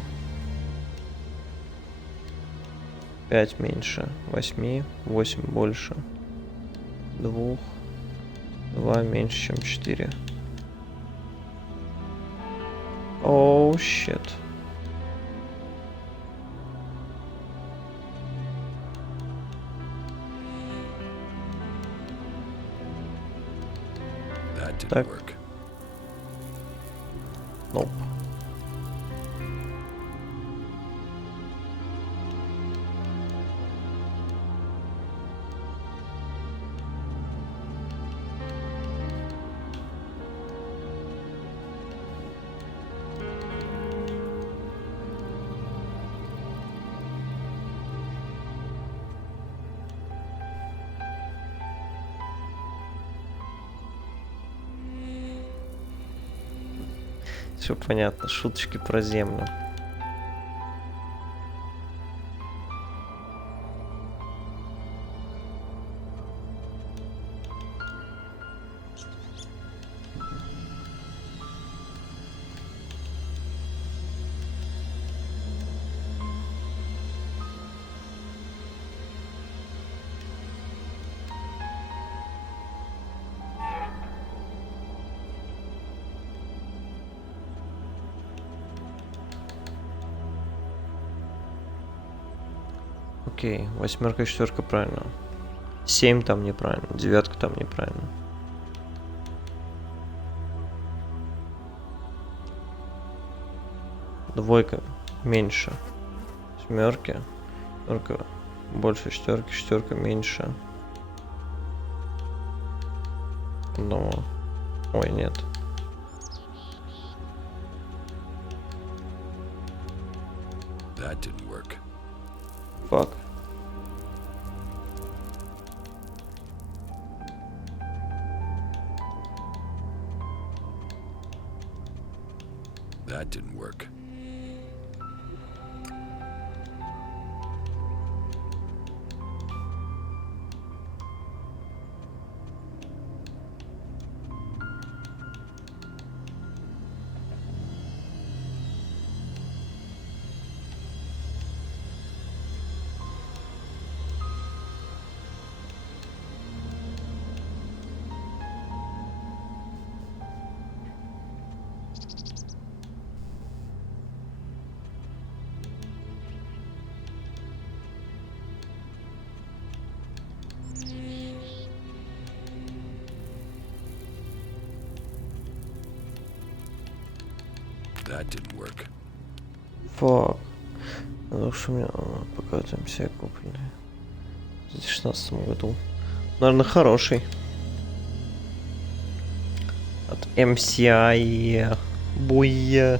5 меньше 8, 8 больше 2. 2 меньше, чем 4. Оу, щит. Так. Nope. Все понятно, шуточки про землю. Окей, восьмерка, четверка правильно. 7 там неправильно, девятка там неправильно. Двойка меньше семерки, четверка больше четверки, четверка меньше. Но, ой, нет. That didn't work. Fuck. That didn't work. That didn't work. Фак. Лучше мне пока там все купили. В 2016 году. Наверное, хороший. От MCI. Буя.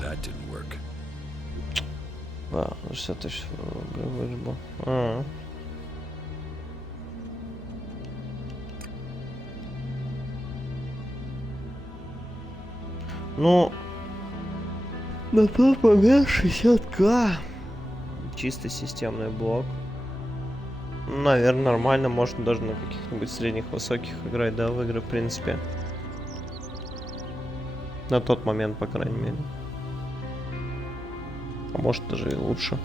That didn't work. 60 тысяч вырубил. А. Ну, на тот момент 60к. Чисто системный блок. Наверное, нормально. Можно даже на каких-нибудь средних, высоких играть, да, в игры, в принципе. На тот момент, по крайней мере. А может даже и лучше.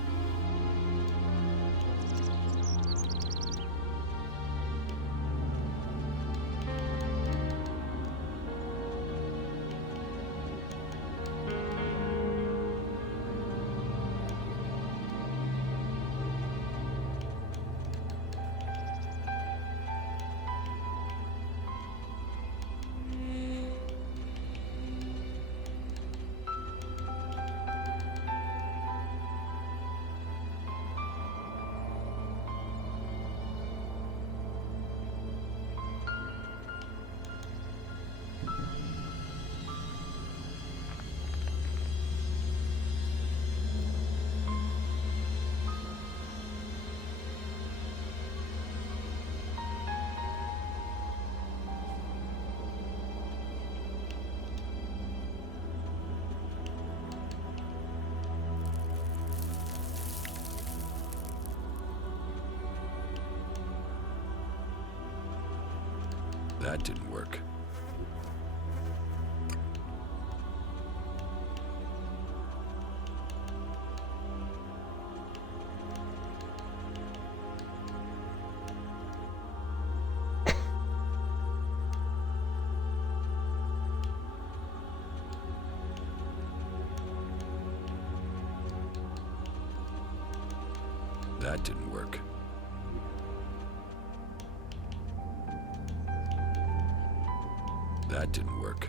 That didn't work. That didn't work. That didn't work.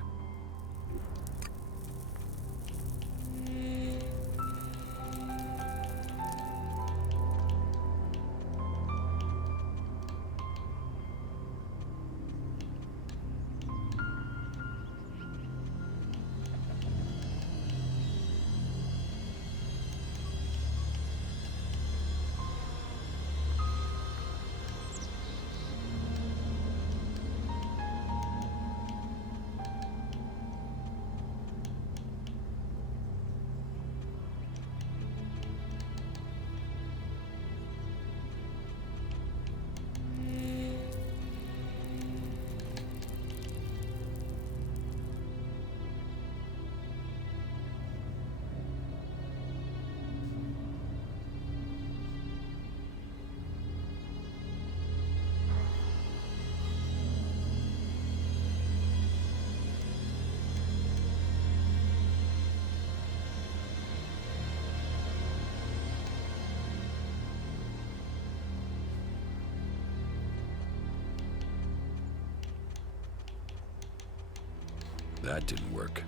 That didn't work.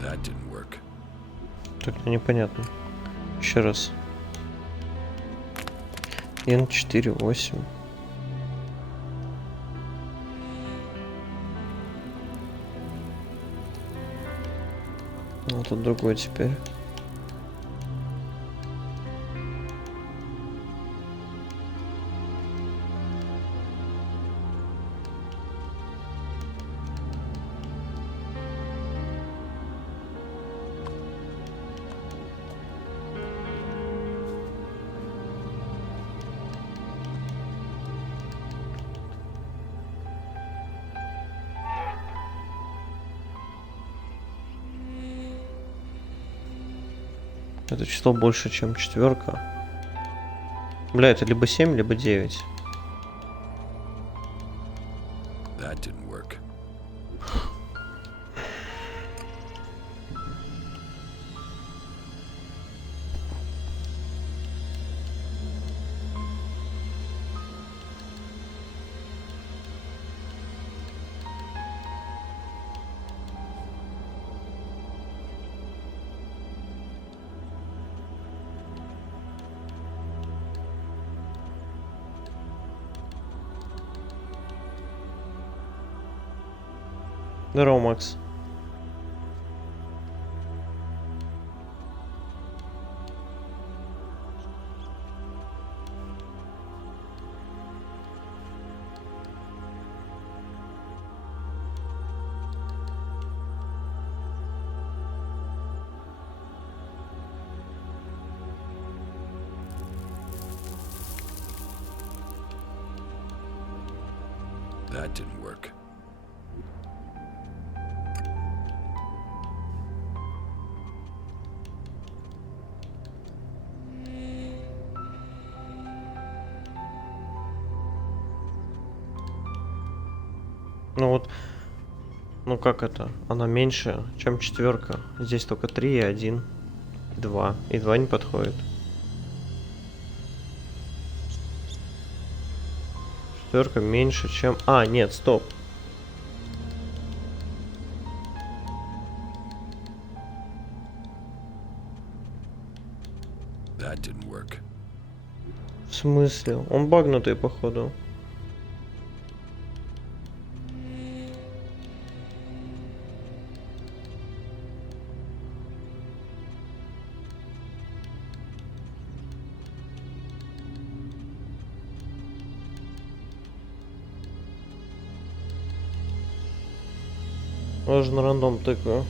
That didn't work. Так непонятно. Еще раз. N48. Ну, тут другой теперь. Это число больше, чем четверка. Бля, это либо 7, либо 9. That didn't work. Здорово, Макс. That didn't work. Ну вот, ну как это? Она меньше, чем четверка. Здесь только 3 и 1, 2. И 2 не подходит. Четверка меньше, чем... А, нет, стоп. That didn't work. В смысле? Он багнутый, походу. Можно на рандом тыкаю.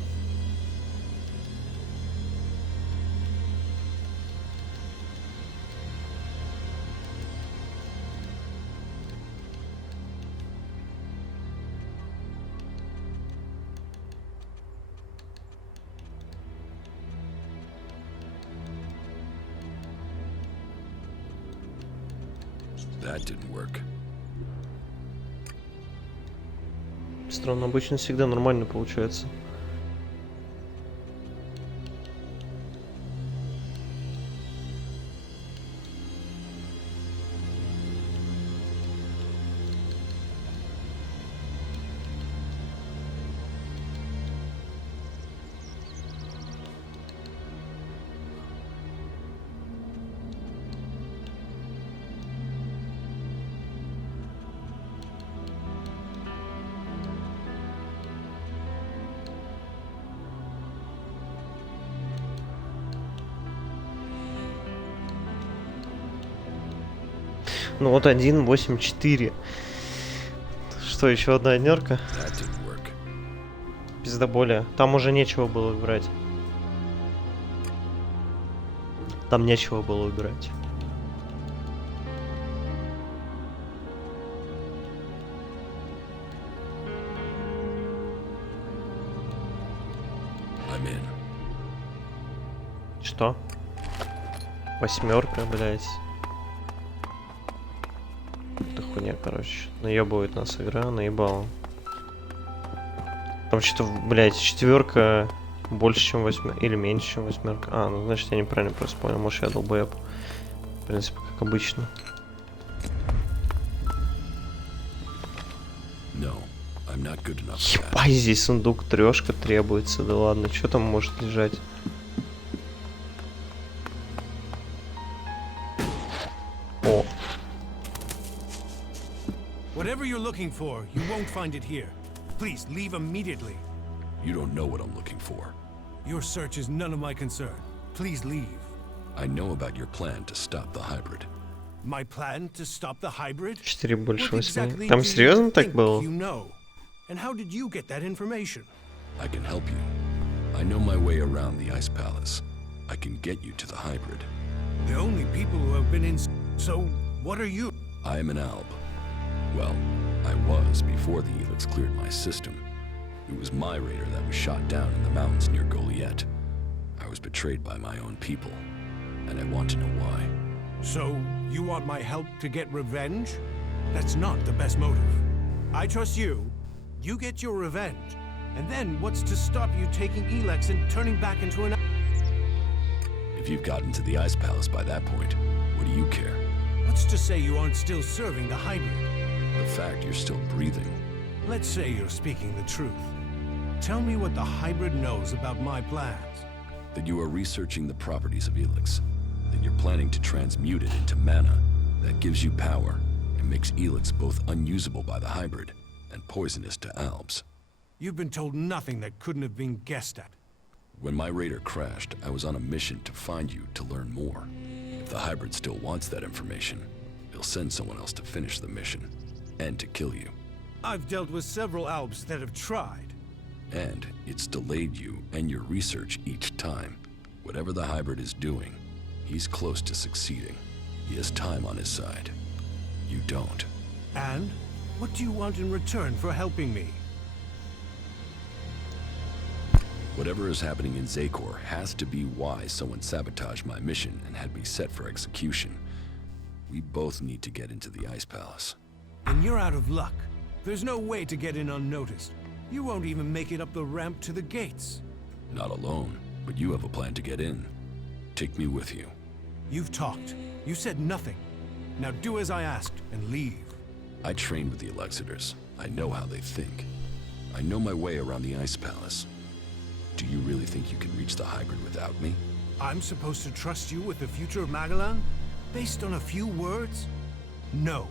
That didn't work. Странно, обычно всегда нормально получается. Ну вот 1, 8, 4. Что, еще одна однерка? Пиздоболее. Там уже нечего было выбирать. Там нечего было выбирать. Что? Восьмерка, блять. Это хуйня, короче. Наебывает нас игра, наебала. Там что-то, блять, четверка больше, чем восьмерка. Или меньше, чем восьмерка. А, ну значит я неправильно просто понял. Может я долбоеб. В принципе, как обычно. Ебать, здесь сундук трешка требуется. Да ладно, что там может лежать? looking for, you won't find it here. Please, leave immediately. You don't know what I'm looking for. Your search is none of my concern. Please leave. I know about your plan to stop the hybrid. My plan to stop the hybrid? 4 больше What 8. exactly Там do you серьезно так think было? you know? And how did you get that information? I can help you. I know my way around the Ice Palace. I can get you to the hybrid. The only people who have been in... So, what are you? I am an alb. Well, I was before the Helix cleared my system. It was my raider that was shot down in the mountains near Goliath. I was betrayed by my own people, and I want to know why. So, you want my help to get revenge? That's not the best motive. I trust you. You get your revenge. And then what's to stop you taking Elex and turning back into an... If you've gotten to the Ice Palace by that point, what do you care? What's to say you aren't still serving the hybrid? The fact you're still breathing. Let's say you're speaking the truth. Tell me what the hybrid knows about my plans. That you are researching the properties of Elix. That you're planning to transmute it into mana that gives you power and makes Elix both unusable by the hybrid and poisonous to albs. You've been told nothing that couldn't have been guessed at. When my raider crashed, I was on a mission to find you to learn more. If the hybrid still wants that information, he'll send someone else to finish the mission and to kill you. I've dealt with several albs that have tried. And it's delayed you and your research each time. Whatever the hybrid is doing, he's close to succeeding. He has time on his side. You don't. And? What do you want in return for helping me? Whatever is happening in Zakor has to be why someone sabotaged my mission and had me set for execution. We both need to get into the Ice Palace. And you're out of luck. There's no way to get in unnoticed. You won't even make it up the ramp to the gates. Not alone, but you have a plan to get in. Take me with you. You've talked. You said nothing. Now do as I asked and leave. I trained with the Alexiters. I know how they think. I know my way around the Ice Palace. Do you really think you can reach the hybrid without me? I'm supposed to trust you with the future of Magalan? Based on a few words? No.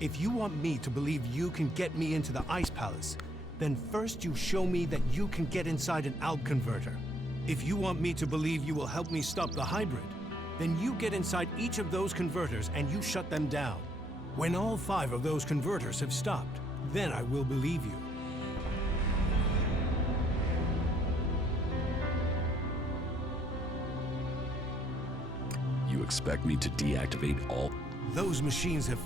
If you want me to believe you can get me into the Ice Palace, then first you show me that you can get inside an Alb converter. If you want me to believe you will help me stop the hybrid, then you get inside each of those converters and you shut them down. When all 5 of those converters have stopped, then I will believe you. You expect me to deactivate all? Those machines have...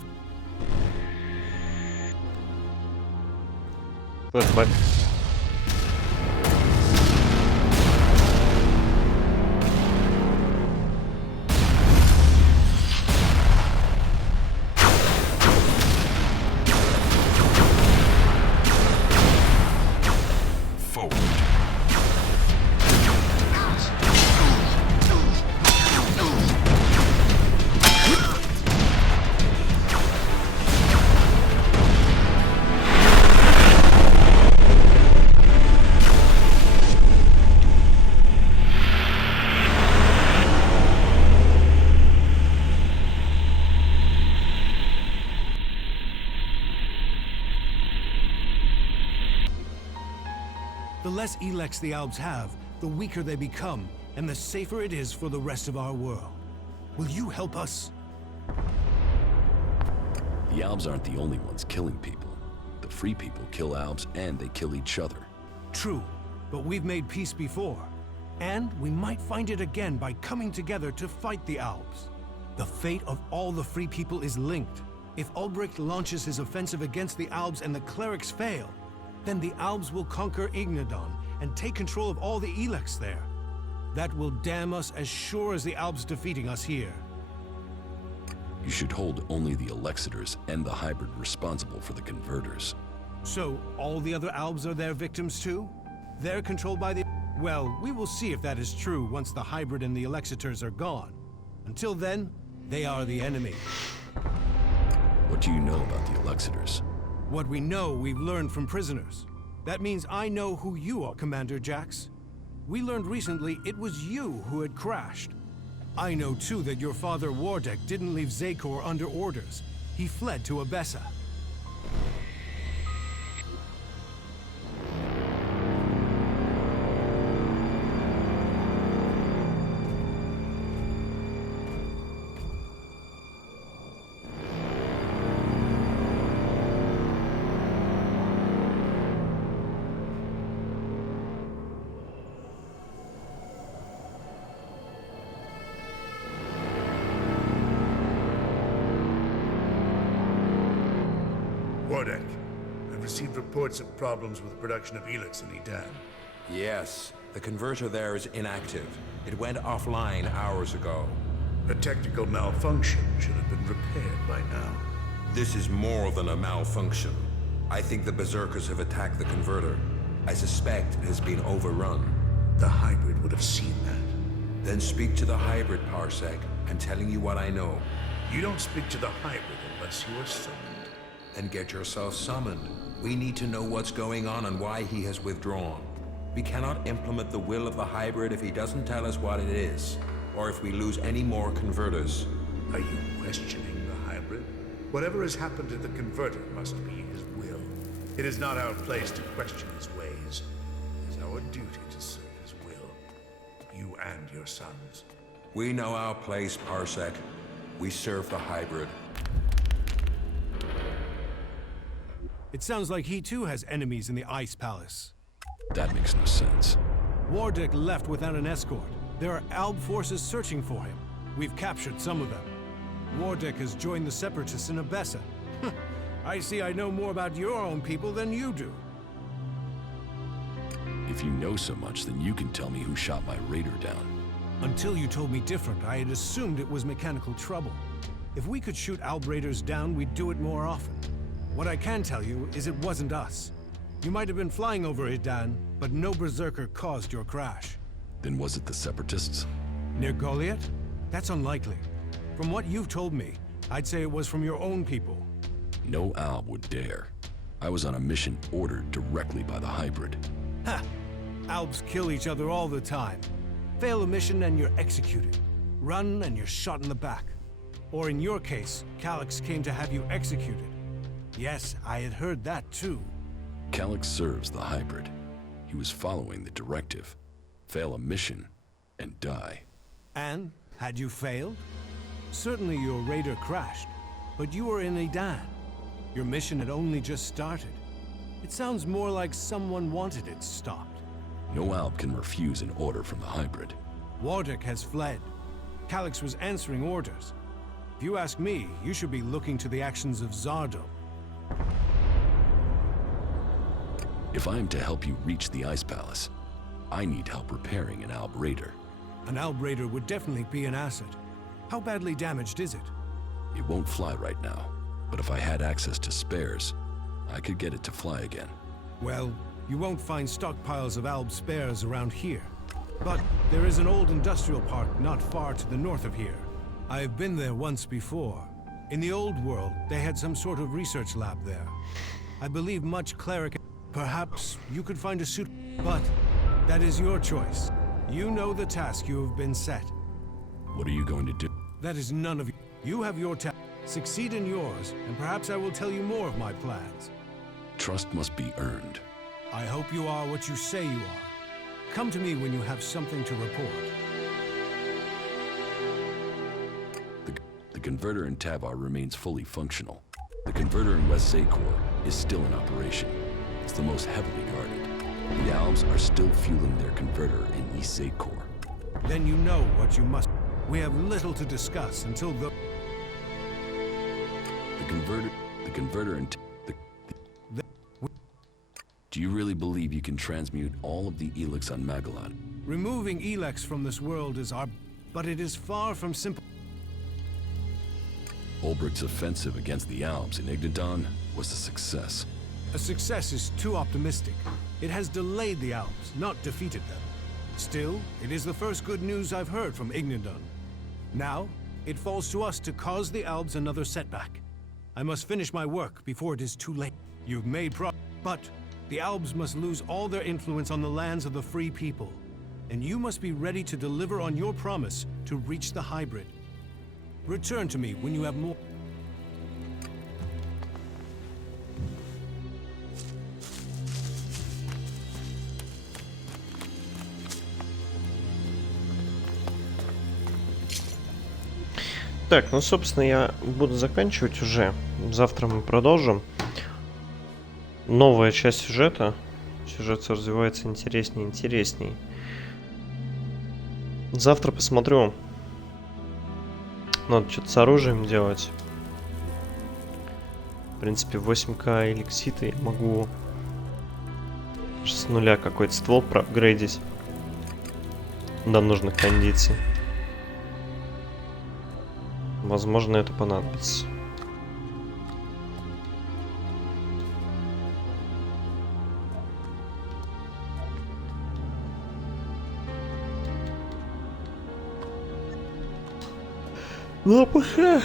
Flashback. The less Elex the Albs have, the weaker they become, and the safer it is for the rest of our world. Will you help us? The Albs aren't the only ones killing people. The free people kill Albs and they kill each other. True, but we've made peace before. And we might find it again by coming together to fight the Albs. The fate of all the free people is linked. If Ulbricht launches his offensive against the Albs and the clerics fail, then the Albs will conquer Ignadon and take control of all the Elex there. That will damn us as sure as the Albs defeating us here. You should hold only the Alexiters and the hybrid responsible for the converters. So, all the other Albs are their victims too? They're controlled by the... Well, we will see if that is true once the hybrid and the Alexiters are gone. Until then, they are the enemy. What do you know about the Alexiters? What we know, we've learned from prisoners. That means I know who you are, Commander Jax. We learned recently it was you who had crashed. I know too that your father Wardek didn't leave Zakor under orders. He fled to Abessa. received reports of problems with production of Helix in Edan. Yes, the converter there is inactive. It went offline hours ago. A technical malfunction should have been repaired by now. This is more than a malfunction. I think the Berserkers have attacked the converter. I suspect it has been overrun. The hybrid would have seen that. Then speak to the hybrid, Parsec. I'm telling you what I know. You don't speak to the hybrid unless you are summoned. Then get yourself summoned. We need to know what's going on and why he has withdrawn. We cannot implement the will of the hybrid if he doesn't tell us what it is, or if we lose any more converters. Are you questioning the hybrid? Whatever has happened to the converter must be his will. It is not our place to question his ways. It is our duty to serve his will. You and your sons. We know our place, Parsec. We serve the hybrid. It sounds like he too has enemies in the Ice Palace. That makes no sense. Wardick left without an escort. There are Alb forces searching for him. We've captured some of them. Wardick has joined the Separatists in Abessa. I see I know more about your own people than you do. If you know so much, then you can tell me who shot my raider down. Until you told me different, I had assumed it was mechanical trouble. If we could shoot Alb raiders down, we'd do it more often. What I can tell you is it wasn't us. You might have been flying over Edan, but no Berserker caused your crash. Then was it the Separatists? Near Goliath? That's unlikely. From what you've told me, I'd say it was from your own people. No Alb would dare. I was on a mission ordered directly by the hybrid. Ha! Albs kill each other all the time. Fail a mission and you're executed. Run and you're shot in the back. Or in your case, Calyx came to have you executed. Yes, I had heard that too. Calyx serves the hybrid. He was following the directive. Fail a mission and die. And, had you failed? Certainly your raider crashed, but you were in Edan. Your mission had only just started. It sounds more like someone wanted it stopped. No Alb can refuse an order from the hybrid. Wardick has fled. Calyx was answering orders. If you ask me, you should be looking to the actions of Zardo. If I am to help you reach the Ice Palace, I need help repairing an Alb raider. An Alb raider would definitely be an asset. How badly damaged is it? It won't fly right now, but if I had access to spares, I could get it to fly again. Well, you won't find stockpiles of Alb spares around here. But there is an old industrial park not far to the north of here. I have been there once before. In the old world, they had some sort of research lab there. I believe much cleric... Perhaps you could find a suit, but that is your choice. You know the task you have been set. What are you going to do? That is none of you. You have your task. Succeed in yours, and perhaps I will tell you more of my plans. Trust must be earned. I hope you are what you say you are. Come to me when you have something to report. The converter in Tavar remains fully functional. The converter in West Zakor is still in operation. It's the most heavily guarded. The Albs are still fueling their converter in East Zakor. Then you know what you must... We have little to discuss until the... The converter in... Do you really believe you can transmute all of the Elix on Magalad? Removing Elex from this world is our... But it is far from simple... Ulbricht's offensive against the Albs in Ignadon was a success. A success is too optimistic. It has delayed the Albs, not defeated them. Still, it is the first good news I've heard from Ignadon. Now, it falls to us to cause the Albs another setback. I must finish my work before it is too late. You've made progress, but the Albs must lose all their influence on the lands of the free people. And you must be ready to deliver on your promise to reach the hybrid. Return to me when you have more. Так, ну, собственно, я буду заканчивать уже. Завтра мы продолжим. Новая часть сюжета. Сюжет развивается интереснее и интересней. Завтра посмотрю. Надо что-то с оружием делать. В принципе, 8К эликсита я могу с нуля какой-то ствол проапгрейдить до нужных кондиций. Возможно, это понадобится. Ну, а пока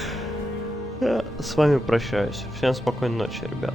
я с вами прощаюсь. Всем спокойной ночи, ребят.